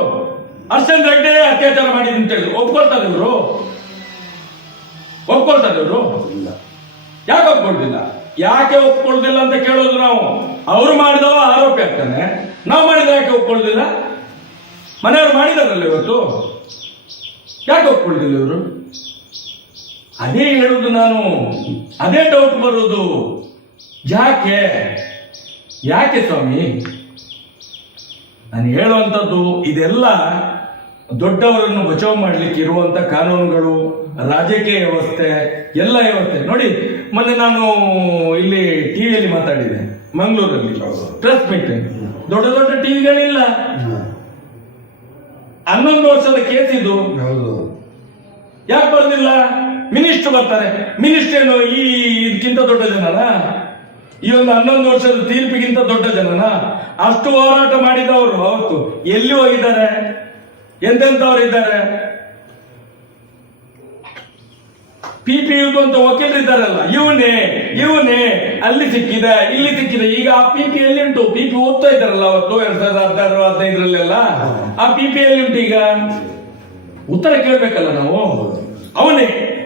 ಅರ್ಷನ್ ಹೆಗ್ಡೆ ಅತ್ಯಾಚಾರ ಮಾಡಿದ ಅಂತ ಹೇಳಿ ಒಪ್ಕೊಳ್ತಾರೆ ಇವರು? ಒಪ್ಕೊಳ್ತಾರೆ ಇವರು? ಯಾಕೆ ಒಪ್ಕೊಳ್ತಿಲ್ಲ? ಯಾಕೆ ಒಪ್ಕೊಳ್ತಿಲ್ಲ ಅಂತ ಕೇಳೋದು ನಾವು. ಅವರು ಮಾಡಿದವ ಆರೋಪಿ ಆಗ್ತಾನೆ, ನಾವು ಮಾಡಿದ ಯಾಕೆ ಒಪ್ಕೊಳ್ತಿಲ್ಲ? ಮನೆಯವರು ಮಾಡಿದಾರಲ್ಲ ಇವತ್ತು, ಯಾಕೆ ಒಪ್ಕೊಳ್ತಿಲ್ಲ ಇವರು? ಅದೇ ಹೇಳುದು ನಾನು, ಅದೇ ಡೌಟ್ ಬರುವುದು. ಯಾಕೆ ಯಾಕೆ ಸ್ವಾಮಿ? ನಾನು ಹೇಳುವಂಥದ್ದು ಇದೆಲ್ಲ ದೊಡ್ಡವರನ್ನು ಬಚಾವ್ ಮಾಡ್ಲಿಕ್ಕೆ ಇರುವಂತ ಕಾನೂನುಗಳು, ರಾಜಕೀಯ ವ್ಯವಸ್ಥೆ, ಎಲ್ಲ ವ್ಯವಸ್ಥೆ ನೋಡಿ. ಮೊನ್ನೆ ನಾನು ಇಲ್ಲಿ ಟಿವಿಯಲ್ಲಿ ಮಾತಾಡಿದೆ, ಮಂಗಳೂರಲ್ಲಿ ಪ್ರೆಸ್ ಮೀಟಿಂಗ್. ದೊಡ್ಡ ದೊಡ್ಡ ಟಿವಿಗಳಿಲ್ಲ. 11 ವರ್ಷದ ಕೇಸ್ ಇದು. ಯಾಕೆ ಬರ್ದಿಲ್ಲ? ಮಿನಿಸ್ಟರ್ ಬರ್ತಾರೆ. ಮಿನಿಸ್ಟರ್ ಏನು ಈ ಇದಕ್ಕಿಂತ ದೊಡ್ಡ ಜನನ? ಈ ಒಂದು 11 ವರ್ಷದ ತೀರ್ಪಿಗಿಂತ ದೊಡ್ಡ ಜನನ? ಅಷ್ಟು ಹೋರಾಟ ಮಾಡಿದವರು ಅವತ್ತು ಎಲ್ಲಿ ಹೋಗಿದ್ದಾರೆ? ಎಂತೆಂತವ್ರು ಇದ್ದಾರೆ? PPU ಅಂತ ವಕೀಲರು ಇದ್ದಾರಲ್ಲ, ಇವನೇ ಅಲ್ಲಿ ಸಿಕ್ಕಿದೆ, ಇಲ್ಲಿ ಸಿಕ್ಕಿದೆ. ಈಗ ಆ PP ಎಲ್ಲಿ ಉಂಟು? PP ಓದ್ತಾ ಇದ್ದಾರಲ್ಲ ಅವತ್ತು 2016-15 ಆ PP ಎಲ್ಲಿ ಉಂಟು? ಈಗ ಉತ್ತರ ಕೇಳ್ಬೇಕಲ್ಲ ನಾವು.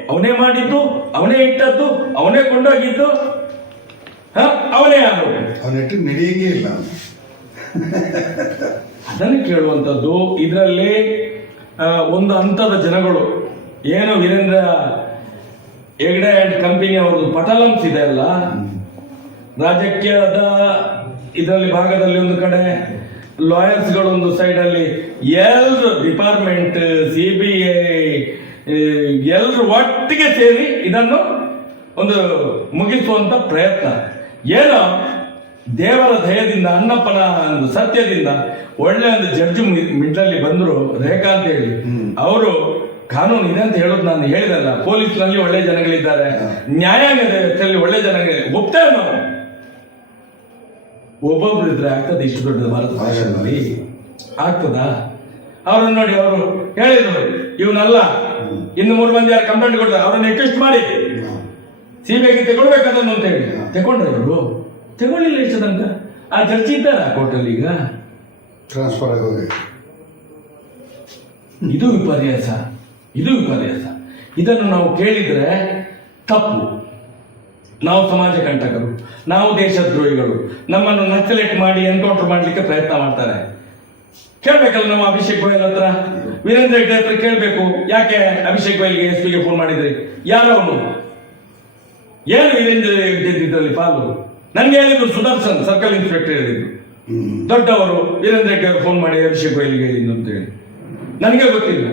ಅವನೇ ಮಾಡಿದ್ದು, ಅವನೇ ಇಟ್ಟದ್ದು, ಅವನೇ ಕೊಂಡೋಗಿದ್ದು, ಅವನೇ ಆರೋಪಿ. ಅವನಿಟ್ಟು ನಡೆಯಂಗೇ ಇಲ್ಲ. ಅದನ್ನು ಕೇಳುವಂಥದ್ದು. ಇದರಲ್ಲಿ ಒಂದು ಹಂತದ ಜನಗಳು ಏನು ವೀರೇಂದ್ರ ಹೆಗ್ಡೆ ಅಂಡ್ ಕಂಪನಿ ಅವ್ರದ್ದು ಪಟಲಮ್ಸ್ ಇದೆ ಅಲ್ಲ, ರಾಜಕೀಯದ ಇದರಲ್ಲಿ ಭಾಗದಲ್ಲಿ ಒಂದು ಕಡೆ, ಲಾಯರ್ಸ್ಗಳು ಒಂದು ಸೈಡ್ ಅಲ್ಲಿ, ಎಲ್ರು ಡಿಪಾರ್ಟ್ಮೆಂಟ್, CBI ಎಲ್ರು ಒಟ್ಟಿಗೆ ಸೇರಿ ಇದನ್ನು ಒಂದು ಮುಗಿಸುವಂತ ಪ್ರಯತ್ನ. ಏನೋ ದೇವರ ದಯದಿಂದ, ಅಣ್ಣಪ್ಪನ ಒಂದು ಸತ್ಯದಿಂದ ಒಳ್ಳೆ ಒಂದು ಜಡ್ಜ್ ಮಿಡ್ಲಲ್ಲಿ ಬಂದ್ರು, ರೇಖಾ ಅಂತ ಹೇಳಿ. ಅವರು ಕಾನೂನು ಇದೆ ಅಂತ ಹೇಳೋದು ನಾನು ಹೇಳಿದಲ್ಲ. ಪೊಲೀಸ್ನಲ್ಲಿ ಒಳ್ಳೆ ಜನಗಳಿದ್ದಾರೆ, ನ್ಯಾಯಾಂಗದಲ್ಲಿ ಒಳ್ಳೆ ಜನಗಳಿದ್ದಾರೆ, ಒಪ್ತೇವೆ ನಾವು. ಒಬ್ಬೊಬ್ರು ಇದ್ರೆ ಆಗ್ತದೆ ಇಷ್ಟು ದೊಡ್ಡ ಭಾರತ ದೇಶದಲ್ಲಿ? ಆಗ್ತದ? ಅವರನ್ನು ನೋಡಿ, ಅವರು ಹೇಳಿದ್ರು ಇವನಲ್ಲ, ಇನ್ನು 3 ಮಂದಿ ಯಾರು ಕಂಪ್ಲೇಂಟ್ ಕೊಡ್ತಾರೆ, ಅವರನ್ನು ಎಕ್ವಿಸ್ಟ್ ಮಾಡಿ ಸಿಬಿಐಗೆ ತಗೊಳ್ಬೇಕದನ್ನು ಅಂತ ಹೇಳಿ ತಗೊಂಡ್ರೆ ಇವರು ತಗೊಳ್ಳಿಲ್ಲ ಎಷ್ಟು ತನಕ. ಆ ಜಡ್ಜಿ ಇದ್ದಾರೆ ಕೋರ್ಟಲ್ಲಿ ಈಗ. ಟ್ರಾನ್ಸ್ಫರ್ ಆಗೋಗಿ ಇದು ವಿಪರ್ಯಾಸ, ಇದು ವಿಪರ್ಯಾಸ. ಇದನ್ನು ನಾವು ಕೇಳಿದ್ರೆ ತಪ್ಪು. ನಾವು ಸಮಾಜ ಕಂಟಕರು, ನಾವು ದೇಶದ್ರೋಹಿಗಳು, ನಮ್ಮನ್ನು ನಕ್ಸಲೇಟ್ ಮಾಡಿ ಎನ್ಕೌಂಟರ್ ಮಾಡ್ಲಿಕ್ಕೆ ಪ್ರಯತ್ನ ಮಾಡ್ತಾರೆ. ಕೇಳ್ಬೇಕಲ್ಲ ನಾವು ಅಭಿಷೇಕ್ ಗೋಯಲ್ ಹತ್ರ, ವೀರೇಂದ್ರ ಹೆಗ್ಡೆ ಹತ್ರ ಕೇಳ್ಬೇಕು. ಯಾಕೆ ಅಭಿಷೇಕ್ ಗೋಯಲ್ಗೆ ಎಸ್ ಪಿಗೆ ಫೋನ್ ಮಾಡಿದ್ರಿ? ಯಾರವನು? ಏನು ವೀರೇಂದ್ರ ಹೆಗ್ಡೆ ಇದರಲ್ಲಿ ಪಾಲು? ನನ್ಗೆ ಹೇಳಿದ್ರು ಸುದರ್ಶನ್ ಸರ್ಕಲ್ ಇನ್ಸ್ಪೆಕ್ಟರ್ ಹೇಳಿದ್ರು, ದೊಡ್ಡವರು ವೀರೇಂದ್ರ ಹೆಗ್ಡೆ ಅವರು ಫೋನ್ ಮಾಡಿ ಅಭಿಷೇಕ್ ಗೋಯಲ್ಗೆ ಹೇಳಿದ್ದು ಅಂತ ಹೇಳಿ. ನನಗೆ ಗೊತ್ತಿಲ್ಲ,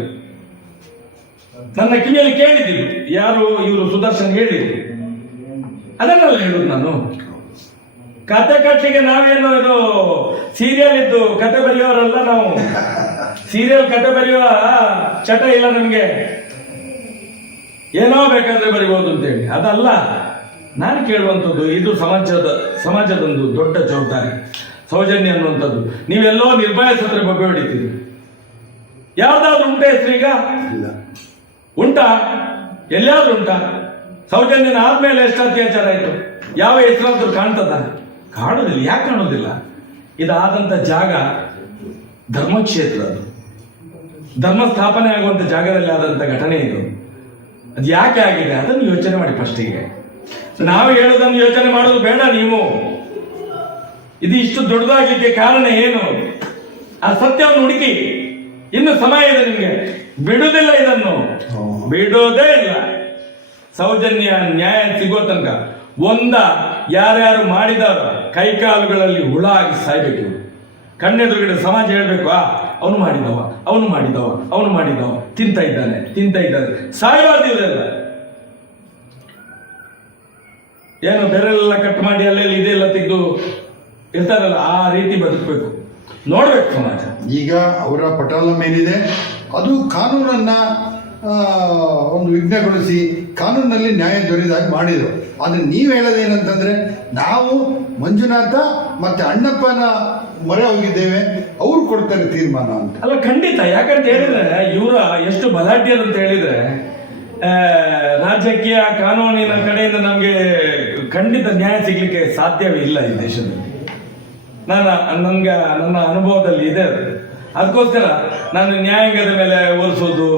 ನನ್ನ ಕಿವಿಯಲ್ಲಿ ಕೇಳಿದ್ರು. ಯಾರು ಇವರು ಸುದರ್ಶನ್ ಹೇಳಿದ್ರು, ಅದನ್ನೆಲ್ಲ ಹೇಳುದು ನಾನು. ಕತೆ ಕಟ್ಟಲಿಕ್ಕೆ ನಾವೇನು ಇದು ಸೀರಿಯಲ್ ಇದ್ದು ಕತೆ ಬರೆಯೋರಲ್ಲ ನಾವು. ಸೀರಿಯಲ್ ಕತೆ ಬರೆಯುವ ಚಟ ಇಲ್ಲ ನಮ್ಗೆ. ಏನೋ ಬೇಕಾದ್ರೆ ಬರಿಬಹುದು ಅಂತೇಳಿ ಅದಲ್ಲ ನಾನು ಕೇಳುವಂಥದ್ದು. ಇದು ಸಮಾಜದೊಂದು ದೊಡ್ಡ ಜವಾಬ್ದಾರಿ. ಸೌಜನ್ಯ ಅನ್ನುವಂಥದ್ದು ನೀವೆಲ್ಲೋ ನಿರ್ಭಯ ಸತ್ರ ಬಗೆ ಹೊಡಿತೀರಿ. ಯಾವ್ದಾದ್ರು ಉಂಟಾ ಹೆಸರು ಈಗ? ಉಂಟಾ? ಎಲ್ಲಿಯಾದ್ರೂ ಉಂಟಾ? ಸೌಜನ್ಯನ ಆದ್ಮೇಲೆ ಎಷ್ಟು ಅತ್ಯಾಚಾರ ಆಯ್ತು? ಯಾವ ಹೆಸರಾದ್ರೂ ಕಾಣ್ತದ? ಕಾಣುದಿಲ್ಲ. ಯಾಕೆ ಕಾಣುದಿಲ್ಲ? ಇದಾದಂತ ಜಾಗ ಧರ್ಮಕ್ಷೇತ್ರ, ಅದು ಧರ್ಮ ಸ್ಥಾಪನೆ ಆಗುವಂತ ಜಾಗದಲ್ಲಿ ಆದಂತ ಘಟನೆ ಇದು. ಅದು ಯಾಕೆ ಆಗಿದೆ ಅದನ್ನು ಯೋಚನೆ ಮಾಡಿ ಫಸ್ಟಿಗೆ. ನಾವು ಹೇಳೋದನ್ನು ಯೋಚನೆ ಮಾಡೋದು ಬೇಡ ನೀವು. ಇದು ಇಷ್ಟು ದೊಡ್ಡದಾಗ್ಲಿಕ್ಕೆ ಕಾರಣ ಏನು? ಆ ಸತ್ಯವನ್ನು ಹುಡುಕಿ. ಇನ್ನು ಸಮಯ ಇದೆ ನಿಮಗೆ. ಬಿಡುವುದಿಲ್ಲ, ಇದನ್ನು ಬಿಡೋದೇ ಇಲ್ಲ. ಸೌಜನ್ಯ ನ್ಯಾಯ ಸಿಗೋ ತನಕ ಯಾರ್ಯಾರು ಮಾಡಿದವರ ಕೈಕಾಲುಗಳಲ್ಲಿ ಹುಳ ಆಗಿ ಸಾಯ್ಬೇಕು. ಕಣ್ಣೆದುರುಗಡೆ ಸಮಾಜ ಹೇಳ್ಬೇಕು, ಅವನು ಮಾಡಿದವ ತಿಂತ ಇದ್ದಾನೆ ಸಾಯಬಾರ್ದಿಲ್ಲ. ಏನು ಬೆರಳೆಲ್ಲ ಕಟ್ ಮಾಡಿ ಅಲ್ಲೆಲ್ಲ ಇದೆಲ್ಲ ತೆಗೆದು ಇರ್ತಾರಲ್ಲ, ಆ ರೀತಿ ಬದುಕಬೇಕು. ನೋಡ್ಬೇಕು ಸಮಾಜ. ಈಗ ಅವರ ಪಟಾಲ ಮೇಲಿದೆ, ಅದು ಕಾನೂನನ್ನ ಒಂದು ವಿಘ್ನಗೊಳಿಸಿ ಕಾನೂನಲ್ಲಿ ನ್ಯಾಯ ದೊರೆದಾಗ ಮಾಡಿದರು. ಆದರೆ ನೀವು ಹೇಳೋದೇನಂತಂದ್ರೆ ನಾವು ಮಂಜುನಾಥ ಮತ್ತೆ ಅಣ್ಣಪ್ಪನ ಮೊರೆ ಹೋಗಿದ್ದೇವೆ, ಅವ್ರು ಕೊಡ್ತಾರೆ ತೀರ್ಮಾನ ಅಂತ. ಅಲ್ಲ, ಖಂಡಿತ. ಯಾಕಂತ ಹೇಳಿದ್ರೆ ಇವರ ಎಷ್ಟು ಬಲಾಢ್ಯರು ಅಂತ ಹೇಳಿದ್ರೆ ರಾಜಕೀಯ ಕಾನೂನಿನ ಕಡೆಯಿಂದ ನಮಗೆ ಖಂಡಿತ ನ್ಯಾಯ ಸಿಗ್ಲಿಕ್ಕೆ ಸಾಧ್ಯವೇ ಇಲ್ಲ ಈ ದೇಶದಲ್ಲಿ. ನನ್ಗೆ ನನ್ನ ಅನುಭವದಲ್ಲಿ ಇದೆ. ಅದಕ್ಕೋಸ್ಕರ ನಾನು ನ್ಯಾಯಾಂಗದ ಮೇಲೆ ಹೋಲಿಸೋದು,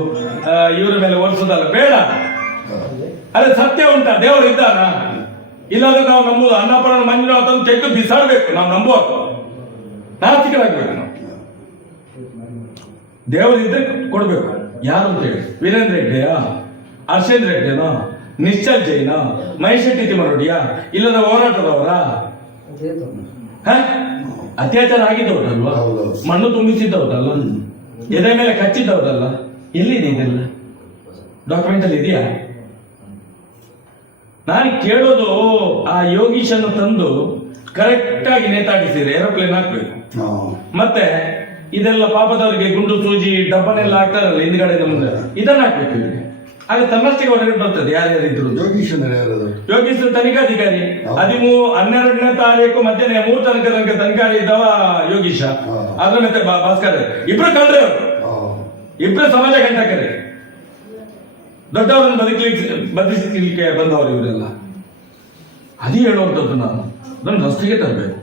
ಇವರ ಮೇಲೆ ಹೋಲಿಸೋದಲ್ಲ, ಬೇಡ. ಅದೇ ಸತ್ಯ ಉಂಟಾ? ದೇವರು ಇದ್ದಾನ? ಇಲ್ಲಾಂದ್ರೆ ನಾವು ನಂಬುದು ಅನ್ನಪೂರ್ಣ ಮಂಜುನಾಥನ್ನು ತೆಗೆದು ಬಿಸಾಡ್ಬೇಕು. ನಾವು ನಂಬುವ ನಾಸ್ತಿಕರಾಗಬೇಕು. ನಾವು ದೇವರು ಇದ್ರೆ ಕೊಡ್ಬೇಕು. ಯಾರು ಅಂತ ಹೇಳಿ? ವೀರೇಂದ್ರ ಹೆಗ್ಡೆಯಾ? ಹರ್ಷೇಂದ್ರ ಹೆಗ್ಡೆನೋ? ನಿಶ್ಚಲ್ ಜೈನ? ಮಹೇಶೆಟ್ಟಿ ತಿಮ್ಮರೊಡಿಯಾ? ಇಲ್ಲದ ಹೋರಾಟದವರ? ಅತ್ಯಾಚಾರ ಆಗಿದ್ದವ್ರಲ್ವ? ಮಣ್ಣು ತುಂಬಿಸಿದ್ದವ್ರಲ್ಲ? ಎದೆ ಮೇಲೆ ಕಚ್ಚಿದ್ದವ್ರಲ್ಲ? ಎಲ್ಲಿದೆ ಇದೆಲ್ಲ? ಡಾಕ್ಯುಮೆಂಟ್ ಅಲ್ಲಿ ಇದೆಯಾ? ನಾನು ಕೇಳೋದು, ಆ ಯೋಗೀಶನ್ನು ತಂದು ಕರೆಕ್ಟ್ ಆಗಿ ನೇತಾಡಿಸಿದ್ರೆ ಏರೋಪ್ಲೇನ್ ಹಾಕ್ಬೇಕು. ಮತ್ತೆ ಇದೆಲ್ಲ ಪಾಪದವರಿಗೆ ಗುಂಡು ಸೂಜಿ ಡಬ್ಬನೆಲ್ಲ ಹಾಕ್ತಾರಲ್ಲ ಹಿಂದ್ಗಡೆ ಮುಂದೆ, ಇದನ್ನ ಹಾಕ್ಬೇಕು ಇವರಿಗೆ. ಆಗ ತನ್ನಷ್ಟಿಗೆ ಹೊರಗಡೆ ಬರ್ತದೆ ಯಾರ್ಯಾರಿದ್ರು. ಯೋಗೀಶ್ವರ ತನಿಖಾಧಿಕಾರಿ 12ನೇ ತಾರೀಕು ಮಧ್ಯಾಹ್ನ 3 ತನಕ ತನಿಖಾರಿ ಇದ್ದವ ಯೋಗೀಶ. ಅದ್ರ ಮತ್ತೆ ಭಾಸ್ಕರ್, ಇಬ್ರು ಕಂಡ್ರೆ ಅವರು, ಇಬ್ರು ಸಮಾಜ ಕಂಟಕರೇ. ದೊಡ್ಡವರನ್ನು ಬದುಕಲಿಕ್ಕೆ ಬಂದವರು ಇವರೆಲ್ಲ. ಅದೇ ಹೇಳುವಂಥದ್ದು. ನಾನು ಅದನ್ನು ರಸ್ತೆಗೆ ತರಬೇಕು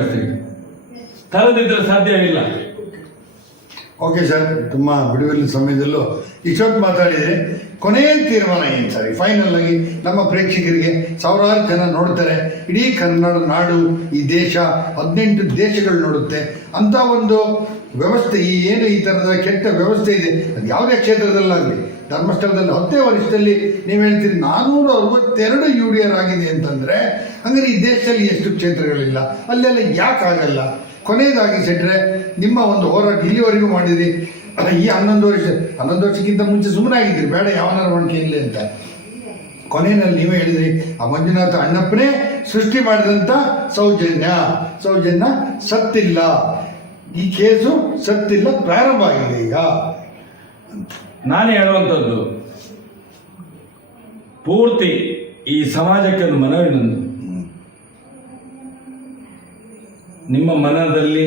ರಸ್ತೆಗೆ. ತರದಿದ್ರೆ ಸಾಧ್ಯವಿಲ್ಲ. ಓಕೆ ಸರ್, ತುಂಬ ಬಿಡುವಿನ ಸಮಯದಲ್ಲೂ ಇಷ್ಟೊತ್ತು ಮಾತಾಡಿದರೆ ಕೊನೆಯ ತೀರ್ಮಾನ ಏನು ಸರ್? ಫೈನಲ್ ಆಗಿ ನಮ್ಮ ಪ್ರೇಕ್ಷಕರಿಗೆ ಸಾವಿರಾರು ಜನ ನೋಡ್ತಾರೆ, ಇಡೀ ಕನ್ನಡ ನಾಡು, ಈ ದೇಶ 18 ದೇಶಗಳು ನೋಡುತ್ತೆ ಅಂತ ಒಂದು ವ್ಯವಸ್ಥೆ. ಈ ಥರದ ಕೆಟ್ಟ ವ್ಯವಸ್ಥೆ ಇದೆ. ಅದು ಯಾವುದೇ ಕ್ಷೇತ್ರದಲ್ಲಾಗಲಿ, ಧರ್ಮಸ್ಥಳದಲ್ಲಿ 10ನೇ ವರ್ಷದಲ್ಲಿ ನೀವು ಹೇಳ್ತೀರಿ 462 UDR ಆಗಿದೆ ಅಂತಂದರೆ, ಹಂಗಾರೆ ಈ ದೇಶದಲ್ಲಿ ಎಷ್ಟು ಕ್ಷೇತ್ರಗಳಿಲ್ಲ? ಅಲ್ಲೆಲ್ಲ ಯಾಕೆ ಆಗಲ್ಲ? ಕೊನೆಯದಾಗಿ ಸೆಟ್ರೆ, ನಿಮ್ಮ ಒಂದು ಹೋರಾಟ ಇಲ್ಲಿವರೆಗೂ ಮಾಡಿದ್ರಿ. ಈ 11 ವರ್ಷಕ್ಕಿಂತ ಮುಂಚೆ ಸುಮ್ಮನೆ ಆಗಿದ್ರಿ, ಬೇಡ ಯಾವನಾರು ಒಣಕೆ ಇಲ್ಲ ಅಂತ. ಕೊನೆಯಲ್ಲಿ ನೀವೇ ಹೇಳಿದ್ರಿ, ಆ ಮಂಜುನಾಥ ಅಣ್ಣಪ್ಪನೇ ಸೃಷ್ಟಿ ಮಾಡಿದಂಥ ಸೌಜನ್ಯ ಸತ್ತಿಲ್ಲ, ಈ ಕೇಸು ಸತ್ತಿಲ್ಲ, ಪ್ರಾರಂಭ ಆಗಿದೆ ಈಗ. ನಾನು ಹೇಳುವಂಥದ್ದು ಪೂರ್ತಿ ಈ ಸಮಾಜಕ್ಕೆ ಒಂದು ಮನವಿ ನಂದು. ನಿಮ್ಮ ಮನದಲ್ಲಿ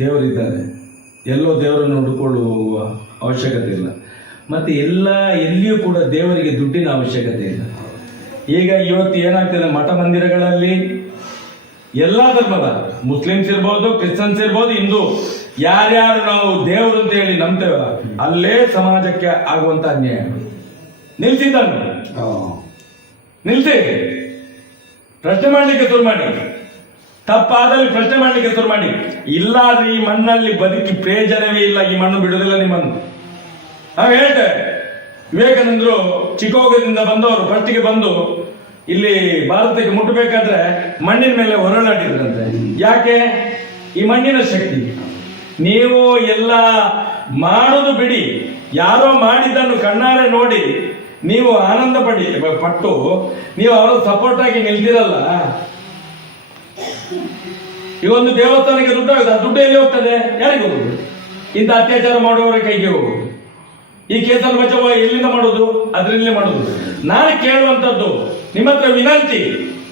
ದೇವರಿದ್ದಾರೆ, ಎಲ್ಲೋ ದೇವರನ್ನು ಹುಡುಕೊಳ್ಳುವ ಅವಶ್ಯಕತೆ ಇಲ್ಲ. ಮತ್ತೆ ಎಲ್ಲಿಯೂ ಕೂಡ ದೇವರಿಗೆ ದುಡ್ಡಿನ ಅವಶ್ಯಕತೆ ಇಲ್ಲ. ಈಗ ಇವತ್ತು ಏನಾಗ್ತದೆ, ಮಠ ಮಂದಿರಗಳಲ್ಲಿ ಎಲ್ಲಾ ಧರ್ಮದ ಮುಸ್ಲಿಮ್ಸ್ ಇರ್ಬೋದು, ಕ್ರಿಶ್ಚಿಯನ್ಸ್ ಇರ್ಬೋದು, ಹಿಂದೂ, ಯಾರ್ಯಾರು ನಾವು ದೇವರು ಅಂತ ಹೇಳಿ ನಂಬ್ತೇವ ಅಲ್ಲೇ ಸಮಾಜಕ್ಕೆ ಆಗುವಂತ ಅನ್ಯಾಯ ನಿಲ್ಸಿದ್ದಾನೆ. ನಿಲ್ಸಿ ಪ್ರಶ್ನೆ ಮಾಡ್ಲಿಕ್ಕೆ ಶುರು ಮಾಡಿ, ತಪ್ಪಾದಲ್ಲಿ ಪ್ರಶ್ನೆ ಮಾಡ್ಲಿಕ್ಕೆ ಶುರು ಮಾಡಿ. ಇಲ್ಲಾದ್ರೆ ಈ ಮಣ್ಣಲ್ಲಿ ಬದುಕಿ ಪ್ರಯೋಜನವೇ ಇಲ್ಲ, ಈ ಮಣ್ಣು ಬಿಡುವುದಿಲ್ಲ ನಿಮ್ಮನ್ನು. ನಾವು ಹೇಳ್ತೇವೆ, ವಿವೇಕಾನಂದರು ಚಿಕಾಗೋದಿಂದ ಬಂದವರು ಫಸ್ಟಿಗೆ ಬಂದು ಇಲ್ಲಿ ಭಾರತಕ್ಕೆ ಮುಟ್ಟಬೇಕಾದ್ರೆ ಮಣ್ಣಿನ ಮೇಲೆ ಹೊರಳಾಡಿದ್ರಂತೆ. ಯಾಕೆ? ಈ ಮಣ್ಣಿನ ಶಕ್ತಿ. ನೀವು ಎಲ್ಲ ಮಾಡೋದು ಬಿಡಿ, ಯಾರೋ ಮಾಡಿದ್ದನ್ನು ಕಣ್ಣಾರೆ ನೋಡಿ ನೀವು ಆನಂದ ಪಟ್ಟು ನೀವು ಅವರ ಸಪೋರ್ಟ್ ಆಗಿ ನಿಲ್ತಿರಲ್ಲ. ಈಗ ಒಂದು ದೇವಸ್ಥಾನಕ್ಕೆ ದುಡ್ಡು ಆಗುತ್ತೆ, ಆ ದುಡ್ಡು ಎಲ್ಲಿ ಹೋಗ್ತದೆ? ಯಾರಿಗೆ ಹೋಗುದು? ಇಂಥ ಅತ್ಯಾಚಾರ ಮಾಡುವವರ ಕೈಗೆ ಹೋಗುದು. ಈ ಕೇಸಲ್ಲಿ ಬಚಾವ ಎಲ್ಲಿಂದ ಮಾಡೋದು? ಅದರಲ್ಲೇ ಮಾಡೋದು. ನಾನು ಕೇಳುವಂಥದ್ದು, ನಿಮ್ಮ ಹತ್ರ ವಿನಂತಿ,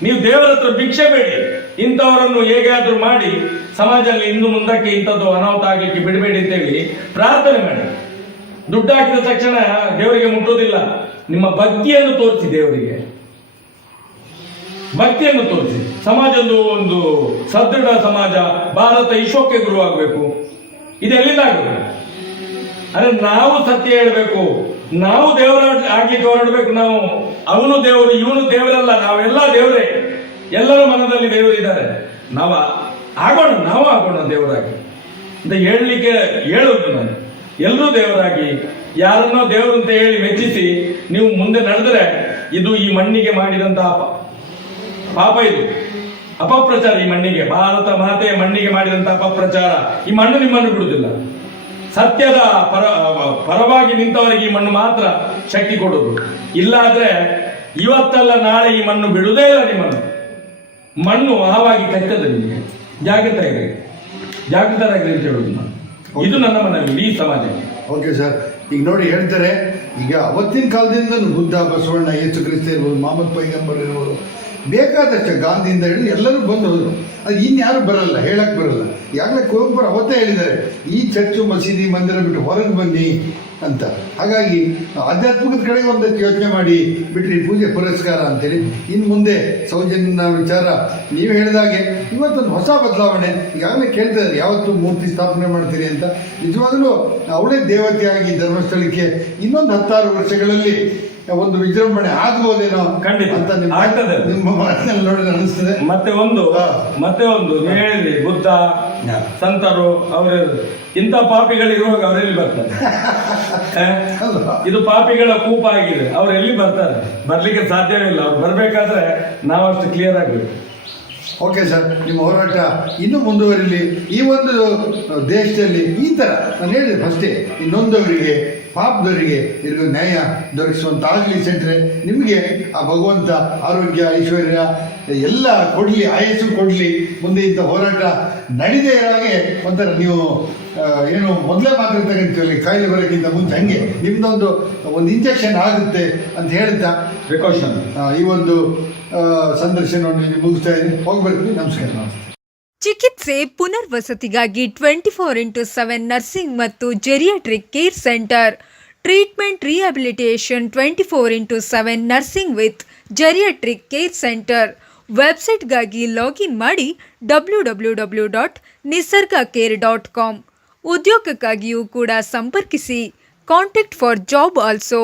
ನೀವು ದೇವರ ಹತ್ರ ಭಿಕ್ಷೆ ಬೇಡಿ, ಇಂಥವರನ್ನು ಹೇಗಾದ್ರೂ ಮಾಡಿ ಸಮಾಜದಲ್ಲಿ ಇನ್ನು ಮುಂದಕ್ಕೆ ಇಂಥದ್ದು ಅನಾಹುತ ಆಗ್ಲಿಕ್ಕೆ ಬಿಡಬೇಡಿ ಅಂತೇಳಿ ಪ್ರಾರ್ಥನೆ ಮಾಡಿ. ದುಡ್ಡು ಹಾಕಿದ ತಕ್ಷಣ ದೇವರಿಗೆ ಮುಟ್ಟೋದಿಲ್ಲ. ನಿಮ್ಮ ಭಕ್ತಿಯನ್ನು ತೋರಿಸಿ, ದೇವರಿಗೆ ಭಕ್ತಿಯನ್ನು ತೋರಿಸಿ. ಸಮಾಜದ್ದು ಒಂದು ಸದೃಢ ಸಮಾಜ, ಭಾರತ ವಿಶ್ವಕ್ಕೆ ಗುರುವಾಗಬೇಕು. ಇದೆಲ್ಲಿಂದ ಆಗಬೇಕು? ಅದೇ ನಾವು ಸತ್ಯ ಹೇಳಬೇಕು, ನಾವು ದೇವರ ಆಗ್ಲಿಕ್ಕೆ ಹೊರಡಬೇಕು. ನಾವು ಅವನು ದೇವರು, ಇವನು ದೇವರಲ್ಲ, ನಾವೆಲ್ಲ ದೇವರೇ. ಎಲ್ಲರ ಮನದಲ್ಲಿ ದೇವರಿದ್ದಾರೆ. ನಾವು ಆಗೋಣ ದೇವರಾಗಿ ಅಂತ ಹೇಳೋದು ನಾನು. ಎಲ್ಲರೂ ದೇವರಾಗಿ, ಯಾರನ್ನೋ ದೇವರು ಅಂತ ಹೇಳಿ ಮೆಚ್ಚಿಸಿ ನೀವು ಮುಂದೆ ನಡೆದರೆ ಇದು ಈ ಮಣ್ಣಿಗೆ ಮಾಡಿದಂತಹ ಪಾಪ, ಇದು ಅಪಪ್ರಚಾರ. ಈ ಮಣ್ಣಿಗೆ, ಭಾರತ ಮಾತೆಯ ಮಣ್ಣಿಗೆ ಮಾಡಿದಂತಹ ಅಪಪ್ರಚಾರ. ಈ ಮಣ್ಣು ನಿಮ್ಮನ್ನು ಬಿಡುವುದಿಲ್ಲ. ಸತ್ಯದ ಪರವಾಗಿ ನಿಂತವರಿಗೆ ಈ ಮಣ್ಣು ಮಾತ್ರ ಶಕ್ತಿ ಕೊಡೋದು. ಇಲ್ಲಾದ್ರೆ ಇವತ್ತಲ್ಲ ನಾಳೆ ಈ ಮಣ್ಣು ಬಿಡುವುದೇ ಇಲ್ಲ. ನಿಮ್ಮನ್ನು ಮಣ್ಣು ಆವಾಗಿ ಕಚ್ಚದೆ. ನಿಮಗೆ ಜಾಗೃತರಾಗಿರಿ ಅಂತ ಹೇಳುದು ನಾನು. ಇದು ನನ್ನ ಮನವಿ ಈ ಸಮಾಜಕ್ಕೆ. ಓಕೆ ಸರ್, ಈಗ ನೋಡಿ ಹೇಳ್ತಾರೆ, ಈಗ ಅವತ್ತಿನ ಕಾಲದಿಂದ ಬುದ್ಧ, ಬಸವಣ್ಣ, ಯೇಸು ಕ್ರಿಸ್ತ ಇರ್ಬೋದು, ಮೊಹಮ್ಮದ್ ಪೈಗಂಬರ್ ಇರ್ಬೋದು, ಬೇಕಾದಷ್ಟು ಗಾಂಧಿಯಿಂದ ಹೇಳಿ ಎಲ್ಲರೂ ಬಂದು ಹೋದರು. ಅದು ಇನ್ಯಾರು ಬರಲ್ಲ, ಹೇಳಕ್ಕೆ ಬರಲ್ಲ. ಈಗಾಗಲೇ ಕುವೆಂಪುರು ಅವತ್ತೇ ಹೇಳಿದ್ದಾರೆ, ಈ ಚರ್ಚು ಮಸೀದಿ ಮಂದಿರ ಬಿಟ್ಟು ಹೊರಗೆ ಬನ್ನಿ ಅಂತ. ಹಾಗಾಗಿ ಆಧ್ಯಾತ್ಮಿಕದ ಕಡೆಗೆ ಒಂದಷ್ಟು ಯೋಚನೆ ಮಾಡಿ ಬಿಟ್ರಿ, ಪೂಜೆ ಪುರಸ್ಕಾರ ಅಂತೇಳಿ. ಇನ್ನು ಮುಂದೆ ಸೌಜನ್ಯ ವಿಚಾರ ನೀವು ಹೇಳಿದಾಗೆ ಇವತ್ತೊಂದು ಹೊಸ ಬದಲಾವಣೆ. ಈಗಾಗಲೇ ಕೇಳ್ತಿದ್ದಾರೆ, ಯಾವತ್ತು ಮೂರ್ತಿ ಸ್ಥಾಪನೆ ಮಾಡ್ತೀರಿ ಅಂತ. ನಿಜವಾಗಲೂ ಅವಳೇ ದೇವತೆಯಾಗಿ ಧರ್ಮಸ್ಥಳಕ್ಕೆ ಇನ್ನೊಂದು 10 ವರ್ಷಗಳಲ್ಲಿ ಒಂದು ವಿಜೃಂಭಣೆ ಆಗ್ಬೋದೇನೋ ಖಂಡಿತ ಅಂತ ನಿಮ್ಮ ಮಾತಿನಲ್ಲಿ ನೋಡಿದ್ರೆ ಅನಿಸ್ತದೆ. ಮತ್ತೆ ಒಂದು ಹೇಳಿದ್ರಿ, ಬುದ್ಧ, ಸಂತರು, ಅವರು ಇಂಥ ಪಾಪಿಗಳಿರುವಾಗ ಅವರೆಲ್ಲಿ ಬರ್ತಾರೆ? ಇದು ಪಾಪಿಗಳ ಕೂಪ ಆಗಿದೆ. ಅವ್ರು ಎಲ್ಲಿ ಬರ್ತಾರೆ? ಬರ್ಲಿಕ್ಕೆ ಸಾಧ್ಯವೇ ಇಲ್ಲ. ಅವ್ರು ಬರ್ಬೇಕಾದ್ರೆ ನಾವಷ್ಟು ಕ್ಲಿಯರ್ ಆಗ್ಬೇಕು. ಓಕೆ ಸರ್, ನಿಮ್ಮ ಹೋರಾಟ ಇನ್ನೂ ಮುಂದುವರಿಲಿ. ಈ ಒಂದು ದೇಶದಲ್ಲಿ ಈ ಥರ ನಾನು ಹೇಳಿದೆ ಫಸ್ಟೇ, ಇನ್ನೊಂದವರಿಗೆ, ಪಾಪದವರಿಗೆ ಇರೋ ನ್ಯಾಯ ದೊರಕಿಸುವಂತಾಗಲಿ ಸೆಂಟ್ರೆ. ನಿಮಗೆ ಆ ಭಗವಂತ ಆರೋಗ್ಯ, ಐಶ್ವರ್ಯ ಎಲ್ಲ ಕೊಡಲಿ, ಆಯಸ್ಸು ಕೊಡಲಿ. ಮುಂದೆ ಇಂಥ ಹೋರಾಟ ನಡೀದೇ ಇರೋ ಹಾಗೆ ಒಂಥರ ನೀವು ಏನು ಮೊದಲೇ ಮಾತಾಡ್ತಕ್ಕಂಥಲ್ಲಿ ಕಾಯಿಲೆ ಬರೋಕ್ಕಿಂತ ಮುಂಚೆ ಹಂಗೆ ನಿಮ್ದೊಂದು ಇಂಜೆಕ್ಷನ್ ಆಗುತ್ತೆ ಅಂತ ಹೇಳ್ತಾ ಪ್ರಿಕಾಷನ್ ಈ ಒಂದು ಸಂದರ್ಶನವನ್ನು ಮುಗಿಸ್ತಾ ಇದ್ದೀನಿ. ಹೋಗ್ಬರ್ತೀವಿ. ನಮಸ್ಕಾರ. ಚಿಕಿತ್ಸೆ ಪುನರ್ವಸತಿಗಾಗಿ 24x7 ನರ್ಸಿಂಗ್ ಮತ್ತು geriatric care center. Treatment rehabilitation 24x7 nursing with geriatric care center. ವೆಬ್ಸೈಟ್ಗಾಗಿ ಲಾಗಿನ್ ಮಾಡಿ www.nisargacare.com. ಉದ್ಯೋಗಕ್ಕಾಗಿಯೂ ಕೂಡ ಸಂಪರ್ಕಿಸಿ. Contact for job also.